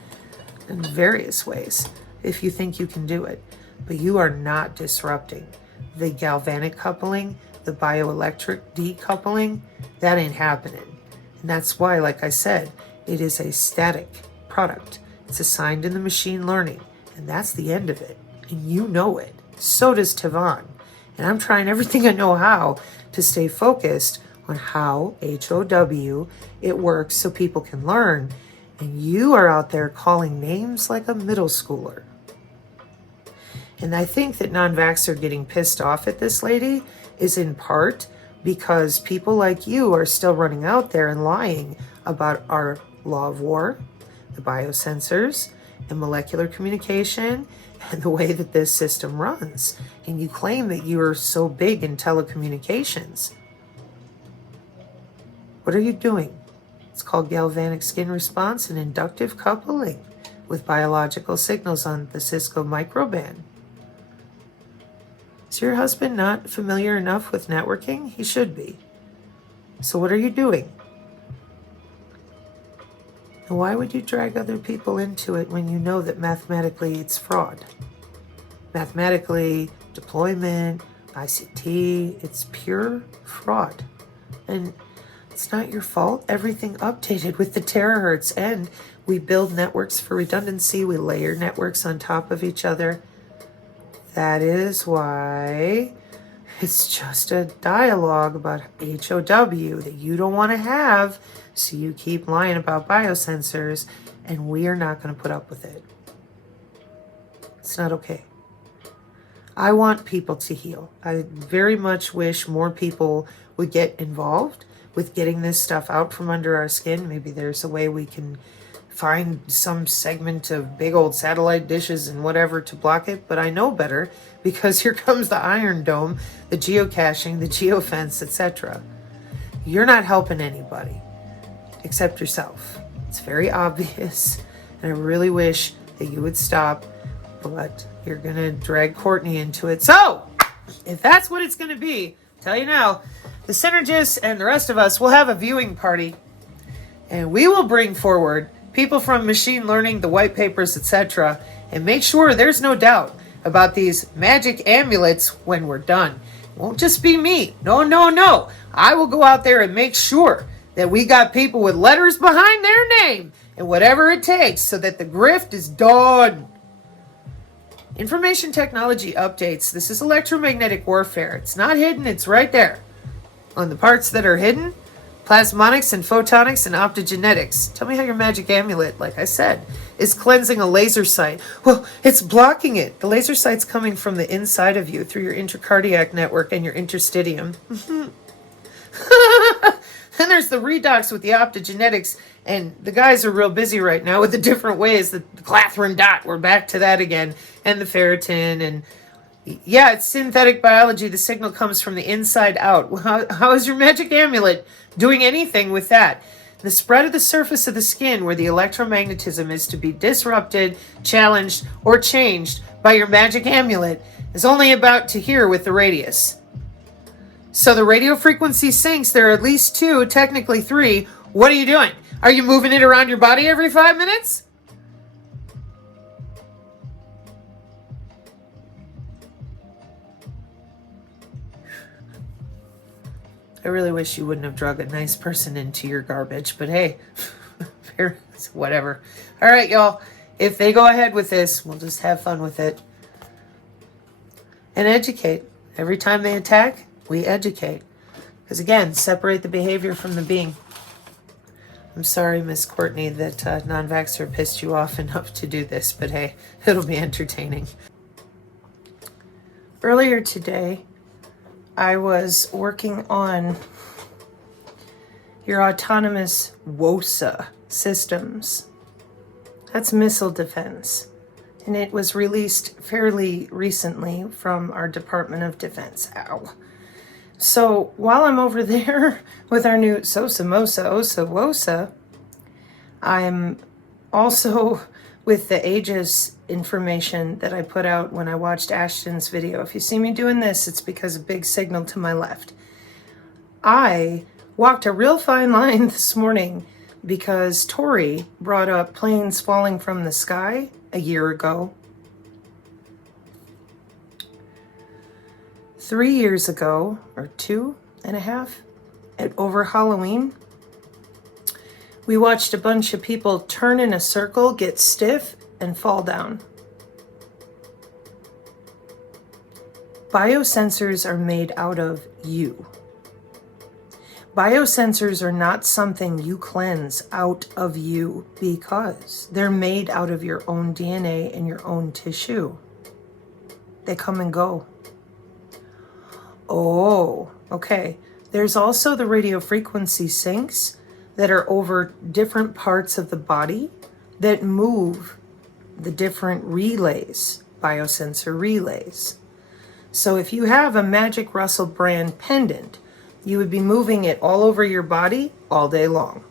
in various ways if you think you can do it. But you are not disrupting the galvanic coupling, the bioelectric decoupling. That ain't happening. And that's why, like I said, it is a static product. It's assigned in the machine learning, and that's the end of it. And you know it. So does Tavon. And I'm trying everything I know how to stay focused on how HOW it works so people can learn. And you are out there calling names like a middle schooler. And I think that non-vaxxers are getting pissed off at this lady is in part because people like you are still running out there and lying about our law of war, the biosensors, and molecular communication, and the way that this system runs. And you claim that you are so big in telecommunications. What are you doing? It's called galvanic skin response and inductive coupling with biological signals on the Cisco microband. Is your husband not familiar enough with networking? He should be. So what are you doing? And why would you drag other people into it when you know that mathematically it's fraud? Mathematically, deployment, ICT, it's pure fraud. And it's not your fault. Everything updated with the terahertz, and we build networks for redundancy. We layer networks on top of each other. That is why it's just a dialogue about HOW that you don't want to have, so you keep lying about biosensors, and we are not going to put up with it. It's not okay. I want people to heal. I very much wish more people would get involved with getting this stuff out from under our skin. Maybe there's a way we can find some segment of big old satellite dishes and whatever to block it, but I know better, because here comes the Iron Dome, the geocaching, the geofence, etc. You're not helping anybody except yourself. It's very obvious, and I really wish that you would stop, but you're going to drag Courtney into it. So, if that's what it's going to be, I'll tell you now, the Synergists and the rest of us will have a viewing party, and we will bring forward people from machine learning, the white papers, etc., and make sure there's no doubt about these magic amulets when we're done. It won't just be me. No, no, no. I will go out there and make sure that we got people with letters behind their name and whatever it takes so that the grift is done. Information technology updates. This is electromagnetic warfare. It's not hidden. It's right there. On the parts that are hidden, plasmonics and photonics and optogenetics. Tell me how your magic amulet, like I said, is cleansing a laser sight. Well, it's blocking it. The laser sight's coming from the inside of you through your intracardiac network and your interstitium. Then there's the redox with the optogenetics, and the guys are real busy right now with the different ways. The Clathrin dot, we're back to that again, and the ferritin, and yeah, it's synthetic biology. The signal comes from the inside out. How is your magic amulet doing anything with that? The spread of the surface of the skin where the electromagnetism is to be disrupted, challenged, or changed by your magic amulet is only about to here with the radius. So the radio frequency sinks. There are at least 2, technically 3. What are you doing? Are you moving it around your body every 5 minutes? I really wish you wouldn't have drug a nice person into your garbage, but hey, whatever. All right, y'all. If they go ahead with this, we'll just have fun with it. And educate. Every time they attack, we educate. Because again, separate the behavior from the being. I'm sorry, Miss Courtney, that non-vaxxer pissed you off enough to do this, but hey, it'll be entertaining. Earlier today, I was working on your autonomous WOSA systems. That's missile defense. And it was released fairly recently from our Department of Defense. Ow. So while I'm over there with our new SOSA, MOSA, OSA, WOSA, I'm also with the Aegis information that I put out when I watched Ashton's video. If you see me doing this, it's because of big signal to my left. I walked a real fine line this morning because Tori brought up planes falling from the sky a year ago. 3 years ago, or 2.5, over Halloween, we watched a bunch of people turn in a circle, get stiff, and fall down. Biosensors are made out of you. Biosensors are not something you cleanse out of you because they're made out of your own DNA and your own tissue. They come and go. Oh, okay. There's also the radio frequency sinks that are over different parts of the body that move the different relays, biosensor relays. So if you have a Magic Russell brand pendant, you would be moving it all over your body all day long.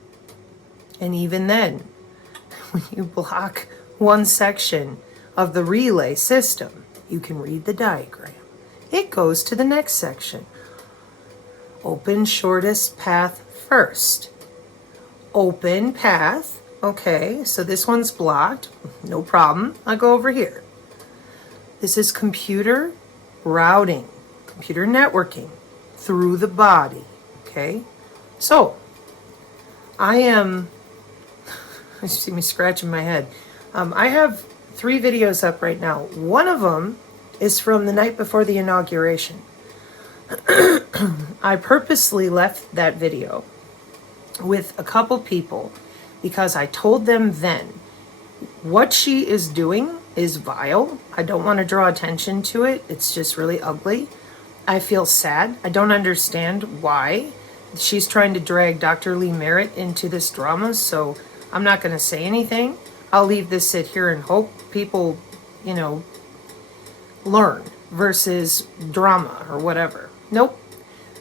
And even then, when you block one section of the relay system, you can read the diagram. It goes to the next section. Open shortest path first. Open path. Okay, so this one's blocked. No problem. I'll go over here. This is computer routing, computer networking through the body. Okay, so I am, you see me scratching my head. I have 3 videos up right now. One of them is from the night before the inauguration. I purposely left that video with a couple people because I told them then what she is doing is vile. I don't want to draw attention to it. It's just really ugly. I feel sad. I don't understand why she's trying to drag Dr. Lee Merritt into this drama, so I'm not going to say anything. I'll leave this sit here and hope people, learn versus drama or whatever. Nope.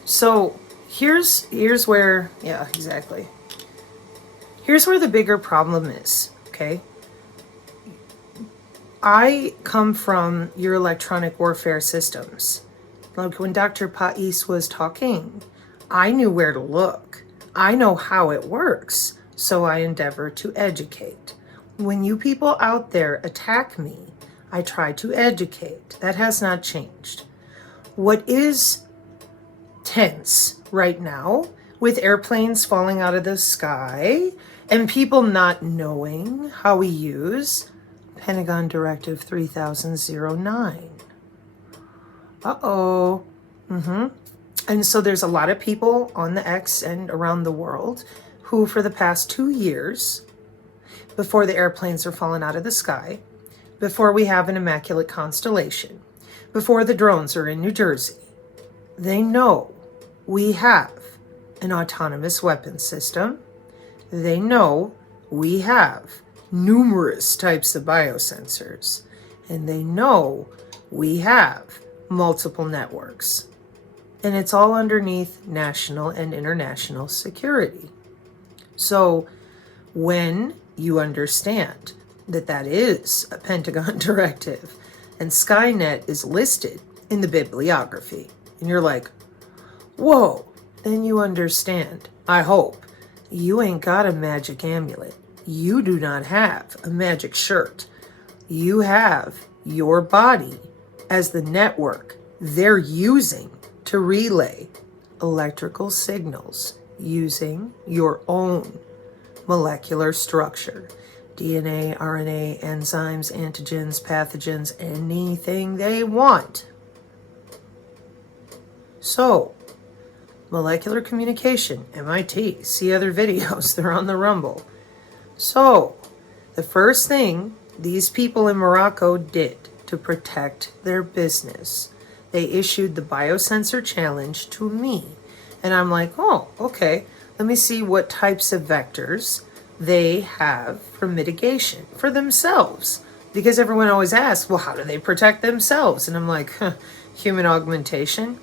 So here's where, yeah, exactly. Here's where the bigger problem is, okay? I come from your electronic warfare systems. Like when Dr. Pais was talking, I knew where to look. I know how it works, so I endeavor to educate. When you people out there attack me, I try to educate. That has not changed. What is tense right now, with airplanes falling out of the sky and people not knowing how we use Pentagon Directive 3009. Uh-oh. And so there's a lot of people on the X and around the world who for the past 2 years, before the airplanes are falling out of the sky, before we have an immaculate constellation, before the drones are in New Jersey, they know we have an autonomous weapons system. They know we have numerous types of biosensors, and they know we have multiple networks. And it's all underneath national and international security. So when you understand that that is a Pentagon directive and Skynet is listed in the bibliography, and you're like, whoa, then you understand, I hope, you ain't got a magic amulet. You do not have a magic shirt. You have your body as the network they're using to relay electrical signals using your own molecular structure. DNA, RNA, enzymes, antigens, pathogens, anything they want. So, molecular communication, MIT, see other videos, they're on the Rumble. So, the first thing these people in Morocco did to protect their business, they issued the biosensor challenge to me. And I'm like, oh, okay, let me see what types of vectors they have for mitigation for themselves. Because everyone always asks, well, how do they protect themselves? And I'm like, human augmentation.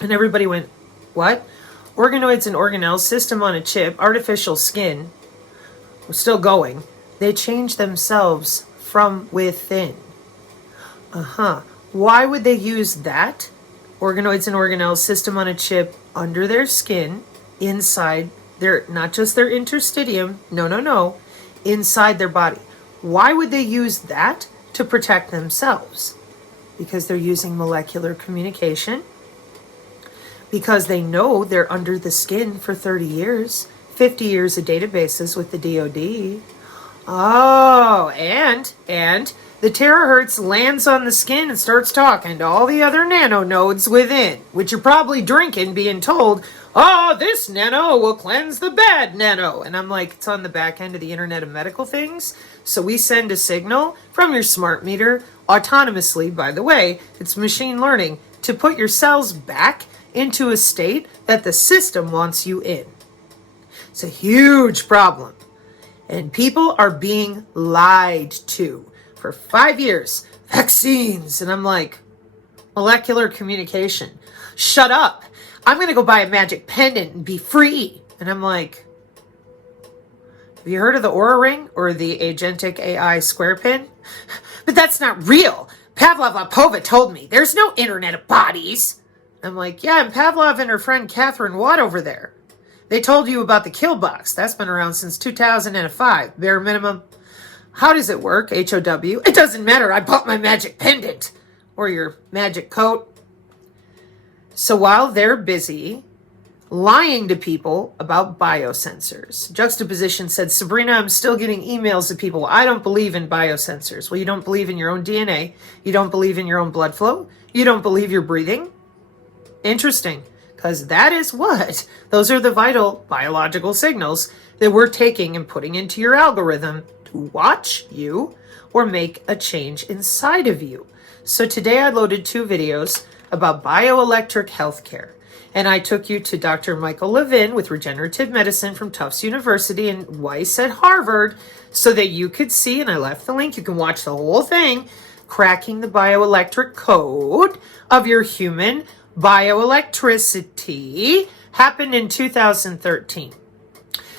And everybody went, what? Organoids and organelles, system on a chip, artificial skin. We're still going. They change themselves from within. Why would they use that? Organoids and organelles, system on a chip, under their skin, inside their, not just their interstitium, no, inside their body. Why would they use that to protect themselves? Because they're using molecular communication. Because they know they're under the skin for 30 years, 50 years of databases with the DoD. Oh, and the terahertz lands on the skin and starts talking to all the other nanonodes within, which you're probably drinking, being told, oh, this nano will cleanse the bad nano. And I'm like, it's on the back end of the Internet of Medical Things. So we send a signal from your smart meter autonomously, by the way, it's machine learning, to put your cells back into a state that the system wants you in. It's a huge problem. And people are being lied to for 5 years. Vaccines. And I'm like, molecular communication. Shut up. I'm going to go buy a magic pendant and be free. And I'm like, have you heard of the Aura Ring or the agentic AI square pin? But that's not real. Pavlov Lapova told me there's no internet of bodies. I'm like, yeah, and Pavlov and her friend Catherine Watt over there. They told you about the kill box. That's been around since 2005, bare minimum. How does it work, HOW? It doesn't matter. I bought my magic pendant. Or your magic coat. So while they're busy lying to people about biosensors, Juxtaposition said, Sabrina, I'm still getting emails of people. I don't believe in biosensors. Well, you don't believe in your own DNA. You don't believe in your own blood flow. You don't believe you're breathing. Interesting. Because that is what, those are the vital biological signals that we're taking and putting into your algorithm to watch you or make a change inside of you. So today I loaded 2 videos about bioelectric healthcare. And I took you to Dr. Michael Levin with regenerative medicine from Tufts University and Weiss at Harvard so that you could see, and I left the link, you can watch the whole thing, cracking the bioelectric code of your human bioelectricity happened in 2013.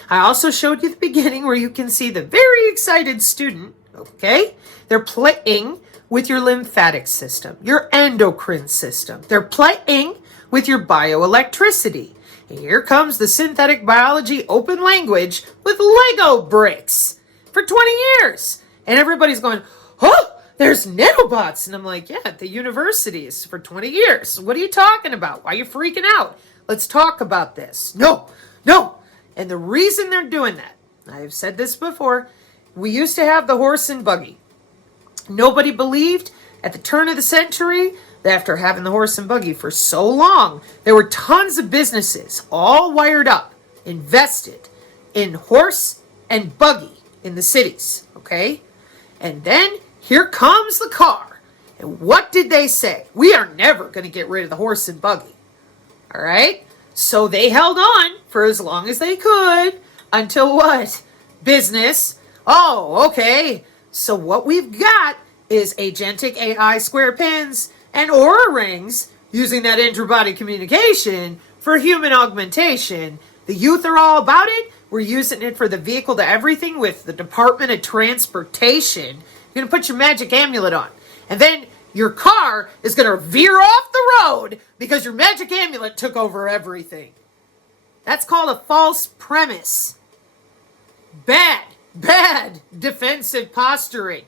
I also showed you the beginning where you can see the very excited student Okay? They're playing with your lymphatic system, your endocrine system. They're playing with your bioelectricity. And here comes the synthetic biology open language with Lego bricks for 20 years. And everybody's going, oh, there's nanobots. And I'm like, yeah, at the universities for 20 years. What are you talking about? Why are you freaking out? Let's talk about this. No. And the reason they're doing that, I've said this before, we used to have the horse and buggy. Nobody believed at the turn of the century that after having the horse and buggy for so long, there were tons of businesses all wired up, invested in horse and buggy in the cities, okay? And then here comes the car. And what did they say? We are never going to get rid of the horse and buggy. All right? So they held on for as long as they could until what? Business. Oh, okay. So what we've got is agentic AI square pins and Aura rings using that intrabody communication for human augmentation. The youth are all about it. We're using it for the vehicle to everything with the Department of Transportation. You're going to put your magic amulet on. And then your car is going to veer off the road because your magic amulet took over everything. That's called a false premise. Bad defensive posturing.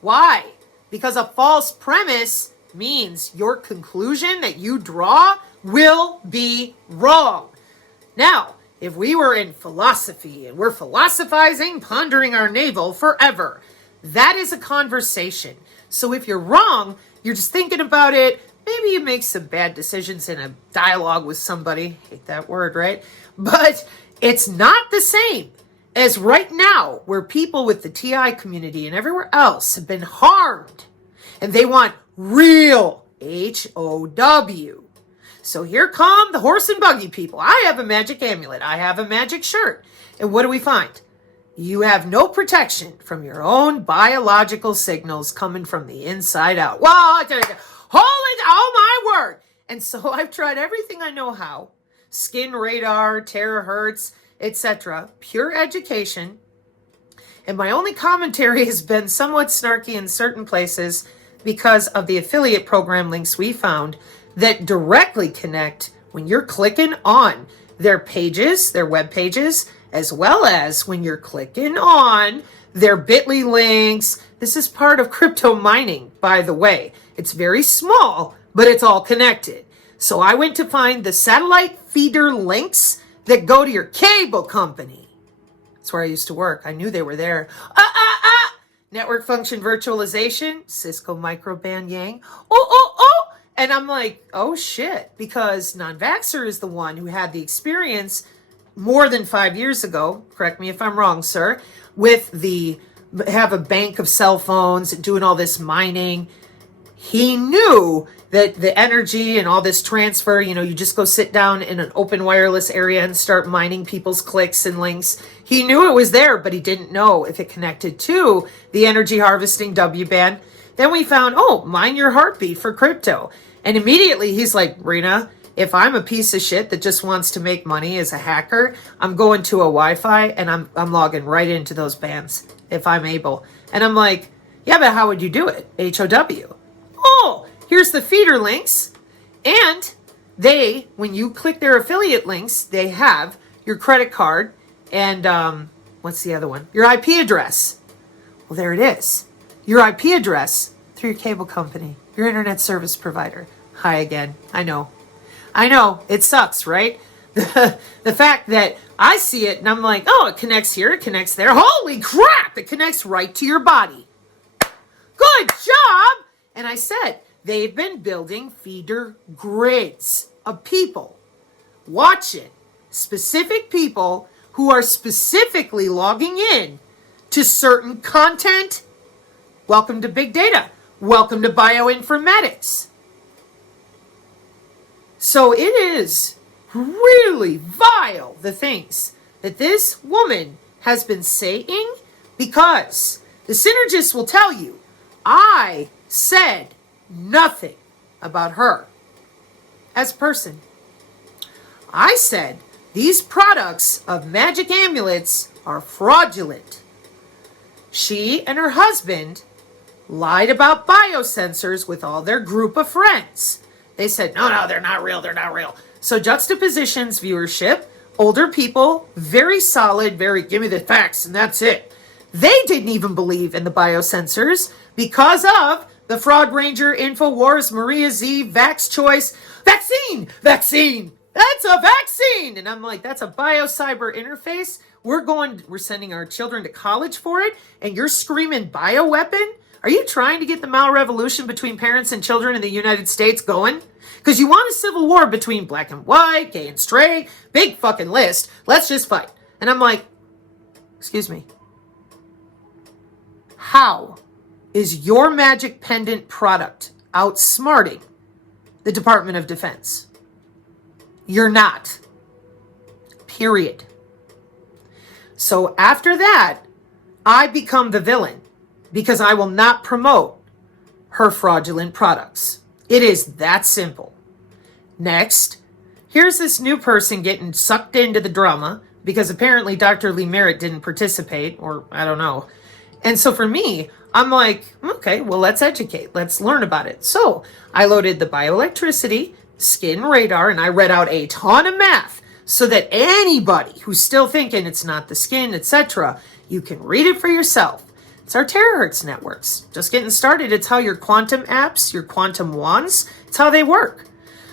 Why? Because a false premise means your conclusion that you draw will be wrong. Now, if we were in philosophy and we're philosophizing, pondering our navel forever, that is a conversation. So if you're wrong, you're just thinking about it. Maybe you make some bad decisions in a dialogue with somebody. Hate that word, right? But it's not the same as right now, where people with the TI community and everywhere else have been harmed. And they want real HOW. So here come the horse and buggy people. I have a magic amulet. I have a magic shirt. And what do we find? You have no protection from your own biological signals coming from the inside out. Well, oh my word. And so I've tried everything I know how. Skin radar, terahertz, etc. Pure education. And my only commentary has been somewhat snarky in certain places because of the affiliate program links we found that directly connect when you're clicking on their pages, their web pages, as well as when you're clicking on their bit.ly links. This is part of crypto mining, by the way. It's very small, but it's all connected. So I went to find the satellite feeder links that go to your cable company. That's where I used to work. I knew they were there. Network function virtualization, Cisco microband Yang. Oh. And I'm like, oh shit, because non-vaxxer is the one who had the experience more than 5 years ago, correct me if I'm wrong, sir, have a bank of cell phones and doing all this mining. He knew that the energy and all this transfer, you just go sit down in an open wireless area and start mining people's clicks and links. He knew it was there, but he didn't know if it connected to the energy harvesting W-band. Then we found, mine your heartbeat for crypto. And immediately he's like, Rena, if I'm a piece of shit that just wants to make money as a hacker, I'm going to a Wi-Fi and I'm logging right into those bands if I'm able. And I'm like, yeah, but how would you do it? HOW. Oh, here's the feeder links. And when you click their affiliate links, they have your credit card and what's the other one? Your IP address. Well, there it is. Your IP address through your cable company, your internet service provider. Hi again. I know. It sucks, right? The fact that I see it and I'm like, it connects here, it connects there. Holy crap! It connects right to your body. Good job! And I said, they've been building feeder grids of people. Watch it. Specific people who are specifically logging in to certain content. Welcome to big data. Welcome to bioinformatics. So it is really vile, the things that this woman has been saying, because the synergists will tell you, I said nothing about her as a person. I said these products of magic amulets are fraudulent. she and her husband lied about biosensors with all their group of friends. They said, no, they're not real, they're not real. So juxtapositions viewership, older people, very solid, very give me the facts and that's it. They didn't even believe in the biosensors because of the Fraud Ranger, InfoWars, Maria Z, Vax Choice, vaccine. That's a vaccine. And I'm like, that's a biocyber interface. We're sending our children to college for it. And you're screaming bioweapon? Are you trying to get the malrevolution between parents and children in the United States going? Because you want a civil war between black and white, gay and straight, big fucking list. Let's just fight. And I'm like, excuse me. How is your magic pendant product outsmarting the Department of Defense? You're not. Period. So after that, I become the villain because I will not promote her fraudulent products. It is that simple. Next, here's this new person getting sucked into the drama because apparently Dr. Lee Merritt didn't participate, or I don't know. And so for me, I'm like, okay, well, let's educate. Let's learn about it. So I loaded the bioelectricity, skin radar, and I read out a ton of math so that anybody who's still thinking it's not the skin, etc., you can read it for yourself. It's our Terahertz networks. Just getting started. It's how your quantum apps, your quantum wands, it's how they work.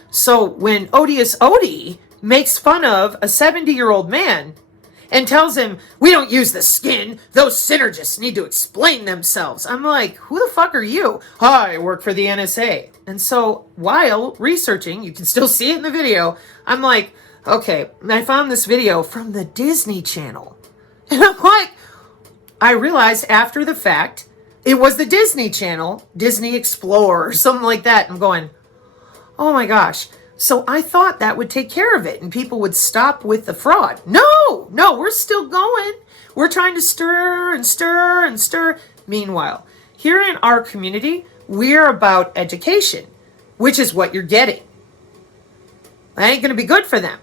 So when Odious Odie makes fun of a 70-year-old man and tells him, we don't use the skin, those synergists need to explain themselves. I'm like, who the fuck are you? I work for the NSA. And so while researching, you can still see it in the video, I'm like, okay, I found this video from the Disney Channel. And I'm like, I realized after the fact, it was the Disney Channel, Disney Explorer, or something like that. I'm going, oh my gosh. So I thought that would take care of it and people would stop with the fraud. No, we're still going. We're trying to stir and stir and stir. Meanwhile, here in our community, we're about education, which is what you're getting. That ain't going to be good for them.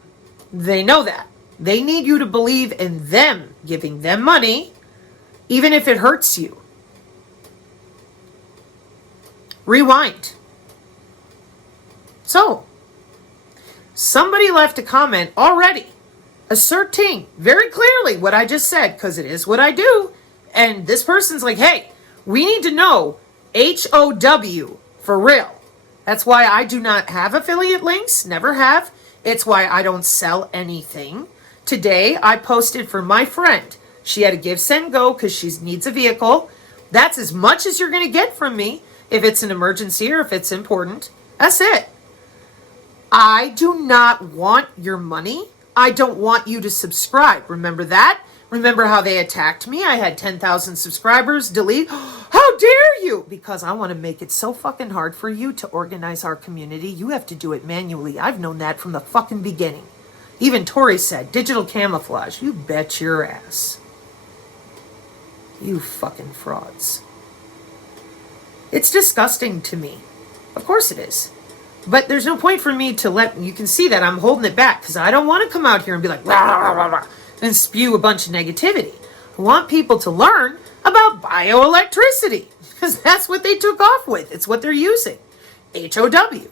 They know that. They need you to believe in them, giving them money, even if it hurts you. Rewind. So, somebody left a comment already asserting very clearly what I just said, because it is what I do. And this person's like, hey, we need to know HOW for real. That's why I do not have affiliate links, never have. It's why I don't sell anything. Today, I posted for my friend. She had to give, send, go because she needs a vehicle. That's as much as you're going to get from me if it's an emergency or if it's important. That's it. I do not want your money. I don't want you to subscribe. Remember that? Remember how they attacked me? I had 10,000 subscribers. Delete. How dare you? Because I want to make it so fucking hard for you to organize our community. You have to do it manually. I've known that from the fucking beginning. Even Tori said, digital camouflage. You bet your ass. You fucking frauds. It's disgusting to me. Of course it is. But there's no point for me to let, you can see that I'm holding it back because I don't want to come out here and be like, rah, rah, rah, rah, and spew a bunch of negativity. I want people to learn about bioelectricity because that's what they took off with. It's what they're using. HOW.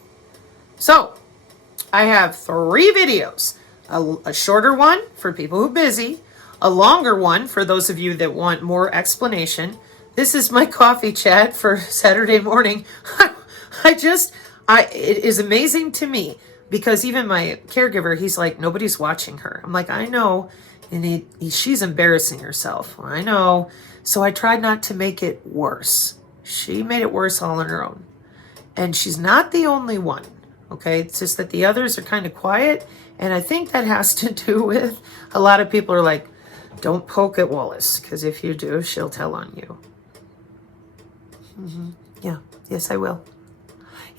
So I have 3 videos, a shorter one for people who are busy, a longer one for those of you that want more explanation. This is my coffee chat for Saturday morning. It is amazing to me because even my caregiver, he's like, nobody's watching her. I'm like, I know. And she's embarrassing herself. I know. So I tried not to make it worse. She made it worse all on her own. And she's not the only one. Okay. It's just that the others are kind of quiet. And I think that has to do with a lot of people are like, don't poke at Wallace. Because if you do, she'll tell on you. Yeah. Yes, I will.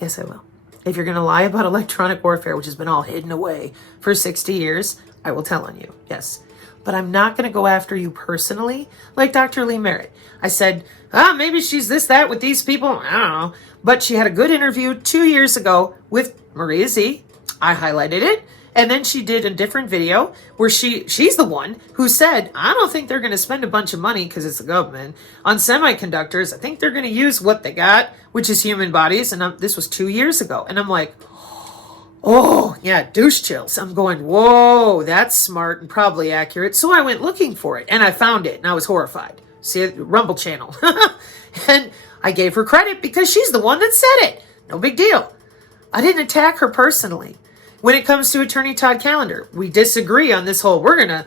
Yes, I will. If you're going to lie about electronic warfare, which has been all hidden away for 60 years, I will tell on you. Yes. But I'm not going to go after you personally like Dr. Lee Merritt. I said, maybe she's this, that with these people. I don't know. But she had a good interview 2 years ago with Maria Z. I highlighted it. And then she did a different video where she's the one who said, I don't think they're going to spend a bunch of money, because it's the government, on semiconductors. I think they're going to use what they got, which is human bodies. And this was 2 years ago. And I'm like, oh, yeah, douche chills. I'm going, whoa, that's smart and probably accurate. So I went looking for it, and I found it, and I was horrified. See it, Rumble channel. And I gave her credit because she's the one that said it. No big deal. I didn't attack her personally. When it comes to Attorney Todd Callender, we disagree on this whole, we're going to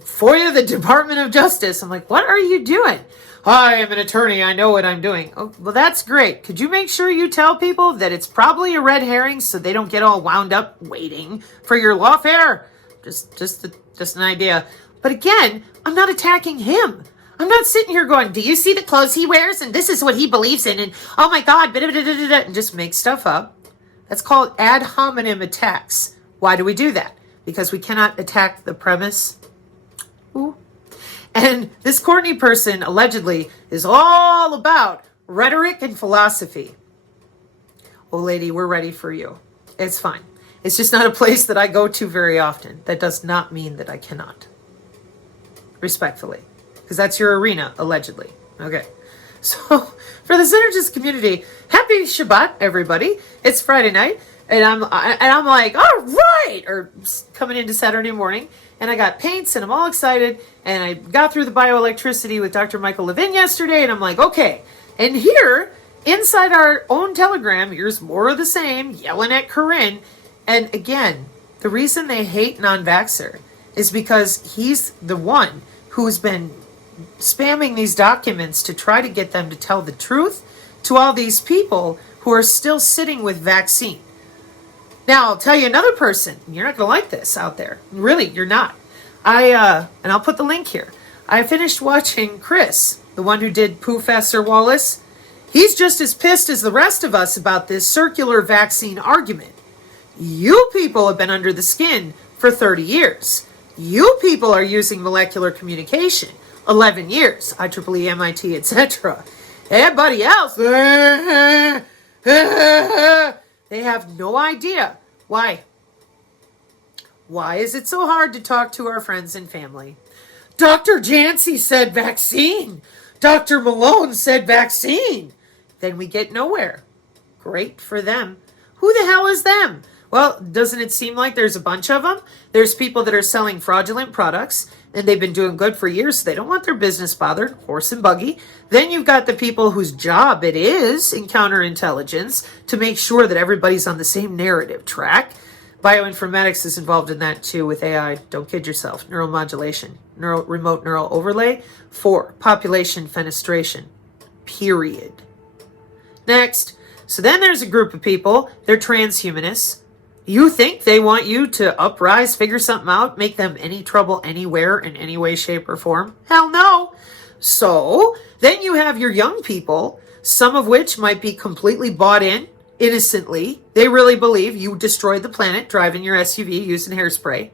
FOIA the Department of Justice. I'm like, what are you doing? I am an attorney. I know what I'm doing. Oh, well, that's great. Could you make sure you tell people that it's probably a red herring so they don't get all wound up waiting for your lawfare? Just an idea. But again, I'm not attacking him. I'm not sitting here going, do you see the clothes he wears? And this is what he believes in. And oh my God, and just make stuff up. That's called ad hominem attacks. Why do we do that? Because we cannot attack the premise. Ooh. And this Courtney person allegedly is all about rhetoric and philosophy. Oh, lady, we're ready for you. It's fine. It's just not a place that I go to very often. That does not mean that I cannot. Respectfully. Because that's your arena, allegedly. Okay. So, for the Synergist community, happy Shabbat, everybody. It's Friday night, and I'm like, all right, or coming into Saturday morning, and I got paints, and I'm all excited, and I got through the bioelectricity with Dr. Michael Levin yesterday, and I'm like, okay. And here, inside our own Telegram, here's more of the same, yelling at Corinne. And again, the reason they hate non-vaxxer is because he's the one who's been spamming these documents to try to get them to tell the truth to all these people who are still sitting with vaccine. Now, I'll tell you another person. You're not going to like this out there. Really, you're not. And I'll put the link here. I finished watching Chris, the one who did Professor Wallace. He's just as pissed as the rest of us about this circular vaccine argument. You people have been under the skin for 30 years. You people are using molecular communication. 11 years, IEEE, MIT, etc. Everybody else, they have no idea. Why? Why is it so hard to talk to our friends and family? Dr. Jancy said vaccine. Dr. Malone said vaccine. Then we get nowhere. Great for them. Who the hell is them? Well, doesn't it seem like there's a bunch of them? There's people that are selling fraudulent products, and they've been doing good for years, so they don't want their business bothered, horse and buggy. Then you've got the people whose job it is in counterintelligence to make sure that everybody's on the same narrative track. Bioinformatics is involved in that too with AI. Don't kid yourself. Neuromodulation, remote neural overlay for population fenestration. Period. Next. So then there's a group of people, they're transhumanists. You think they want you to uprise, figure something out, make them any trouble anywhere in any way, shape, or form? Hell no. So then you have your young people, some of which might be completely bought in innocently. They really believe you destroyed the planet driving your SUV using hairspray.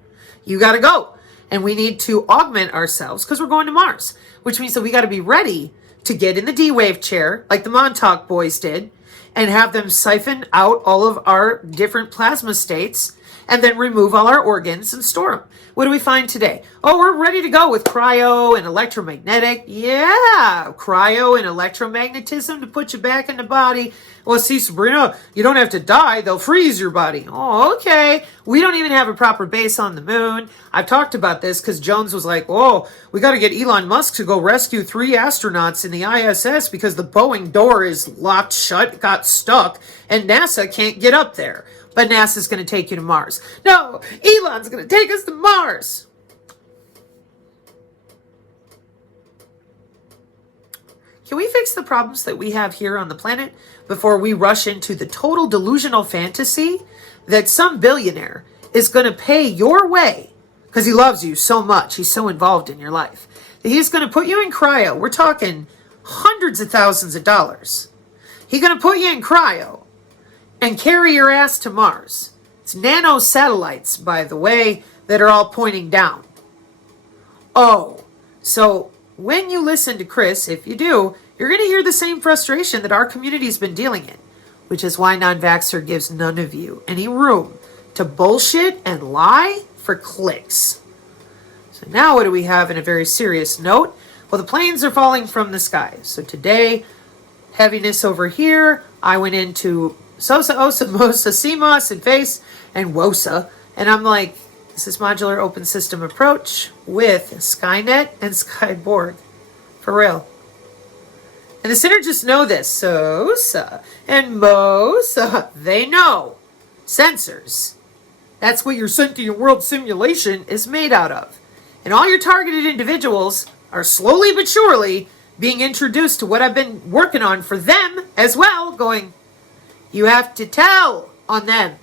You got to go. And we need to augment ourselves because we're going to Mars, which means that we got to be ready to get in the D-Wave chair like the Montauk boys did, and have them siphon out all of our different plasma states and then remove all our organs and store them. What do we find today? Oh, we're ready to go with cryo and electromagnetic. Yeah, cryo and electromagnetism to put you back in the body. Well, see, Sabrina, you don't have to die. They'll freeze your body. Oh, okay. We don't even have a proper base on the moon. I've talked about this because Jones was like, oh, we got to get Elon Musk to go rescue 3 astronauts in the ISS because the Boeing door is locked shut, got stuck, and NASA can't get up there. But NASA's going to take you to Mars. No, Elon's going to take us to Mars. Can we fix the problems that we have here on the planet before we rush into the total delusional fantasy that some billionaire is going to pay your way because he loves you so much, he's so involved in your life, that he's going to put you in cryo. We're talking hundreds of thousands of dollars. He's going to put you in cryo and carry your ass to Mars. It's nano satellites, by the way, that are all pointing down. Oh, so when you listen to Chris, if you do, you're going to hear the same frustration that our community's been dealing in, which is why non-vaxxer gives none of you any room to bullshit and lie for clicks. So now what do we have in a very serious note? Well, the planes are falling from the sky. So today, heaviness over here. I went into SOSA, OSA, MOSA, CMOS, and FACE, and WOSA. And I'm like, this is modular open system approach with Skynet and Skyborg. For real. And the synergists know this. SOSA and MOSA, they know. Sensors. That's what your sentient world simulation is made out of. And all your targeted individuals are slowly but surely being introduced to what I've been working on for them as well, going, you have to tell on them.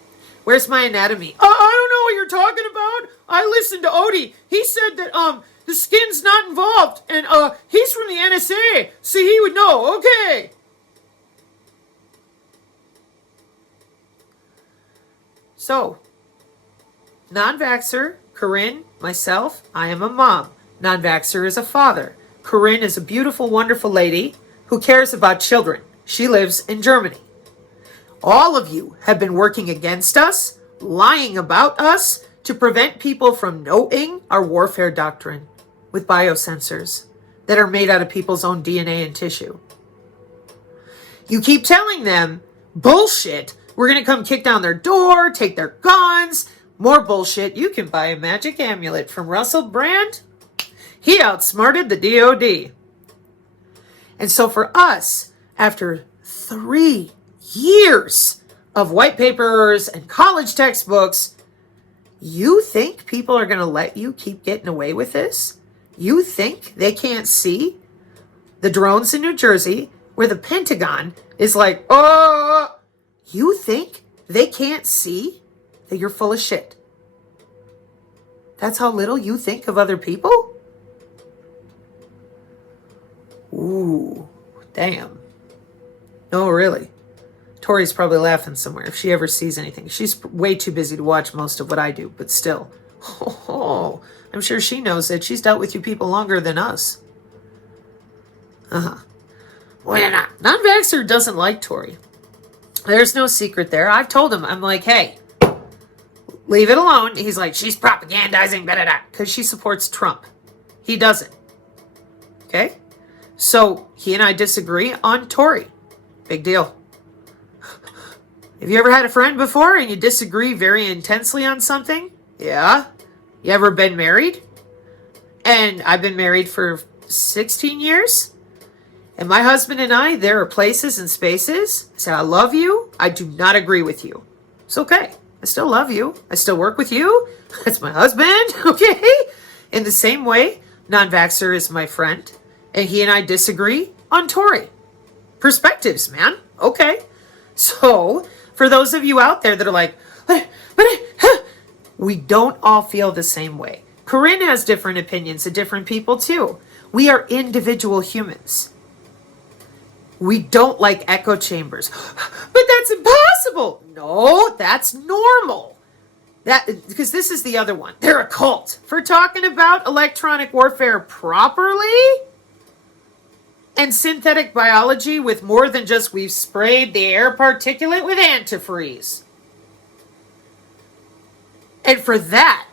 Where's my anatomy? I don't know what you're talking about. I listened to Odie. He said that the skin's not involved, and he's from the NSA, so he would know. Okay. So, non-vaxxer, Corinne, myself, I am a mom. Non-vaxxer is a father. Corinne is a beautiful, wonderful lady who cares about children. She lives in Germany. All of you have been working against us, lying about us, to prevent people from knowing our warfare doctrine with biosensors that are made out of people's own DNA and tissue. You keep telling them, bullshit, we're going to come kick down their door, take their guns. More bullshit, you can buy a magic amulet from Russell Brand. He outsmarted the DOD. And so for us, after 3 years of white papers and college textbooks, you think people are going to let you keep getting away with this? You think they can't see the drones in New Jersey where the Pentagon is like, oh, you think they can't see that you're full of shit? That's how little you think of other people? Ooh, damn. No, really. Tori's probably laughing somewhere if she ever sees anything. She's way too busy to watch most of what I do, but still. Oh, I'm sure she knows that she's dealt with you people longer than us. Well, non-vaxxer doesn't like Tori. There's no secret there. I've told him, I'm like, hey, leave it alone. He's like, she's propagandizing, because she supports Trump. He doesn't. Okay? So he and I disagree on Tori. Big deal. Have you ever had a friend before and you disagree very intensely on something? Yeah. You ever been married? And I've been married for 16 years. And my husband and I, there are places and spaces. I say, I love you. I do not agree with you. It's okay. I still love you. I still work with you. That's my husband. Okay. In the same way, non-vaxxer is my friend. And he and I disagree on Tori. Perspectives, man. Okay. So, for those of you out there that are like, we don't all feel the same way. Corinne has different opinions of different people too. We are individual humans. We don't like echo chambers. But that's impossible. No, that's normal. Because this is the other one. They're a cult for talking about electronic warfare properly. And synthetic biology with more than just we've sprayed the air particulate with antifreeze. And for that,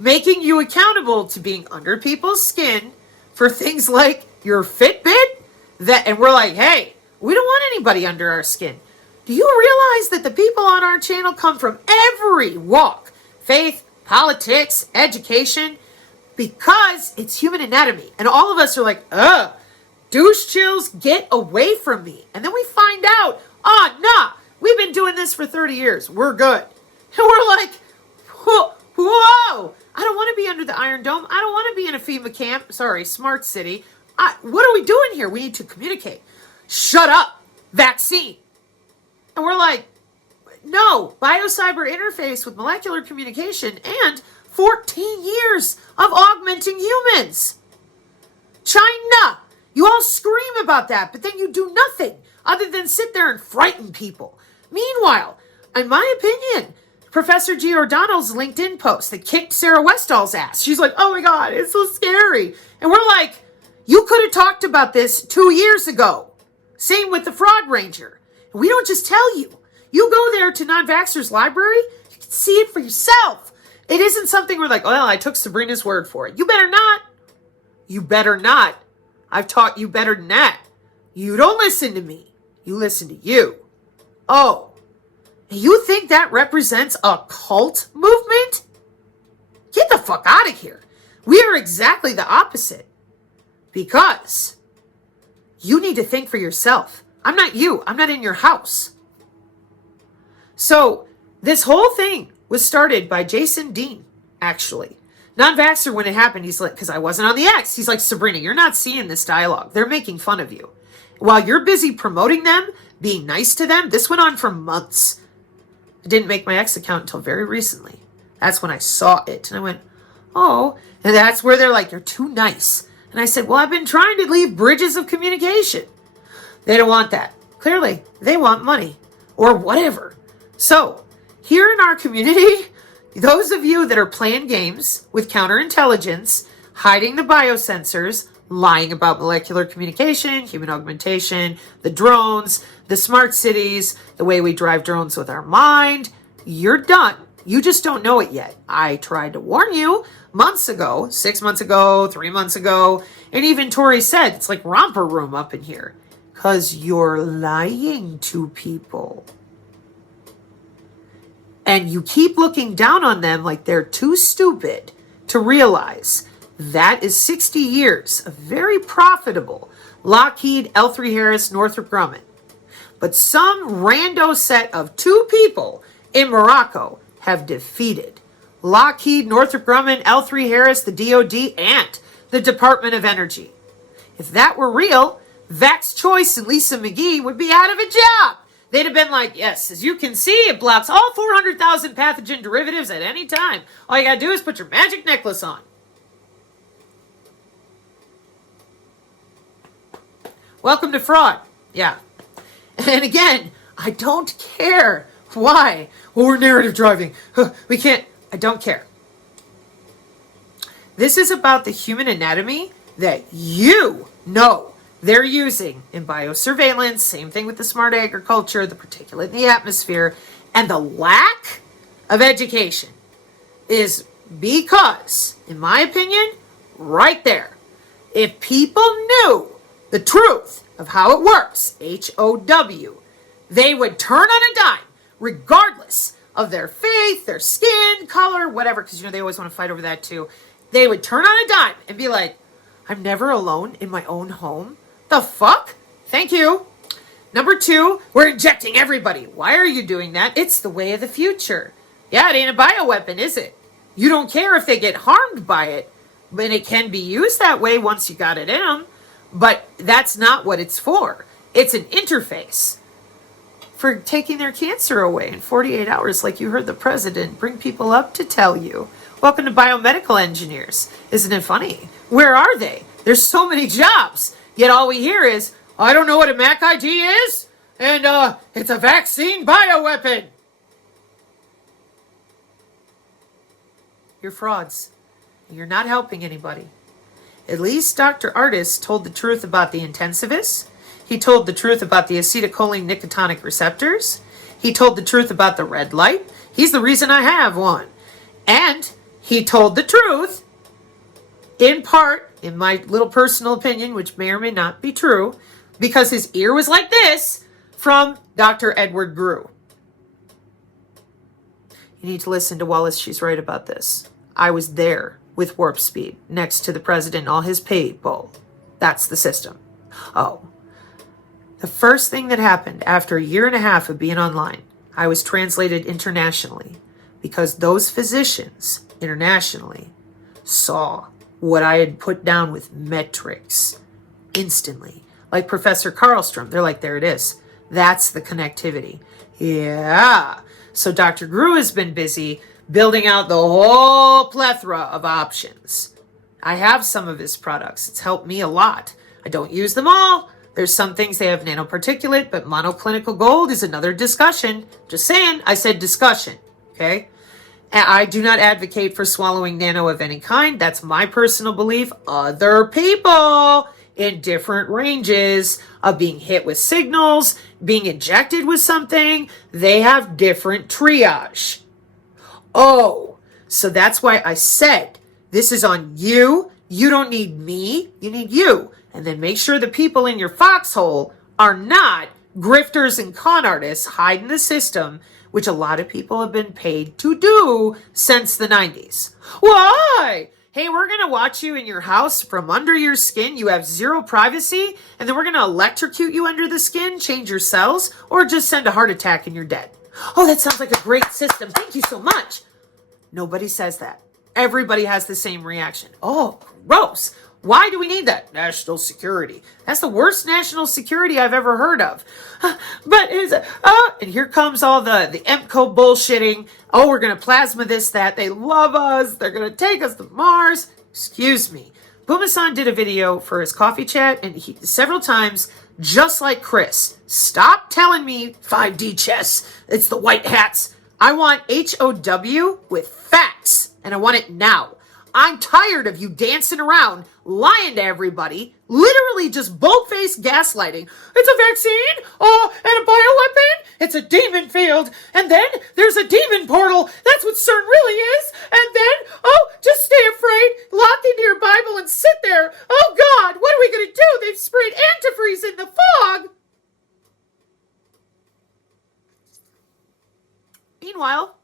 making you accountable to being under people's skin for things like your Fitbit, and we're like, hey, we don't want anybody under our skin. Do you realize that the people on our channel come from every walk, faith, politics, education, because it's human anatomy. And all of us are like, douche chills, get away from me. And then we find out, nah, we've been doing this for 30 years. We're good. And we're like, whoa, I don't want to be under the Iron Dome. I don't want to be in a FEMA camp. Sorry, Smart City. What are we doing here? We need to communicate. Shut up. Vaccine. And we're like, no, biocyber interface with molecular communication and 14 years of augmenting humans. China. You all scream about that, but then you do nothing other than sit there and frighten people. Meanwhile, in my opinion, Professor Giordano's LinkedIn post that kicked Sarah Westall's ass. She's like, oh my God, it's so scary. And we're like, you could have talked about this 2 years ago. Same with the Fraud Ranger. We don't just tell you. You go there to non-vaxxers library, you can see it for yourself. It isn't something where like, well, I took Sabrina's word for it. You better not. You better not. I've taught you better than that. You don't listen to me. You listen to you. Oh, you think that represents a cult movement? Get the fuck out of here. We are exactly the opposite. Because you need to think for yourself. I'm not you. I'm not in your house. So this whole thing was started by Jason Dean, actually. Non-vaxxer, when it happened, he's like, because I wasn't on the X. He's like, Sabrina, you're not seeing this dialogue. They're making fun of you. While you're busy promoting them, being nice to them, this went on for months. I didn't make my X account until very recently. That's when I saw it. And I went, oh. And that's where they're like, you're too nice. And I said, well, I've been trying to leave bridges of communication. They don't want that. Clearly, they want money or whatever. So, here in our community, those of you that are playing games with counterintelligence, hiding the biosensors, lying about molecular communication, human augmentation, the drones, the smart cities, the way we drive drones with our mind, you're done. You just don't know it yet. I tried to warn you months ago, 6 months ago, 3 months ago, and even Tori said, it's like romper room up in here. Because you're lying to people. And you keep looking down on them like they're too stupid to realize that is 60 years of very profitable Lockheed, L3 Harris, Northrop Grumman. But some rando set of 2 people in Morocco have defeated Lockheed, Northrop Grumman, L3 Harris, the DoD, and the Department of Energy. If that were real, Vax Choice and Lisa McGee would be out of a job. They'd have been like, yes, as you can see, it blocks all 400,000 pathogen derivatives at any time. All you gotta do is put your magic necklace on. Welcome to fraud. Yeah. And again, I don't care. Why? Well, we're narrative driving. We can't. I don't care. This is about the human anatomy that you know they're using in biosurveillance. Same thing with the smart agriculture, the particulate in the atmosphere. And the lack of education is because, in my opinion, right there, if people knew the truth of how it works, HOW, they would turn on a dime, regardless of their faith, their skin color, whatever, because they always want to fight over that too. They would turn on a dime and be like, I'm never alone in my own home. The fuck? Thank you. Number 2, we're injecting everybody. Why are you doing that? It's the way of the future. Yeah, it ain't a bioweapon, is it? You don't care if they get harmed by it, but it can be used that way once you got it in them. But that's not what it's for. It's an interface for taking their cancer away in 48 hours, like you heard the president bring people up to tell you. Welcome to biomedical engineers. Isn't it funny? Where are they? There's so many jobs. Yet all we hear is, I don't know what a MAC ID is, and it's a vaccine bioweapon. You're frauds. You're not helping anybody. At least Dr. Artis told the truth about the intensivists. He told the truth about the acetylcholine nicotinic receptors. He told the truth about the red light. He's the reason I have one. And he told the truth, in part, in my little personal opinion, which may or may not be true, because his ear was like this, from Dr. Edward Grew. You need to listen to Wallace. She's right about this. I was there with warp speed next to the president and all his people. That's the system. Oh. The first thing that happened after 1.5 years of being online, I was translated internationally because those physicians internationally saw what I had put down with metrics instantly. Like Professor Karlstrom, they're like, there it is. That's the connectivity. Yeah. So Dr. Grew has been busy building out the whole plethora of options. I have some of his products. It's helped me a lot. I don't use them all. There's some things they have nanoparticulate, but monoclinical gold is another discussion. Just saying, I said discussion, okay? And I do not advocate for swallowing nano of any kind. That's my personal belief. Other people in different ranges of being hit with signals, being injected with something, they have different triage. Oh, so that's why I said, this is on you. You don't need me. You need you. And then make sure the people in your foxhole are not grifters and con artists hiding the system, which a lot of people have been paid to do since the 90s. Why? Hey, we're going to watch you in your house from under your skin. You have zero privacy. And then we're going to electrocute you under the skin, change your cells, or just send a heart attack and you're dead. Oh, that sounds like a great system. Thank you so much. Nobody says that. Everybody has the same reaction. Oh, gross. Why do we need that? National security. That's the worst national security I've ever heard of. But and here comes all the 𝐓𝐄𝐂𝐇 bullshitting. Oh, we're going to plasma this, that. They love us. They're going to take us to Mars. Excuse me. Boomasan did a video for his coffee chat, and he several times, just like Chris, stop telling me 5D chess. It's the white hats. I want HOW with facts, and I want it now. I'm tired of you dancing around, lying to everybody, literally just bold-faced gaslighting. It's a vaccine, and a bioweapon. It's a demon field, and then there's a demon portal. That's what CERN really is. And then, just stay afraid, lock into your Bible and sit there. Oh God, what are we going to do? They've sprayed antifreeze in the fog. Meanwhile,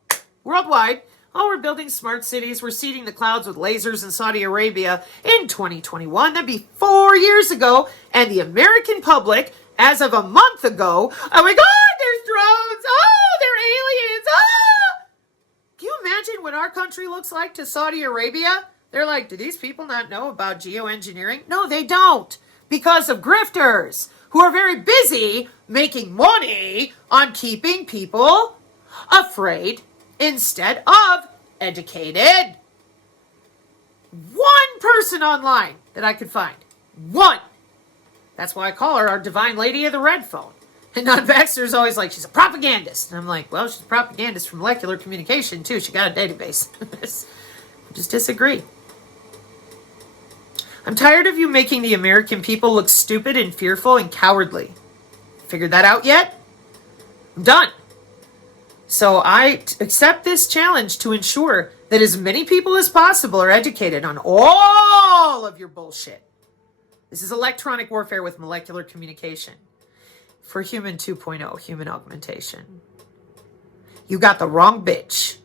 worldwide, we're building smart cities. We're seeding the clouds with lasers in Saudi Arabia in 2021. That'd be 4 years ago. And the American public, as of a month ago, oh my God, there's drones. Oh, they're aliens. Ah! Can you imagine what our country looks like to Saudi Arabia? They're like, do these people not know about geoengineering? No, they don't. Because of grifters who are very busy making money on keeping people afraid instead of educated. One person online that I could find. One. That's why I call her our divine lady of the red phone. And non-vaxxers always like, she's a propagandist. And I'm like, well, she's a propagandist for molecular communication too. She got a database. Just disagree. I'm tired of you making the American people look stupid and fearful and cowardly. Figured that out yet? I'm done. So I accept this challenge to ensure that as many people as possible are educated on all of your bullshit. This is electronic warfare with molecular communication for human 2.0, human augmentation. You got the wrong bitch.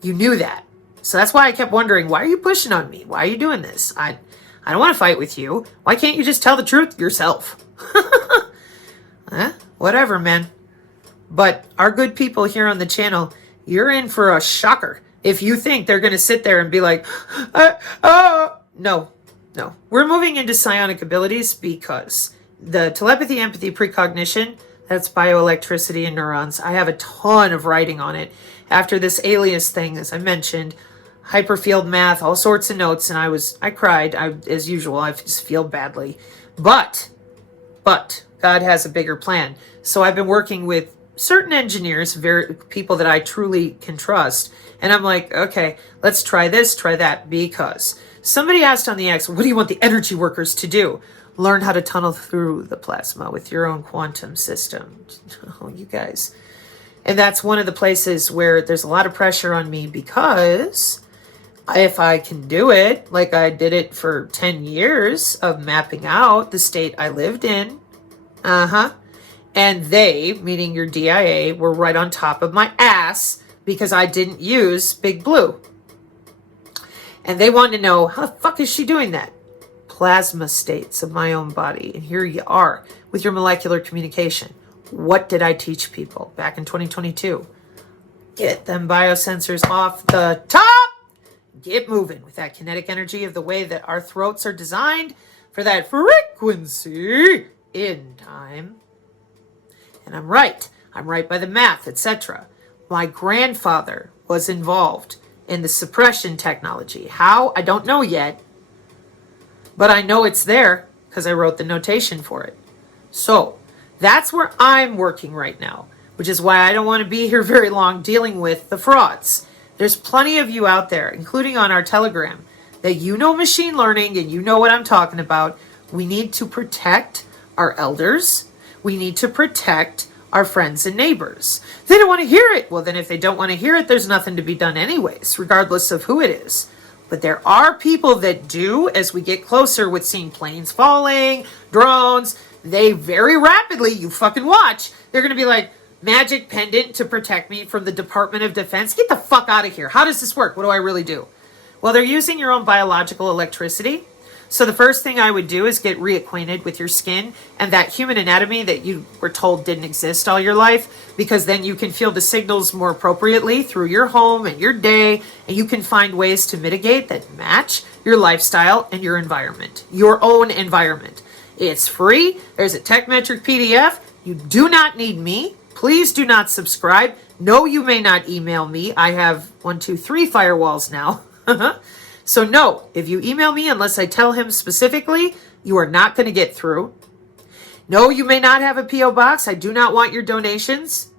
You knew that. So that's why I kept wondering, why are you pushing on me? Why are you doing this? I don't want to fight with you. Why can't you just tell the truth yourself? Whatever, man. But our good people here on the channel, you're in for a shocker if you think they're going to sit there and be like, no. We're moving into psionic abilities because the telepathy, empathy, precognition, that's bioelectricity and neurons. I have a ton of writing on it. After this alias thing, as I mentioned, hyperfield math, all sorts of notes, and I cried. As usual, I just feel badly. But God has a bigger plan. So I've been working with certain engineers, people that I truly can trust. And I'm like, okay, let's try this, try that, because somebody asked on the X, what do you want the energy workers to do? Learn how to tunnel through the plasma with your own quantum system. Oh, you guys. And that's one of the places where there's a lot of pressure on me, because if I can do it, like I did it for 10 years of mapping out the state I lived in, and they, meaning your DIA, were right on top of my ass because I didn't use Big Blue. And they wanted to know, how the fuck is she doing that? Plasma states of my own body. And here you are with your molecular communication. What did I teach people back in 2022? Get them biosensors off the top. Get moving with that kinetic energy of the way that our throats are designed for that frequency in time. And I'm right by the math, etc. My grandfather was involved in the suppression technology. How? I don't know yet. But I know it's there because I wrote the notation for it. So that's where I'm working right now, which is why I don't want to be here very long dealing with the frauds. There's plenty of you out there, including on our Telegram, that you know machine learning and you know what I'm talking about. We need to protect our elders. We need to protect our friends and neighbors. They don't want to hear it. Well, then if they don't want to hear it, there's nothing to be done anyways, regardless of who it is. But there are people that do, as we get closer with seeing planes falling, drones, they very rapidly, you fucking watch, they're going to be like, magic pendant to protect me from the Department of Defense. Get the fuck out of here. How does this work? What do I really do? Well, they're using your own biological electricity. So the first thing I would do is get reacquainted with your skin and that human anatomy that you were told didn't exist all your life, because then you can feel the signals more appropriately through your home and your day, and you can find ways to mitigate that match your lifestyle and your environment, your own environment. It's free. There's a TechMetric PDF. You do not need me. Please do not subscribe. No, you may not email me. I have 1, 2, 3 firewalls now. So no, if you email me, unless I tell him specifically, you are not going to get through. No, you may not have a P.O. box. I do not want your donations.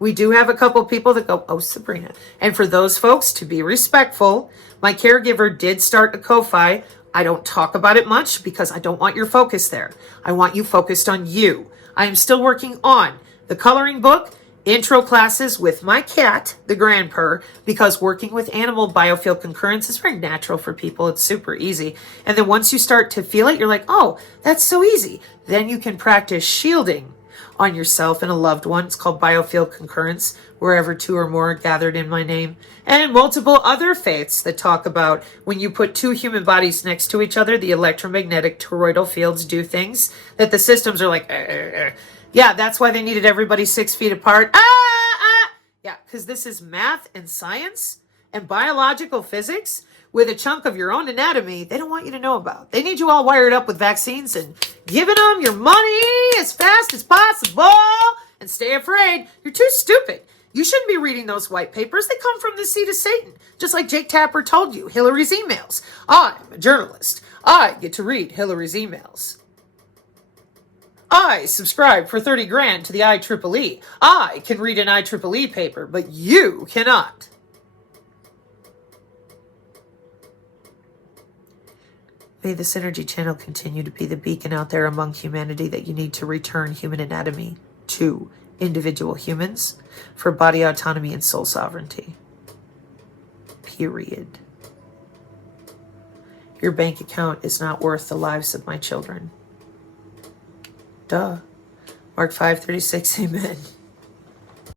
We do have a couple people that go, oh, Sabrina. And for those folks, to be respectful, my caregiver did start a Ko-Fi. I don't talk about it much because I don't want your focus there. I want you focused on you. I am still working on the coloring book, intro classes with my cat, the grandpur, because working with animal biofield concurrence is very natural for people. It's super easy. And then once you start to feel it, you're like, oh, that's so easy. Then you can practice shielding on yourself and a loved one. It's called biofield concurrence, wherever 2 or more are gathered in my name. And multiple other faiths that talk about when you put 2 human bodies next to each other, the electromagnetic toroidal fields do things that the systems are like, Yeah, that's why they needed everybody 6 feet apart. Yeah, because this is math and science and biological physics with a chunk of your own anatomy they don't want you to know about. They need you all wired up with vaccines and giving them your money as fast as possible. And stay afraid. You're too stupid. You shouldn't be reading those white papers. They come from the seat of Satan. Just like Jake Tapper told you, Hillary's emails. I'm a journalist. I get to read Hillary's emails. I subscribe for 30 grand to the IEEE. I can read an IEEE paper, but you cannot. May the Synergy Channel continue to be the beacon out there among humanity that you need to return human anatomy to individual humans for body autonomy and soul sovereignty. Period. Your bank account is not worth the lives of my children. Duh. Mark 5:36, amen.